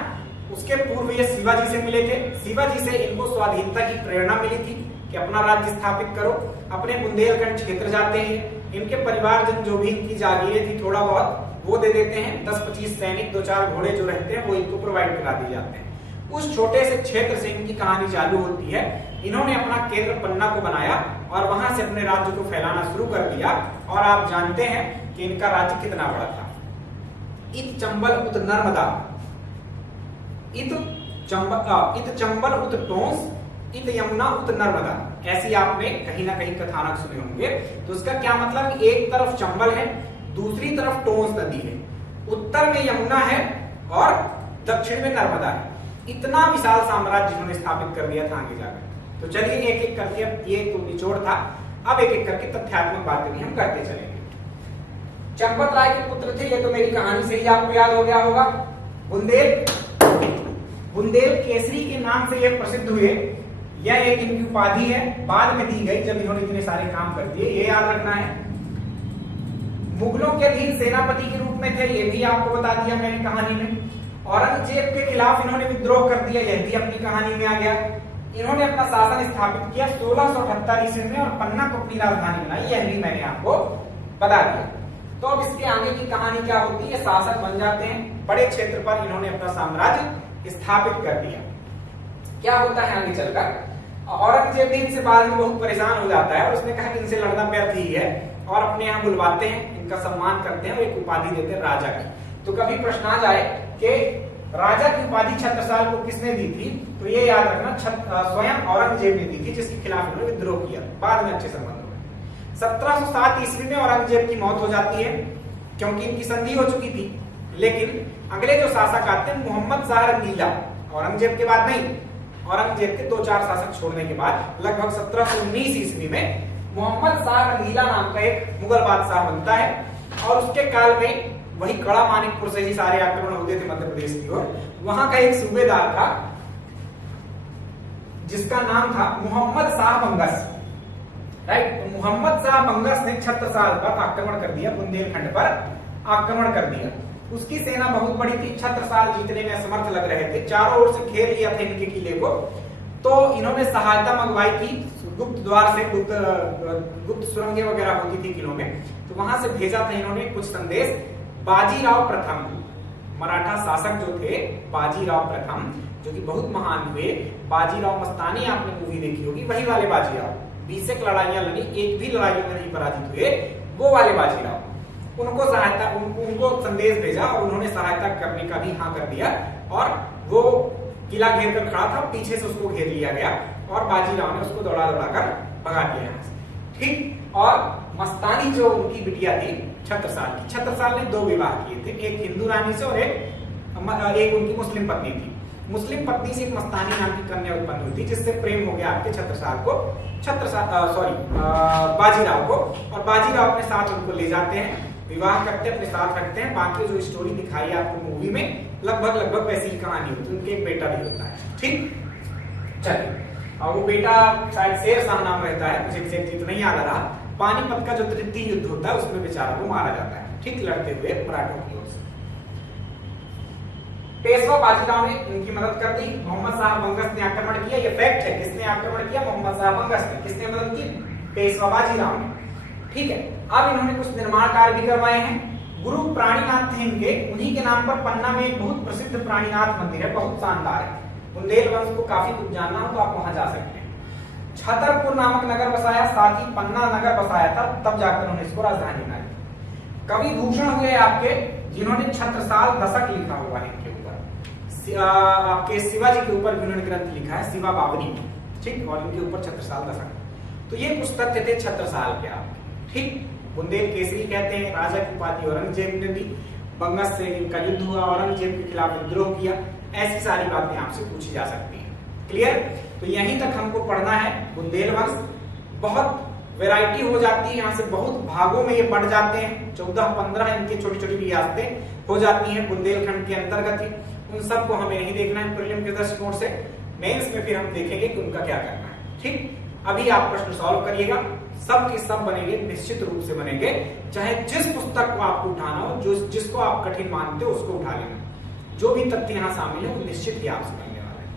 उसके पूर्व ये शिवाजी से मिले थे। शिवाजी से इनको स्वाधीनता की प्रेरणा मिली थी कि अपना राज्य स्थापित करो। अपने बुंदेलखंड क्षेत्र जाते हैं, इनके परिवारजन जो भी इनकी जागीरें थी थोड़ा बहुत वो दे देते हैं। 10-25 सैनिक, 2-4 घोड़े जो रहते हैं वो इनको प्रोवाइड करा दिए जाते हैं। उस छोटे से क्षेत्र से इनकी कहानी चालू होती है। इन्होंने अपना केंद्र पन्ना को बनाया और वहां से अपने राज्य को फैलाना शुरू कर दिया। और आप जानते हैं कि इनका राज्य कितना बड़ा था। इत चंबल उत नर्मदा, इत चंबल उत टोंस, इत यमुना उत नर्मदा, ऐसी आपने कहीं ना कहीं कथानक सुने होंगे। तो इसका क्या मतलब, एक तरफ चंबल है, दूसरी तरफ टोंस नदी है, उत्तर में यमुना है और दक्षिण में नर्मदा है। इतना विशाल साम्राज्य इन्होंने स्थापित कर दिया था आगे जाकर। तो चलिए एक एक करके, अब ये तो निचोड़ था, अब एक एक करके तथ्यात्मक बातें भी हम करते चलेंगे। चंपत राय के पुत्र थे, ये तो मेरी कहानी से ही आपको याद हो गया होगा। बुंदेल केसरी के नाम से ये प्रसिद्ध हुए। यह एक इनकी उपाधि है, बाद में दी गई जब इन्होंने इतने सारे काम कर दिए, ये याद रखना है। मुगलों के अधीन सेनापति के रूप में थे, ये भी आपको बता दिया मैंने कहानी में। औरंगजेब के खिलाफ इन्होंने विद्रोह कर दिया, यह भी अपनी कहानी में आ गया। इन्होंने अपना शासन स्थापित किया 1678 ईस्वी में और पन्ना को अपनी राजधानी बनाई, यह भी मैंने आपको बता दिया। तो अब इसके आगे की कहानी क्या होती है, शासक बन जाते हैं, बड़े क्षेत्र पर इन्होंने अपना साम्राज्य स्थापित कर दिया। क्या होता है आगे चलकर, औरंगजेब भी इनसे बाद में बहुत परेशान हो जाता है और उसने कहा कि इनसे लड़ना व्यर्थ ही है, और अपने यहाँ बुलवाते हैं, इनका सम्मान करते हैं और एक उपाधि देते हैं राजा की। तो कभी प्रश्न आ जाए कि राजा की उपाधि छत्रसाल को किसने दी थी, तो ये याद रखना स्वयं औरंगजेब ने दी थी, जिसके खिलाफ इन्होंने विद्रोह किया। बाद में अच्छे संबंध हो गए। 1707 ईस्वी में औरंगजेब की मौत हो जाती है क्योंकि इनकी संधि हो चुकी थी। लेकिन अगले जो शासक आते हैं मोहम्मद शाह रंगीला, औरंगजेब के बाद नहीं, औरंगजेब के 2-4 शासक छोड़ने के बाद लगभग 1719 ईस्वी में मोहम्मद शाह रंगीला नाम का एक मुगल बादशाह बनता है। और उसके काल में वही कड़ा मानिकपुर से ही सारे आक्रमण होते थे मध्य प्रदेश की ओर। वहां का एक सूबेदार था जिसका नाम था मोहम्मद शाह बंगस, राइट। तो मोहम्मद शाह बंगस ने छत्रसाल पर आक्रमण कर दिया, बुंदेलखंड पर आक्रमण कर दिया। उसकी सेना बहुत बड़ी थी, छत्रसाल जीतने में असमर्थ लग रहे थे, चारों ओर से घेर लिया था इनके किले को। तो इन्होंने सहायता मंगवाई थी गुप्त द्वार से, गुप्त सुरंगें वगैरह होती थी किलों में, तो वहां से भेजा था इन्होंने कुछ संदेश। बाजीराव प्रथम, मराठा शासक जो थे बाजीराव प्रथम, जो कि बहुत महान हुए। बाजीराव मस्तानी आपने मूवी देखी होगी, वही वाले बाजीराव, 20 लड़ाइयां लड़ी, एक भी लड़ाइयों में नहीं पराजित हुए, वो वाले बाजीराव। उनको सहायता, उनको संदेश भेजा और उन्होंने सहायता करने का भी हाँ कर दिया। और वो किला घेर कर खड़ा था, पीछे से उसको घेर लिया गया और बाजीराव ने उसको दौड़ा दौड़ा कर भगा दिया यहाँ से, ठीक। और मस्तानी जो उनकी बिटिया थी छत्रसाल की, छत्रसाल ने 2 विवाह किए थे, एक हिंदू रानी से और एक उनकी मुस्लिम पत्नी थी। मुस्लिम पत्नी से एक मस्तानी नाम की कन्या उत्पन्न हुई थी, जिससे प्रेम हो गया आपके छत्रसाल को, बाजीराव को। और बाजीराव अपने साथ उनको ले जाते हैं, विवाह करते हैं, अपने साथ रखते हैं। बाकी जो स्टोरी दिखाई है आपको मूवी में, लगभग वैसी ही कहानी होती है। उनके एक बेटा भी होता है, ठीक। चलिए, और वो बेटा शायद शेर शाह नाम रहता है, मुझे एग्जैक्टली तो नहीं याद आ रहा। पानीपत का जो तृतीय युद्ध होता है उसमें बेचारा को मारा जाता है, ठीक, लड़ते हुए मराठों की ओर से। पेशवा बाजीराव ने इनकी मदद कर दी। मोहम्मद शाह बंगस ने आक्रमण किया, ये फैक्ट है। किसने आक्रमण किया? मोहम्मद शाह बंगस ने। किसने मदद की? पेशवा बाजीराव ने, ठीक है। अब इन्होंने कुछ निर्माण कार्य भी करवाए हैं। गुरु प्राणीनाथ थे इनके, उन्हीं के नाम पर पन्ना में एक बहुत प्रसिद्ध प्राणीनाथ मंदिर है, बहुत शानदार है। बुंदेल वंश को काफी कुछ जानना हो तो आप वहां जा सकते हैं। छतरपुर नामक नगर बसाया, साथ ही पन्ना नगर बसाया था, तब जाकर उन्होंने इसको राजधानी बनाई। कवि भूषण हुए आपके, जिन्होंने छत्रसाल दशक लिखा हुआ है इनके ऊपर। आपके शिवाजी के ऊपर भी उन्होंने ग्रंथ लिखा है, शिवा बावनी, ठीक, और इनके ऊपर छत्रसाल दशक। तो ये कुछ तथ्य थे छत्रसाल के आपके, ठीक। बुंदेल केसरी कहते हैं, राजा की उपाधि औरंगजेब ने दी, बंगस से इनका युद्ध हुआ, औरंगजेब के खिलाफ विद्रोह किया, ऐसी सारी बातें आपसे पूछी जा सकती हैं। क्लियर? तो यहीं तक हमको पढ़ना है बुंदेल वंश। बहुत वैरायटी हो जाती है, यहाँ से बहुत भागों में ये बढ़ जाते हैं, 14-15 इनके छोटी छोटी रियासतें हो जाती हैं, बुंदेलखंड के अंतर्गत ही। उन सबको हमें नहीं देखना है प्रीलिम के दृष्टिकोण से, मेंस में फिर हम देखेंगे कि उनका क्या करना है। ठीक, अभी आप प्रश्न सॉल्व करिएगा, सब के सब बनेंगे, निश्चित रूप से बनेंगे, चाहे जिस पुस्तक को आपको उठाना हो, जो जिसको आप कठिन मानते हो उसको उठा लेना, जो भी तथ्य यहाँ शामिल है वो निश्चित ही आपसे बनने वाला है।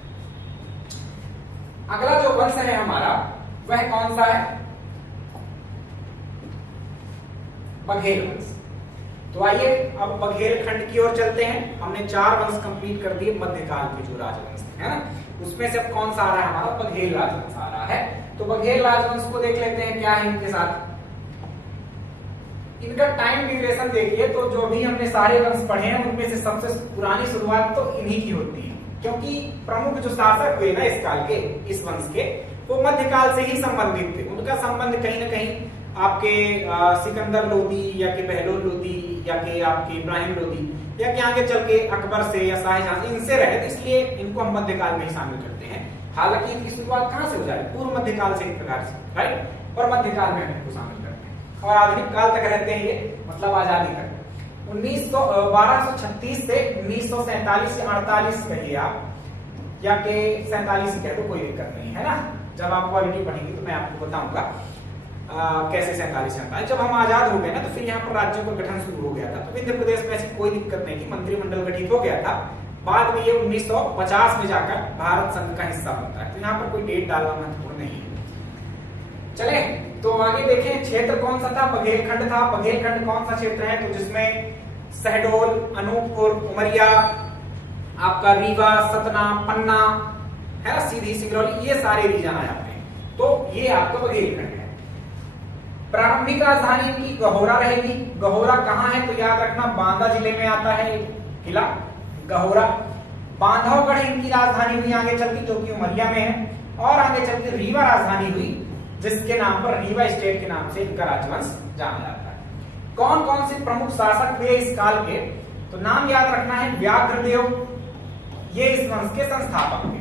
अगला जो वंश है हमारा वह कौन सा है? बघेल वंश। तो आइए अब बघेल खंड की ओर चलते हैं। हमने 4 वंश कंप्लीट कर दिए मध्यकाल के जो राजवंश है ना, उसमें से अब कौन सा आ रहा है हमारा? बघेल राजवंश आ रहा है। तो बघेल राजवंश को देख लेते हैं क्या है इनके साथ। इनका टाइम ड्यूरेशन देखिए तो जो भी हमने सारे वंश पढ़े हैं उनमें से सबसे पुरानी शुरुआत तो इन्हीं की होती है, क्योंकि प्रमुख जो शासक हुए ना इस काल के, इस वंश के, वो मध्यकाल से ही संबंधित थे। उनका संबंध कहीं ना कहीं आपके सिकंदर लोदी या कि बहलोल लोदी या कि आपके इब्राहिम लोदी या कि आगे चल के अकबर से या शाहजहां से, इनसे रहे थे, इसलिए इनको हम मध्यकाल में ही शामिल करते हैं। हालांकि इनकी शुरुआत कहां से हो जाए? पूर्व मध्यकाल से एक प्रकार से, राइट, और मध्यकाल में हम इनको शामिल करते हैं और आधुनिक काल तक रहते हैं ये, मतलब आजादी तक। 1236 से 1947 या 48 कहिए आप, या कि 47 कह दो, कोई दिक्कत नहीं है ना। जब आप क्वालिटी पढ़ेंगे तो मैं आपको बताऊंगा कैसे 47-47। जब हम आजाद हो गए ना तो फिर यहाँ पर राज्यों का गठन शुरू हो गया था, तो विंध्य प्रदेश में ऐसी कोई दिक्कत नहीं थी, मंत्रिमंडल गठित हो गया था। बाद में ये 1950 में जाकर भारत संघ का हिस्सा बनता है, तो यहाँ पर कोई डेट डालना महत्वपूर्ण नहीं है। चले तो आगे देखें, क्षेत्र कौन सा था? बघेलखंड था। बघेलखंड कौन सा क्षेत्र है? तो जिसमें शहडोल, अनूपपुर, उमरिया, आपका रीवा, सतना, पन्ना है ना, सीधी, सिंगरौली, ये सारे रीजन आए आपने, तो ये आपका बघेलखंड है। प्रारंभिक राजधानी इनकी गहोरा रहेगी। गहोरा कहाँ है? तो याद रखना बांदा जिले में आता है किला गहोरा। बांधवगढ़ इनकी राजधानी हुई आगे चलती, जो कि उमरिया में है, और आगे चलती रीवा राजधानी हुई, जिसके नाम पर रीवा स्टेट के नाम से इनका राजवंश जाना जाता है। कौन कौन से प्रमुख शासक हुए इस काल के? तो नाम याद रखना है, व्याघ्रदेव, ये इस वंश के संस्थापक थे।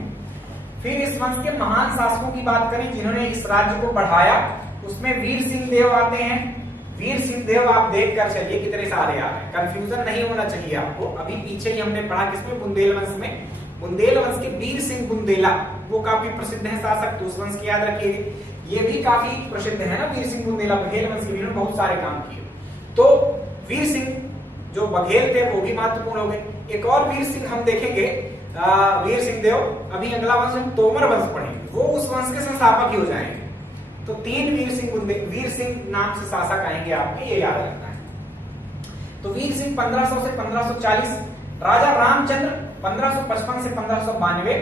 फिर इस वंश के महान शासकों की बात करें जिन्होंने इस राज्य को बढ़ाया, उसमें वीर सिंह देव आते हैं। वीर सिंह देव आप देख कर चलिए कितने सारे आ रहे हैं, कंफ्यूजन नहीं होना चाहिए आपको। अभी पीछे ही हमने पढ़ा किसमें? बुंदेल वंश में। बुंदेल वंश के वीर सिंह बुंदेला, वो काफी प्रसिद्ध है शासक, तो उस वंश की याद रखिए। ये भी काफी प्रसिद्ध है ना वीर सिंह बुंदेला, बघेल वंश के, इन्होंने बहुत सारे काम किए। तो वीर सिंह जो बघेल थे वो भी महत्वपूर्ण हो गए। एक और वीर सिंह हम देखेंगे, वीर सिंह देव। अभी अगला वंश हम तोमर वंश पढ़ेंगे, वो उस वंश के संस्थापक ही हो जाएंगे। तो 3 वीर सिंह नाम से शासक आएंगे आपके, ये याद रखना है। तो वीर सिंह 1500 से 1540, राजा रामचंद्र 1555 से 1592,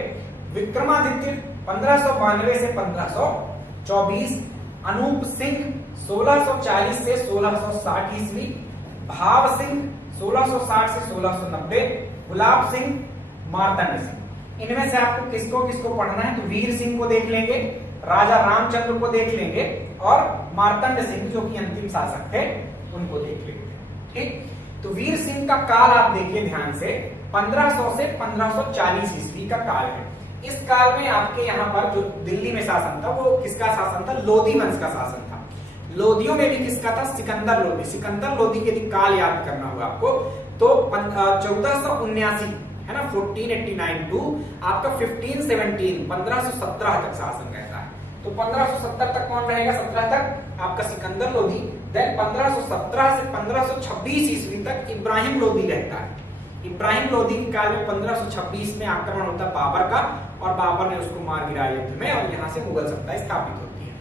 विक्रमादित्य 1592 से 1524, अनूप सिंह 1640 से 1660 ईस्वी, भाव सिंह 1660 से 1690, गुलाब सिंह, मार्तंड सिंह। इनमें से आपको किसको किसको पढ़ना है? तो वीर सिंह को देख लेंगे, राजा रामचंद्र को देख लेंगे, और मार्तंड सिंह जो कि अंतिम शासक थे उनको देख लेंगे। ठीक, तो वीर सिंह का काल आप देखिए ध्यान से, 1500 से 1540 ईस्वी का काल है। इस काल में आपके यहाँ पर जो दिल्ली में शासन था वो किसका शासन था? लोधी वंश का शासन था। लोधियों में भी किसका था? सिकंदर लोधी। सिकंदर लोधी के यदि काल याद करना होगा आपको तो 1479 है ना, 1489 टू आपका 1517 तक शासन रहता है। तो 1570 तक कौन रहेगा? 17 तक आपका सिकंदर लोधी। देन 1517 से 1526 ईस्वी तक इब्राहिम लोधी रहता है। इब्राहिम लोधी के काल में 1526 में आक्रमण होता है बाबर का, और बाबर ने उसको मार गिराया युद्ध में, और यहाँ से मुगल सत्ता स्थापित होती है।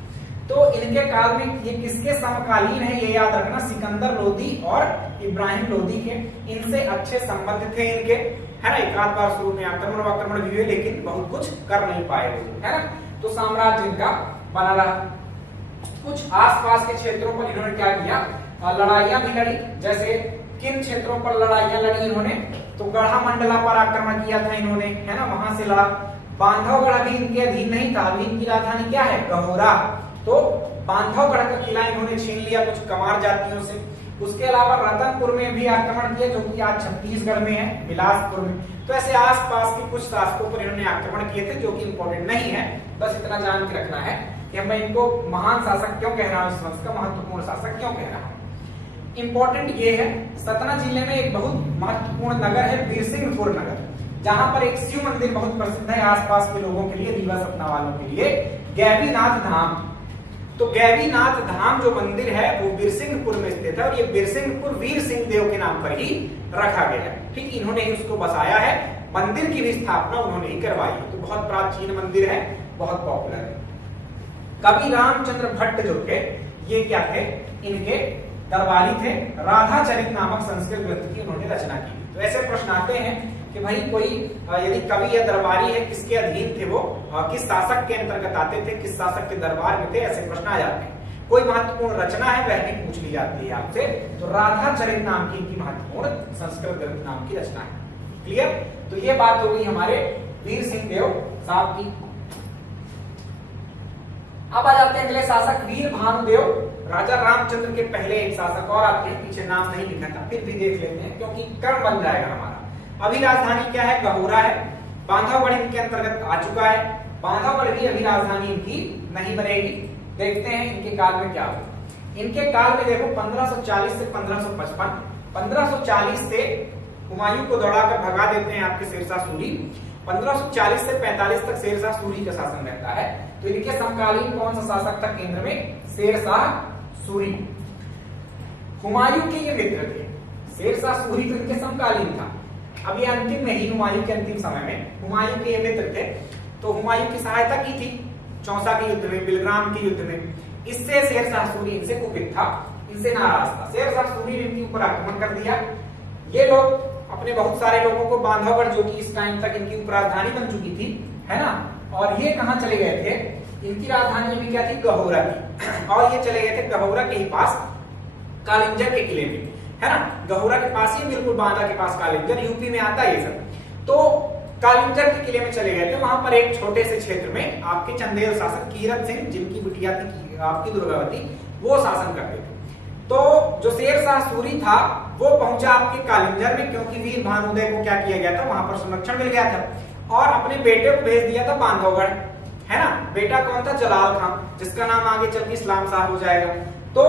तो इनके काल में ये किसके समकालीन है ये याद रखना, सिकंदर लोधी और इब्राहिम लोधी के। इनसे अच्छे संबंध थे इनके, है ना। एक आध बार शुरू में आक्रमण भी हुए, लेकिन बहुत कुछ कर नहीं पाए, है ना। तो साम्राज्य इनका बना रहा। कुछ आसपास के क्षेत्रों पर इन्होंने क्या किया? लड़ाइयां भी लड़ी। जैसे किन क्षेत्रों पर लड़ाइयां लड़ी इन्होंने? तो गढ़ा मंडला पर आक्रमण किया था इन्होंने, है ना, वहां से लड़ा। बांधवगढ़ अभी इनके अधीन नहीं था, अभी इनकी राजधानी क्या है? गहोरा। तो बांधवगढ़ का किला इन्होंने छीन लिया कुछ कमार जातियों से। उसके अलावा रतनपुर में भी आक्रमण किया, जो कि आज छत्तीसगढ़ में है, बिलासपुर में। तो ऐसे आसपास के कुछ शासकों पर इन्होंने आक्रमण किए थे, जो कि इंपॉर्टेंट नहीं है, बस इतना जान के रखना है कि मैं इनको महान शासक क्यों कह रहा हूं, इस वंश का महत्वपूर्ण शासक क्यों कह रहा हूं। इंपॉर्टेंट ये है, सतना जिले में एक बहुत महत्वपूर्ण नगर है बीरसिंहपुर नगर। जहां पर एक शिव मंदिर बहुत प्रसिद्ध है आसपास के लोगों के लिए, रीवा सतना वालों के लिए, गैवीनाथ धाम। तो गैवीनाथ धाम जो मंदिर है वो बिरसिंहपुर में स्थित है और ये बिरसिंहपुर वीर सिंह देव के नाम पर ही रखा गया है। ठीक, इन्होंने ही उसको बसाया है, मंदिर की भी स्थापना उन्होंने ही करवाई है। तो बहुत प्राचीन मंदिर है, बहुत पॉपुलर है। कवि रामचंद्र भट्ट जो थे ये क्या थे, इनके दरबारी थे, राधाचरित नामक संस्कृत ग्रंथ की उन्होंने रचना की। तो ऐसे प्रश्न आते हैं कि भाई कोई यदि कवि या दरबारी है, किसके अधीन थे वो, किस शासक के अंतर्गत आते थे, किस शासक के दरबार में थे, ऐसे प्रश्न आ जाते हैं। कोई महत्वपूर्ण रचना है वह भी पूछ ली जाती है आपसे। तो राधाचरित नाम की इनकी महत्वपूर्ण संस्कृत ग्रंथ नाम की रचना है। क्लियर? तो ये बात हो गई हमारे वीर सिंह देव साहब की। अब आ जाते हैं अगले शासक वीर भानुदेव। राजा रामचंद्र के पहले एक शासक और आते हैं, पीछे नाम नहीं लिखा था, फिर भी देख लेते हैं क्योंकि क्रम बन जाएगा हमारा। अभी राजधानी क्या है, गहोरा है। बांधवगढ़ इनके अंतर्गत आ चुका है। बांधवगढ़ भी अभी राजधानी इनकी नहीं बनेगी। देखते हैं इनके काल में क्या हुआ। इनके काल में देखो 1540 से 1555, 1540 से हुमायूं को दौड़ाकर भगा देते हैं आपके शेरशाह सूरी। 1540 से 45 तक शेरशाह सूरी का शासन रहता है। तो इनके समकालीन कौन सा शासक था केंद्र में, शेरशाह सूरी। हुमायूं के ये मित्र थे, शेरशाह सूरी तो इनके समकालीन था। अब ये अंतिम में ही, हुमायूं के अंतिम समय में हुमायूं के ये मित्र थे, तो हुमायूं की सहायता की थी चौसा के युद्ध में, बिलग्राम के युद्ध में। इससे शेरशाह सूरी इनसे कुपित था, इनसे नाराज था। शेरशाह सूरी ने इनके ऊपर आक्रमण कर दिया। ये लोग अपने बहुत सारे लोगों को बांधवगढ़, जो कि इस टाइम तक इनकी उपराजधानी बन चुकी थी, है ना, और ये कहां चले गए थे, इनकी राजधानी भी क्या थी, गहोरा की। और ये चले गए थे गहोरा के ही पास कालिंजर के किले में, है ना, गहोरा के पास ही, बिल्कुल बांदा के पास कालिंजर, यूपी में आता है ये सब। तो कालिंजर के किले में चले गए थे। वहां पर एक छोटे से क्षेत्र में आपके चंदेल शासक कीरत सिंह, जिनकी बिटिया थी आपकी दुर्गावती, वो शासन करते थे। तो जो शेरशाह सूरी था वो पहुंचा आपके कालिंजर में, क्योंकि वीर भानुदेव को क्या किया गया था, वहां पर संरक्षण मिल गया था। और अपने बेटे को भेज दिया था बांधवगढ़, है ना। बेटा कौन था, जलाल खान, जिसका नाम आगे चल के इस्लाम शाह हो जाएगा। तो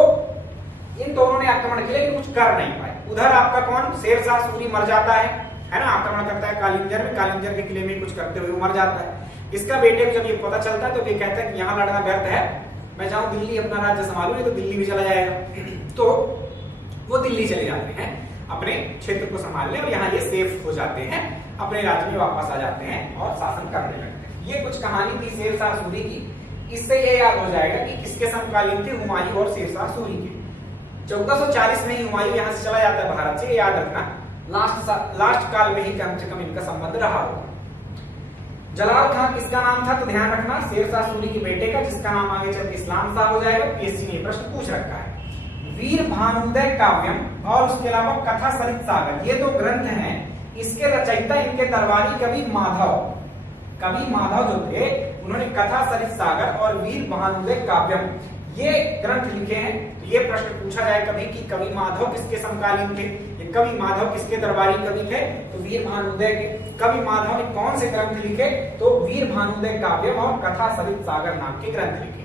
इन दोनों ने आक्रमण किया लेकिन कुछ कर नहीं पाए। उधर आपका कौन, शेरशाह सूरी मर जाता है ना, आक्रमण करता है कालिंजर में, कालिंजर के किले में कुछ करते हुए मर जाता है। इसका बेटे को जब ये पता चलता है तो ये कहता है कि यहाँ लड़ना व्यर्थ है, मैं जाऊं दिल्ली अपना राज्य संभालू, नहीं तो दिल्ली भी चला जाएगा। तो वो दिल्ली चले जाते हैं अपने क्षेत्र को संभालने, और यहाँ ये सेफ हो जाते हैं, अपने राज्य में वापस आ जाते हैं और शासन करने लगते हैं। ये कुछ कहानी थी शेरशाह सूरी की। इससे ये याद हो जाएगा कि किसके समकालीन थे, हुमायूं और शेरशाह सूरी के। 1440 में ही हुमायूं यहाँ से चला जाता है भारत से, याद रखना। लास्ट काल में ही कम से कम इनका संबंध रहा होगा। जलाल खान किसका नाम था, तो ध्यान रखना, शेरशाह सूरी के बेटे का, जिसका नाम आगे चल के इस्लाम शाह हो जाएगा। पीएससी ने प्रश्न पूछ रखा है। वीर भानुदय काव्यम और उसके अलावा कथा सरित सागर, ये दो ग्रंथ हैं। इसके रचयिता इनके दरबारी कवि माधव जो थे, उन्होंने कथा सरित सागर और वीर भानुदय काव्यम ये ग्रंथ लिखे हैं। तो ये प्रश्न पूछा जाए कभी कि कवि माधव किसके समकालीन थे, ये कवि माधव किसके दरबारी कवि थे, तो वीर भानुदय के। कवि माधव ने कौन से ग्रंथ लिखे, तो वीर भानुदय काव्यम और कथा सरित सागर नाम के ग्रंथ लिखे।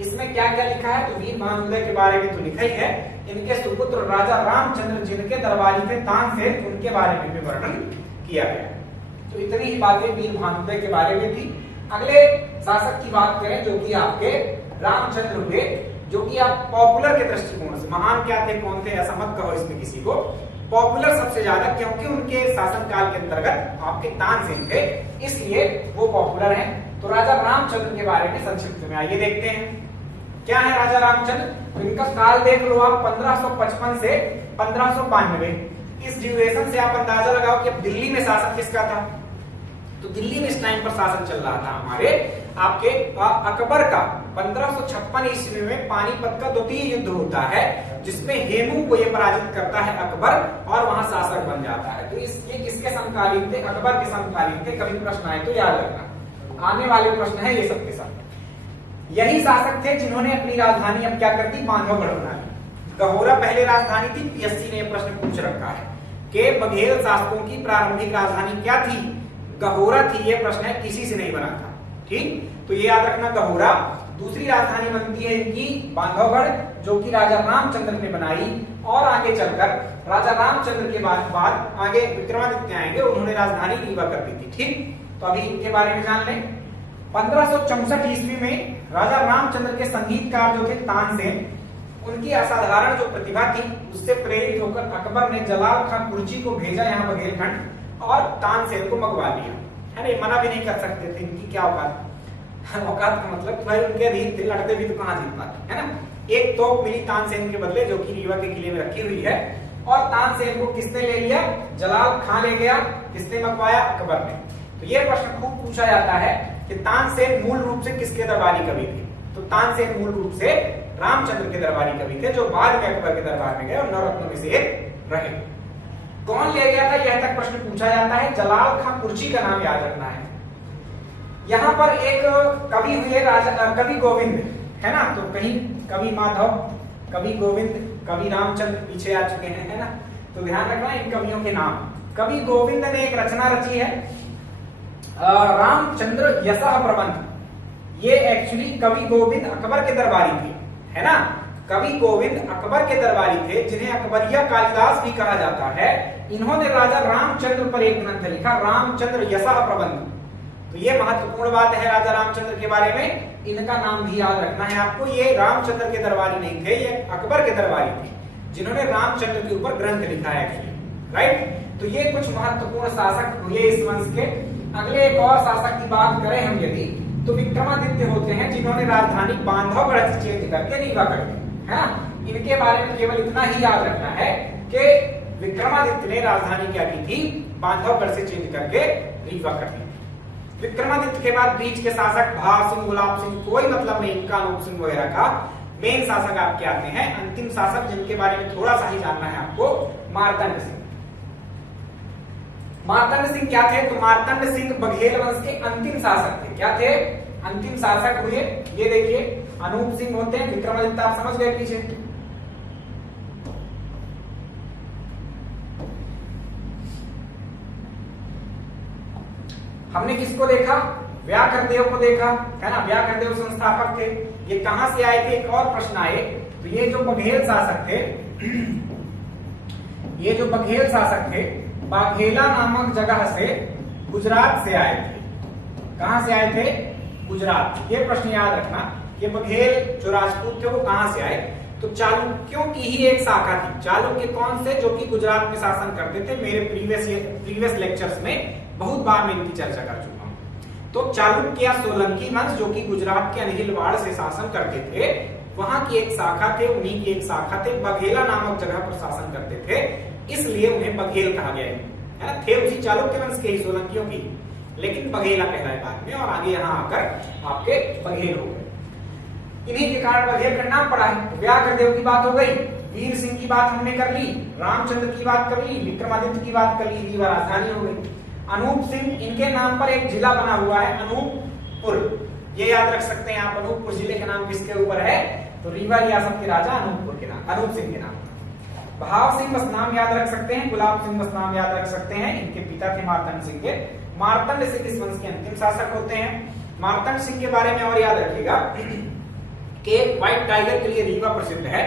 इसमें क्या क्या लिखा है, तो वीर भानुदय के बारे में तो लिखा ही है। इनके सुपुत्र राजा रामचंद्र जिनके दरबारी थे तानसेन, उनके बारे में भी वर्णन किया गया। तो इतनी ही बातें वीर भानुदय के बारे में थी। अगले शासक की बात करें जो कि आपके रामचंद्र हुए, जो कि आप पॉपुलर के दृष्टिकोण से, महान क्या थे कौन थे ऐसा मत कहो इसमें किसी को, पॉपुलर सबसे ज्यादा, क्योंकि उनके शासनकाल के अंतर्गत आपके तानसेन थे, इसलिए वो पॉपुलर हैं। तो राजा रामचंद्र के बारे में संक्षिप्त में आइए देखते हैं क्या है राजा रामचंद्र। तो इनका काल देख लो आप, 1555 से 1592। इस ड्यूरेशन से आप अंदाजा लगाओ कि अब दिल्ली में शासन किसका था। तो दिल्ली में इस टाइम पर शासन चल रहा था हमारे आपके अकबर का। 1556 ईस्वी में पानीपत का द्वितीय युद्ध होता है, जिसमें हेमू को ये पराजित करता है अकबर, और वहां शासक बन जाता है। तो ये किसके समकालीन थे, अकबर के समकालीन थे। कभी प्रश्न आए तो याद रखना, आने वाले प्रश्न है ये सबके साथ। यही शासक थे जिन्होंने अपनी राजधानी अब क्या कर दी, बांधवगढ़ बना ली। गहोरा पहले राजधानी थी। पीएससी ने प्रश्न पूछ रखा है कि बघेल शासकों की प्रारंभिक राजधानी क्या थी, गहोरा थी। ये प्रश्न है, किसी से नहीं बना था, ठीक। तो ये याद रखना, गहोरा। दूसरी राजधानी बनती है इनकी बांधवगढ़, जो कि राजा रामचंद्र ने बनाई। और आगे चलकर राजा रामचंद्र के बाद आगे विक्रमादित्य आएंगे, उन्होंने राजधानी रीवा कर दी थी। ठीक, तो अभी इनके बारे में जान लें। 1564 ईस्वी में राजा रामचंद्र के संगीतकार जो थे तानसेन, उनकी असाधारण जो प्रतिभा थी उससे प्रेरित होकर अकबर ने जलाल खां कुर्ची को भेजा यहाँ बघेलखंड और तानसेन को मंगवा लिया। है ना, मना भी नहीं कर सकते थे, इनकी क्या औकात औकात का मतलब भाई उनके अधीन थे, लड़ते भी तो कहां जीत पाते, है ना। एक तोप मिली तानसेन के बदले जो कि रीवा के किले में रखी हुई है, और तानसेन को किसने ले लिया? जलाल खां ले गया। किसने मंगवाया? अकबर ने। तो ये प्रश्न खूब पूछा जाता है कि तानसेन मूल रूप से किसके दरबारी कवि थे? तो तानसेन मूल रूप से रामचंद्र के दरबारी कवि थे, जो बाद में अकबर के दरबार में गए और नवरत्नों में से एक रहे। कौन ले गया था, यह तक प्रश्न पूछा जाता है। जलाल खां कुर्ची का नाम याद रखना है। यहाँ पर एक कवि हुए राजा कवि गोविंद, है ना, तो कहीं कवि माधव, कवि गोविंद, कवि रामचंद्र पीछे आ चुके हैं, है ना, तो ध्यान रखना इन कवियों के नाम। कवि गोविंद ने एक रचना रची है रामचंद्र यशः प्रबंध। ये एक्चुअली कवि गोविंद अकबर के दरबारी थे, है ना। कवि गोविंद अकबर के दरबारी थे, जिन्हें अकबरिया कालिदास भी कहा जाता है। इन्होंने राजा रामचंद्र पर एक ग्रंथ लिखा, रामचंद्र यशः प्रबंध। तो ये महत्वपूर्ण बात है राजा रामचंद्र के बारे में, इनका नाम भी याद रखना है आपको। ये रामचंद्र के दरबारी नहीं थे, ये अकबर के दरबारी थे, जिन्होंने रामचंद्र के ऊपर ग्रंथ लिखा है एक्चुअली, राइट। तो ये कुछ महत्वपूर्ण शासक हुए इस वंश के। अगले एक और शासक की बात करें हम यदि, तो विक्रमादित्य होते हैं, जिन्होंने राजधानी बांधवगढ़ से चेंज करके रीवा कर दी, है ना। इनके बारे में केवल इतना ही याद रखना है कि विक्रमादित्य ने राजधानी क्या की थी? बांधवगढ़ से चेंज करके रीवा कर दी। विक्रमादित्य के बाद बीच के शासक भाव सिंह, गुलाब सिंह, कोई मतलब नहीं इनका, अनूप सिंह वगैरह का। मेन शासक आपके आते हैं, अंतिम शासक जिनके बारे में थोड़ा सा ही जानना है आपको, मार्तंड सिंह। मार्तंड सिंह क्या थे? तो मार्तंड सिंह बघेल वंश के अंतिम शासक थे। क्या थे? अंतिम शासक हुए। ये देखिए अनूप सिंह होते हैं, विक्रमादित्य आप समझ गए पीछे। हमने किसको देखा? व्याघ्रदेव को देखा, है ना। व्याघ्रदेव संस्थापक थे। ये कहां से आए थे? एक और प्रश्न आए। तो ये जो बघेल शासक थे, ये जो बघेल शासक थे, बाघेला नामक जगह से गुजरात से आए थे। कहां से आए थे? गुजरात। ये प्रश्न याद रखना। ये बघेल जो राजपूत थे वो कहां से आए? तो चालुक्यों की ही एक शाखा थी। चालुक्य कौन से? जो कि गुजरात में शासन करते थे। मेरे प्रीवियस लेक्चर्स में बहुत बार मैं इनकी चर्चा कर चुका हूं। तो चालुक्य या सोलंकी वंश जो कि गुजरात के अनहिलवाड़ से शासन करते थे, वहां की एक शाखा थे, उन्हीं की एक शाखा थे। बघेला नामक जगह पर शासन करते थे, इसलिए उन्हें बघेल कहा गया है ना। थे उसी चालुक्य वंश के ही, सोलंकियों की, लेकिन बघेला कहलाए बाद में, और आगे यहाँ आकर आपके बघेल हो गए। इन्हीं के कारण बघेल का नाम पड़ा है। व्याघ्रदेव की बात हो गई, वीर सिंह की बात हमने कर ली, रामचंद्र की बात कर ली, विक्रमादित्य की बात कर ली, रीवा राजधानी हो गई। अनूप सिंह, इनके नाम पर एक जिला बना हुआ है, अनूपपुर। ये याद रख सकते हैं आप, अनूपपुर जिले के नाम किसके ऊपर है? तो रीवा रियासत के राजा अनूपपुर के नाम, अनूप सिंह के नाम। भाव सिंह बस नाम याद रख सकते हैं, गुलाब सिंह बस नाम याद रख सकते हैं, इनके पिता थे मार्तंड सिंह के। मार्तंड सिंह इस वंश के अंतिम शासक होते हैं। मार्तंड सिंह के बारे में और याद रखिएगा कि व्हाइट टाइगर के लिए रीवा प्रसिद्ध है।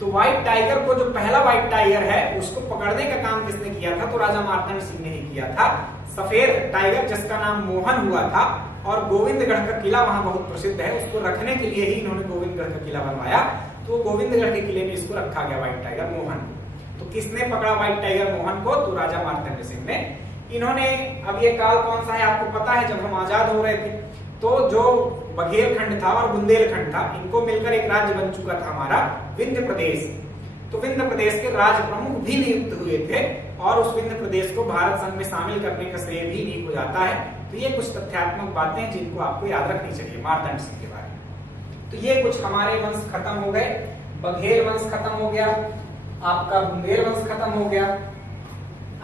तो व्हाइट टाइगर को, जो पहला व्हाइट टाइगर है, उसको पकड़ने का काम किसने किया था? तो राजा मार्तंड सिंह ने ही किया था। सफेद टाइगर जिसका नाम मोहन हुआ था, और गोविंदगढ़ का किला वहां बहुत प्रसिद्ध है, उसको रखने के लिए ही इन्होंने गोविंदगढ़ का किला बनवाया। तो गोविंदगढ़ के किले में इसको रखा गया व्हाइट टाइगर मोहन। तो किसने पकड़ा व्हाइट टाइगर मोहन को? तो राजा मार्तंड सिंह ने। इन्होंने, अब ये काल कौन सा है आपको पता है? जब हम आजाद हो रहे थे, तो जो बघेलखंड था और बुंदेलखंड था, इनको मिलकर एक राज्य बन चुका था हमारा विंध्य प्रदेश। तो विंध्य प्रदेश के राज प्रमुख भी नियुक्त हुए थे, और उस विंध्य प्रदेश को भारत संघ में शामिल करने का श्रेय भी इन्हीं को जाता है। तो ये कुछ तथ्यात्मक बातें जिनको आपको याद रखनी चाहिए मार्तंड सिंह के बारे में। तो ये कुछ हमारे वंश खत्म हो गए। बघेल वंश खत्म हो गया, आपका बुंदेल वंश खत्म हो गया,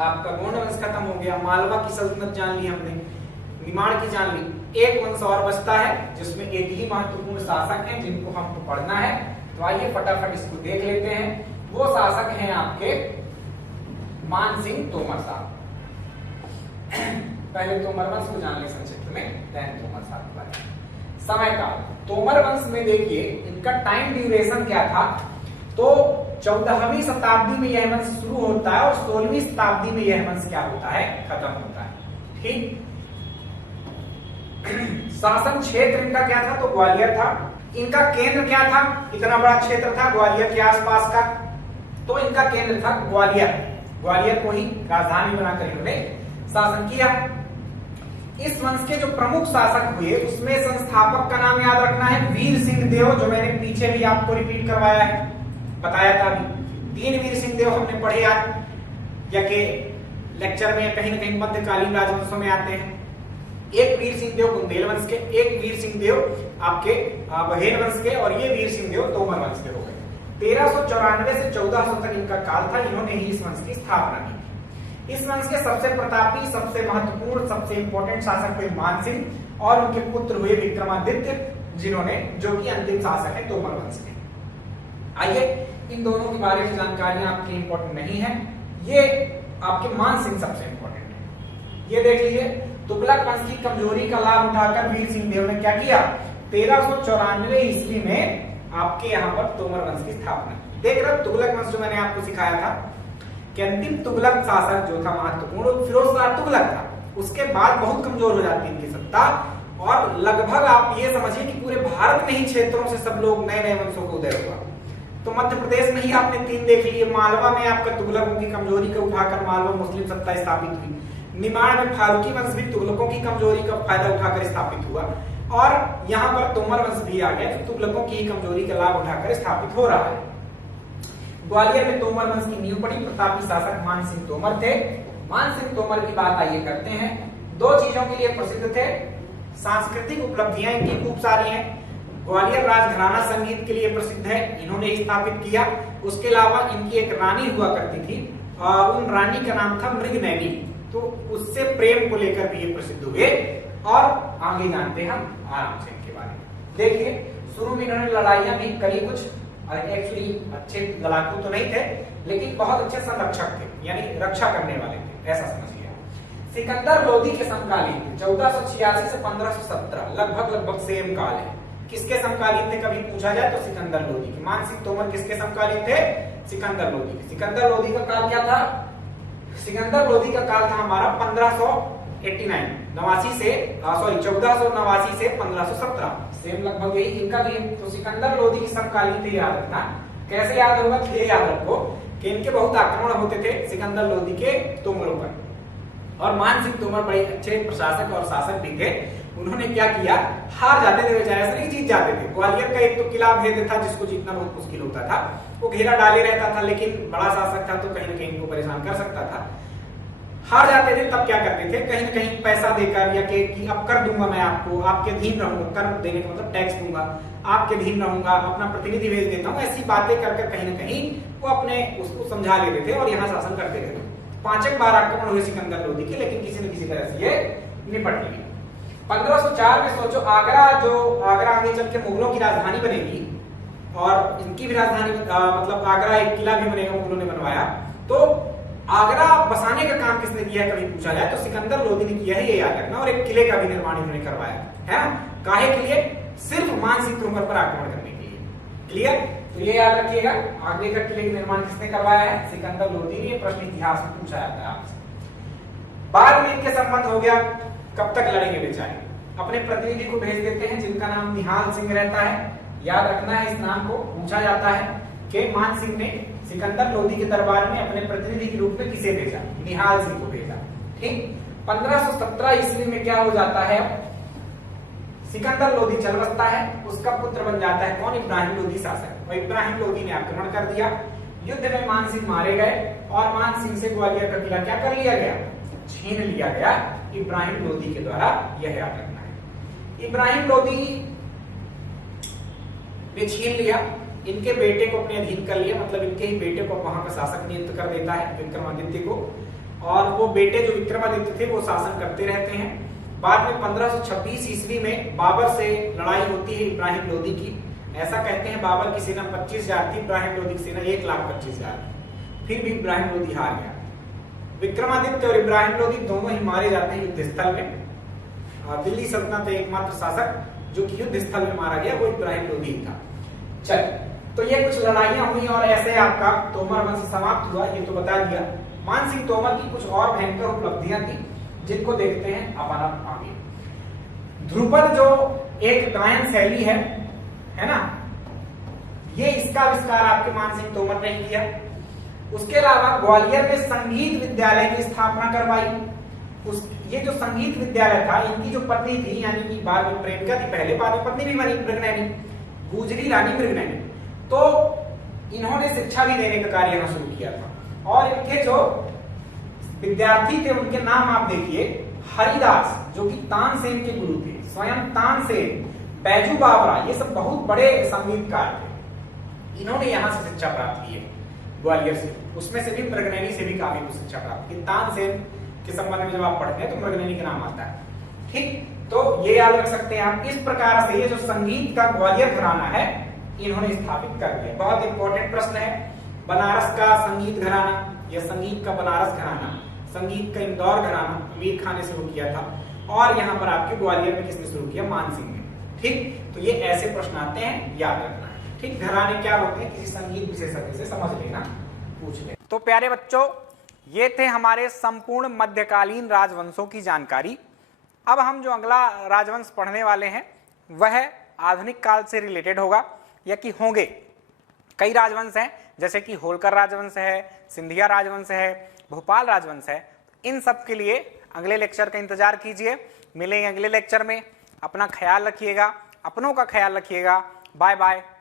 आपका गोंड वंश खत्म हो गया, मालवा की सल्तनत जान ली हमने, निमाड़ की जान ली। एक वंश और बचता है जिसमें एक ही महत्वपूर्ण शासक है जिनको हमको पढ़ना है। तो आइए फटाफट इसको देख लेते हैं। वो शासक हैं आपके मान सिंह तोमर साहब। पहले तोमर वंश को जान ले संक्षिप्त में, देन तोमर साहब के बारे में। समय काल, तोमर वंश में देखिए इनका टाइम ड्यूरेशन क्या था? तो 14वीं शताब्दी में यह वंश शुरू होता है और 16वीं शताब्दी में यह वंश क्या होता है, खत्म होता है। ठीक। शासन क्षेत्र इनका क्या था, तो ग्वालियर था। इनका केंद्र क्या था, इतना बड़ा क्षेत्र था ग्वालियर के आसपास का, तो इनका केंद्र था ग्वालियर। ग्वालियर को ही राजधानी बनाकर इन्होंने शासन किया। इस वंश के जो प्रमुख शासक हुए उसमें संस्थापक का नाम याद रखना है वीर सिंह देव, जो मैंने पीछे भी आपको रिपीट करवाया है, बताया था अभी। 3 वीर सिंह देव हमने पढ़े आज या के लेक्चर में, कहीं न कहीं मध्यकालीन राजवंशों में आते हैं। एक वीर सिंह देव बुंदेल वंश के, एक वीर सिंह देव आपके बघेल वंश के, और ये वीर सिंह देव तोमर वंश के हो गए। 1394 से 1400 तक इनका काल था, इन्होंने ही इस वंश की स्थापना की। इस वंश के सबसे प्रतापी, सबसे महत्वपूर्ण, सबसे इंपॉर्टेंट शासक हुए मान सिंह और उनके पुत्र हुए विक्रमादित्य, जिन्होंने, जो कि अंतिम शासक है तोमर वंश के। आइए इन दोनों के बारे में जानकारियां आपके इंपॉर्टेंट नहीं है, ये आपके मान सिंह सबसे इंपॉर्टेंट है। ये देख लीजिए, तुगलक वंश की कमजोरी का लाभ उठाकर वीर सिंह देव ने क्या किया, 1394 ईस्वी में आपके यहाँ पर तोमर वंश की स्थापना। देख रहे तुगलक वंश जो मैंने आपको सिखाया था कि अंतिम तुगलक शासक जो था महत्वपूर्ण फिरोज शाह तुगलक था, उसके बाद बहुत कमजोर हो जाती है इनकी सत्ता, और लगभग आप ये समझिए कि पूरे भारत में ही क्षेत्रों से सब लोग नए नए वंशों को उदय हुआ। तो मध्य प्रदेश में ही आपने 3 देख लिए, मालवा में आपका तुगलकों की कमजोरी को उठाकर मालवा मुस्लिम सत्ता स्थापित हुई। निमाड़ में फारूकी वंश भी तुगलकों की कमजोरी का फायदा उठाकर स्थापित हुआ, और यहाँ पर तोमर वंश भी आ गया जो तुगलकों की कमजोरी का लाभ उठाकर स्थापित हो रहा है। ग्वालियर में तोमर वंश की नींव पड़ी, प्रतापी शासक मान सिंह तोमर थे। मान सिंह तोमर की बात आइए करते हैं। 2 चीजों के लिए प्रसिद्ध थे, सांस्कृतिक उपलब्धियां इनकी खूब सारी हैं। ग्वालियर राजघराना संगीत के लिए प्रसिद्ध है, इन्होंने स्थापित किया। उसके अलावा इनकी एक रानी हुआ करती थी, उन रानी का नाम था मृगनयनी, तो उससे प्रेम को लेकर भी ये प्रसिद्ध हुए, और आगे जानते हैं हम आराम से इनके बारे में। देखिए, शुरू में इन्होंने लड़ाइयां भी करी कुछ, एक्चुअली अच्छे लड़ाकू तो नहीं थे, लेकिन बहुत अच्छे संरक्षक थे, यानी रक्षा करने वाले थे, ऐसा समझ लिया। सिकंदर लोदी के समकालीन 1486 से 1517, लगभग सेम काल है। किसके समकालीन थे कभी पूछा जाए तो सिकंदर लोदी के। मान सिंह तोमर किसके समकालीन थे, सिकंदर लोदी के। सिकंदर लोदी का काल क्या था, सिकंदर लोदी का काल था हमारा 1489 से 1517, सेम लगभग यही इनका भी है। तो सिकंदर लोदी की समकालीन थे, याद रखना। कैसे याद होगा, ये याद रखो कि इनके बहुत आक्रमण होते थे सिकंदर लोदी के तोमरों पर, और मान सिंह तोमर बड़े अच्छे प्रशासक और शासक भी थे। उन्होंने क्या किया, हार जाते थे बेचारे, ऐसा नहीं जीत जाते थे। ग्वालियर का एक तो किला भेद था जिसको जीतना बहुत मुश्किल होता था, वो घेरा डाले रहता था, लेकिन बड़ा शासक था तो कहीं न कहीं इनको परेशान कर सकता था। हार जाते थे तब क्या करते थे, कहीं न कहीं पैसा देकर या कि अब कर दूंगा मैं आपको, आपके अधीन रहूंगा, कर देने का मतलब टैक्स दूंगा, आपके अधीन रहूंगा, अपना प्रतिनिधि भेज देता हूँ, ऐसी बातें करके कहीं न कहीं वो अपने उसको समझा लेते थे और यहाँ शासन करते थे। 5 बार आक्रमण हुए सिकंदर लोदी के, लेकिन किसी न किसी तरह से ये निपट लिए। 1504 में सोचो, आगरा आगे चल के मुगलों की राजधानी बनेगी, और इनकी भी राजधानी मतलब आगरा एक किला भी बनेगा, मुगलों ने बनवाया। तो आगरा बसाने का काम किसने किया कभी पूछा जाए तो सिकंदर लोदी ने किया है, ये याद रखना। और एक किले का भी निर्माण इन्होंने करवाया है ना, काहे के लिए, सिर्फ मान सिंह तोमर पर आक्रमण करने के लिए। क्लियर, तो ये याद रखिएगा, आगरे का किले का निर्माण किसने करवाया है, सिकंदर लोदी ने। प्रश्न इतिहास में पूछा जाता है आपसे। बाद में इनके संबंध हो गया, कब तक लड़ेंगे बेचारे, अपने प्रतिनिधि को भेज देते हैं जिनका नाम निहाल सिंह रहता है, याद रखना है इस नाम को। पूछा जाता है कि मान सिंह ने सिकंदर लोदी के दरबार में अपने प्रतिनिधि के रूप में किसे भेजा, निहाल सिंह को भेजा। ठीक, 1517 ईस्वी में क्या हो जाता है, सिकंदर लोदी चल बसता है, उसका पुत्र बन जाता है कौन, इब्राहिम लोदी शासक। और इब्राहिम लोदी ने आक्रमण कर दिया, युद्ध में मान सिंह मारे गए, और मान सिंह से ग्वालियर का किला क्या कर लिया गया, छीन लिया गया इब्राहिम लोदी के द्वारा, यह याद रखना है। इब्राहिम लोदी ने छीन लिया, इनके बेटे को अपने अधीन कर लिया, मतलब इनके ही बेटे को वहां का शासक नियुक्त कर देता है, विक्रमादित्य को। और वो बेटे जो विक्रमादित्य थे वो शासन करते रहते हैं। बाद में 1526 ईस्वी में बाबर से लड़ाई होती है इब्राहिम लोदी की। ऐसा कहते हैं बाबर की सेना 25,000 थी, इब्राहिम लोदी की सेना 1,25,000 थी, फिर भी इब्राहिम लोदी हार गया। विक्रमादित्य और इब्राहिम लोदी दोनों ही मारे जाते हैं युद्ध स्थल में। दिल्ली सल्तनत एकमात्र शासक जो कि युद्ध स्थल में मारा गया वो इब्राहिम लोदी था। चल तो ये कुछ लड़ाइयां हुई और ऐसे आपका तोमर वंश समाप्त हुआ, ये तो बता दिया। मान सिंह तोमर की कुछ और भयंकर उपलब्धियां थी जिनको देखते हैं अपन अब आगे। ध्रुपद जो एक गायन शैली है ना, ये इसका आविष्कार आपके मान सिंह तोमर ने किया। उसके अलावा ग्वालियर में संगीत विद्यालय की स्थापना करवाई। ये जो संगीत विद्यालय था, इनकी जो पत्नी थी यानी कि बाद में प्रेमिका थी, पहले बाद में पत्नी भी बनी मृगनयनी, गुजरी रानी मृगनयनी, तो इन्होंने शिक्षा भी देने का कार्य यहाँ शुरू किया था। और इनके जो विद्यार्थी थे उनके नाम आप देखिए, हरिदास जो कि तानसेन के गुरु थे, स्वयं तानसेन, बैजू बावरा, ये सब बहुत बड़े संगीतकार थे। इन्होंने यहाँ से शिक्षा प्राप्त की है ग्वालियर से। उसमें से भी मृगनयनी से भी काफी कुछ शिक्षा प्राप्त की। तानसेन के संबंध में जब आप पढ़ते हैं तो मृगनयनी का नाम आता है। ठीक, तो ये याद रख सकते हैं आप। इस प्रकार से ये जो संगीत का ग्वालियर घराना है इन्होंने स्थापित कर दिया। बहुत इंपॉर्टेंट प्रश्न है, बनारस का संगीत घराना या संगीत का बनारस घराना, संगीत का इंदौर घराना अमीर खान ने शुरू किया था, और यहाँ पर आपके ग्वालियर में किसने शुरू किया, मान सिंह ने। ठीक, तो ये ऐसे प्रश्न आते हैं, याद रखना। ठीक, घराने क्या होते हैं, किसी संगीत विशेषज्ञ से समझ लेना, पूछ ले। तो प्यारे बच्चों, ये थे हमारे संपूर्ण मध्यकालीन राजवंशों की जानकारी। अब हम जो अगला राजवंश पढ़ने वाले हैं वह आधुनिक काल से रिलेटेड होगा या कि होंगे। कई राजवंश हैं, जैसे कि होलकर राजवंश है, सिंधिया राजवंश है, भोपाल राजवंश है। इन सब के लिए अगले लेक्चर का इंतजार कीजिए। मिलेंगे अगले लेक्चर में। अपना ख्याल रखिएगा, अपनों का ख्याल रखिएगा। Bye bye.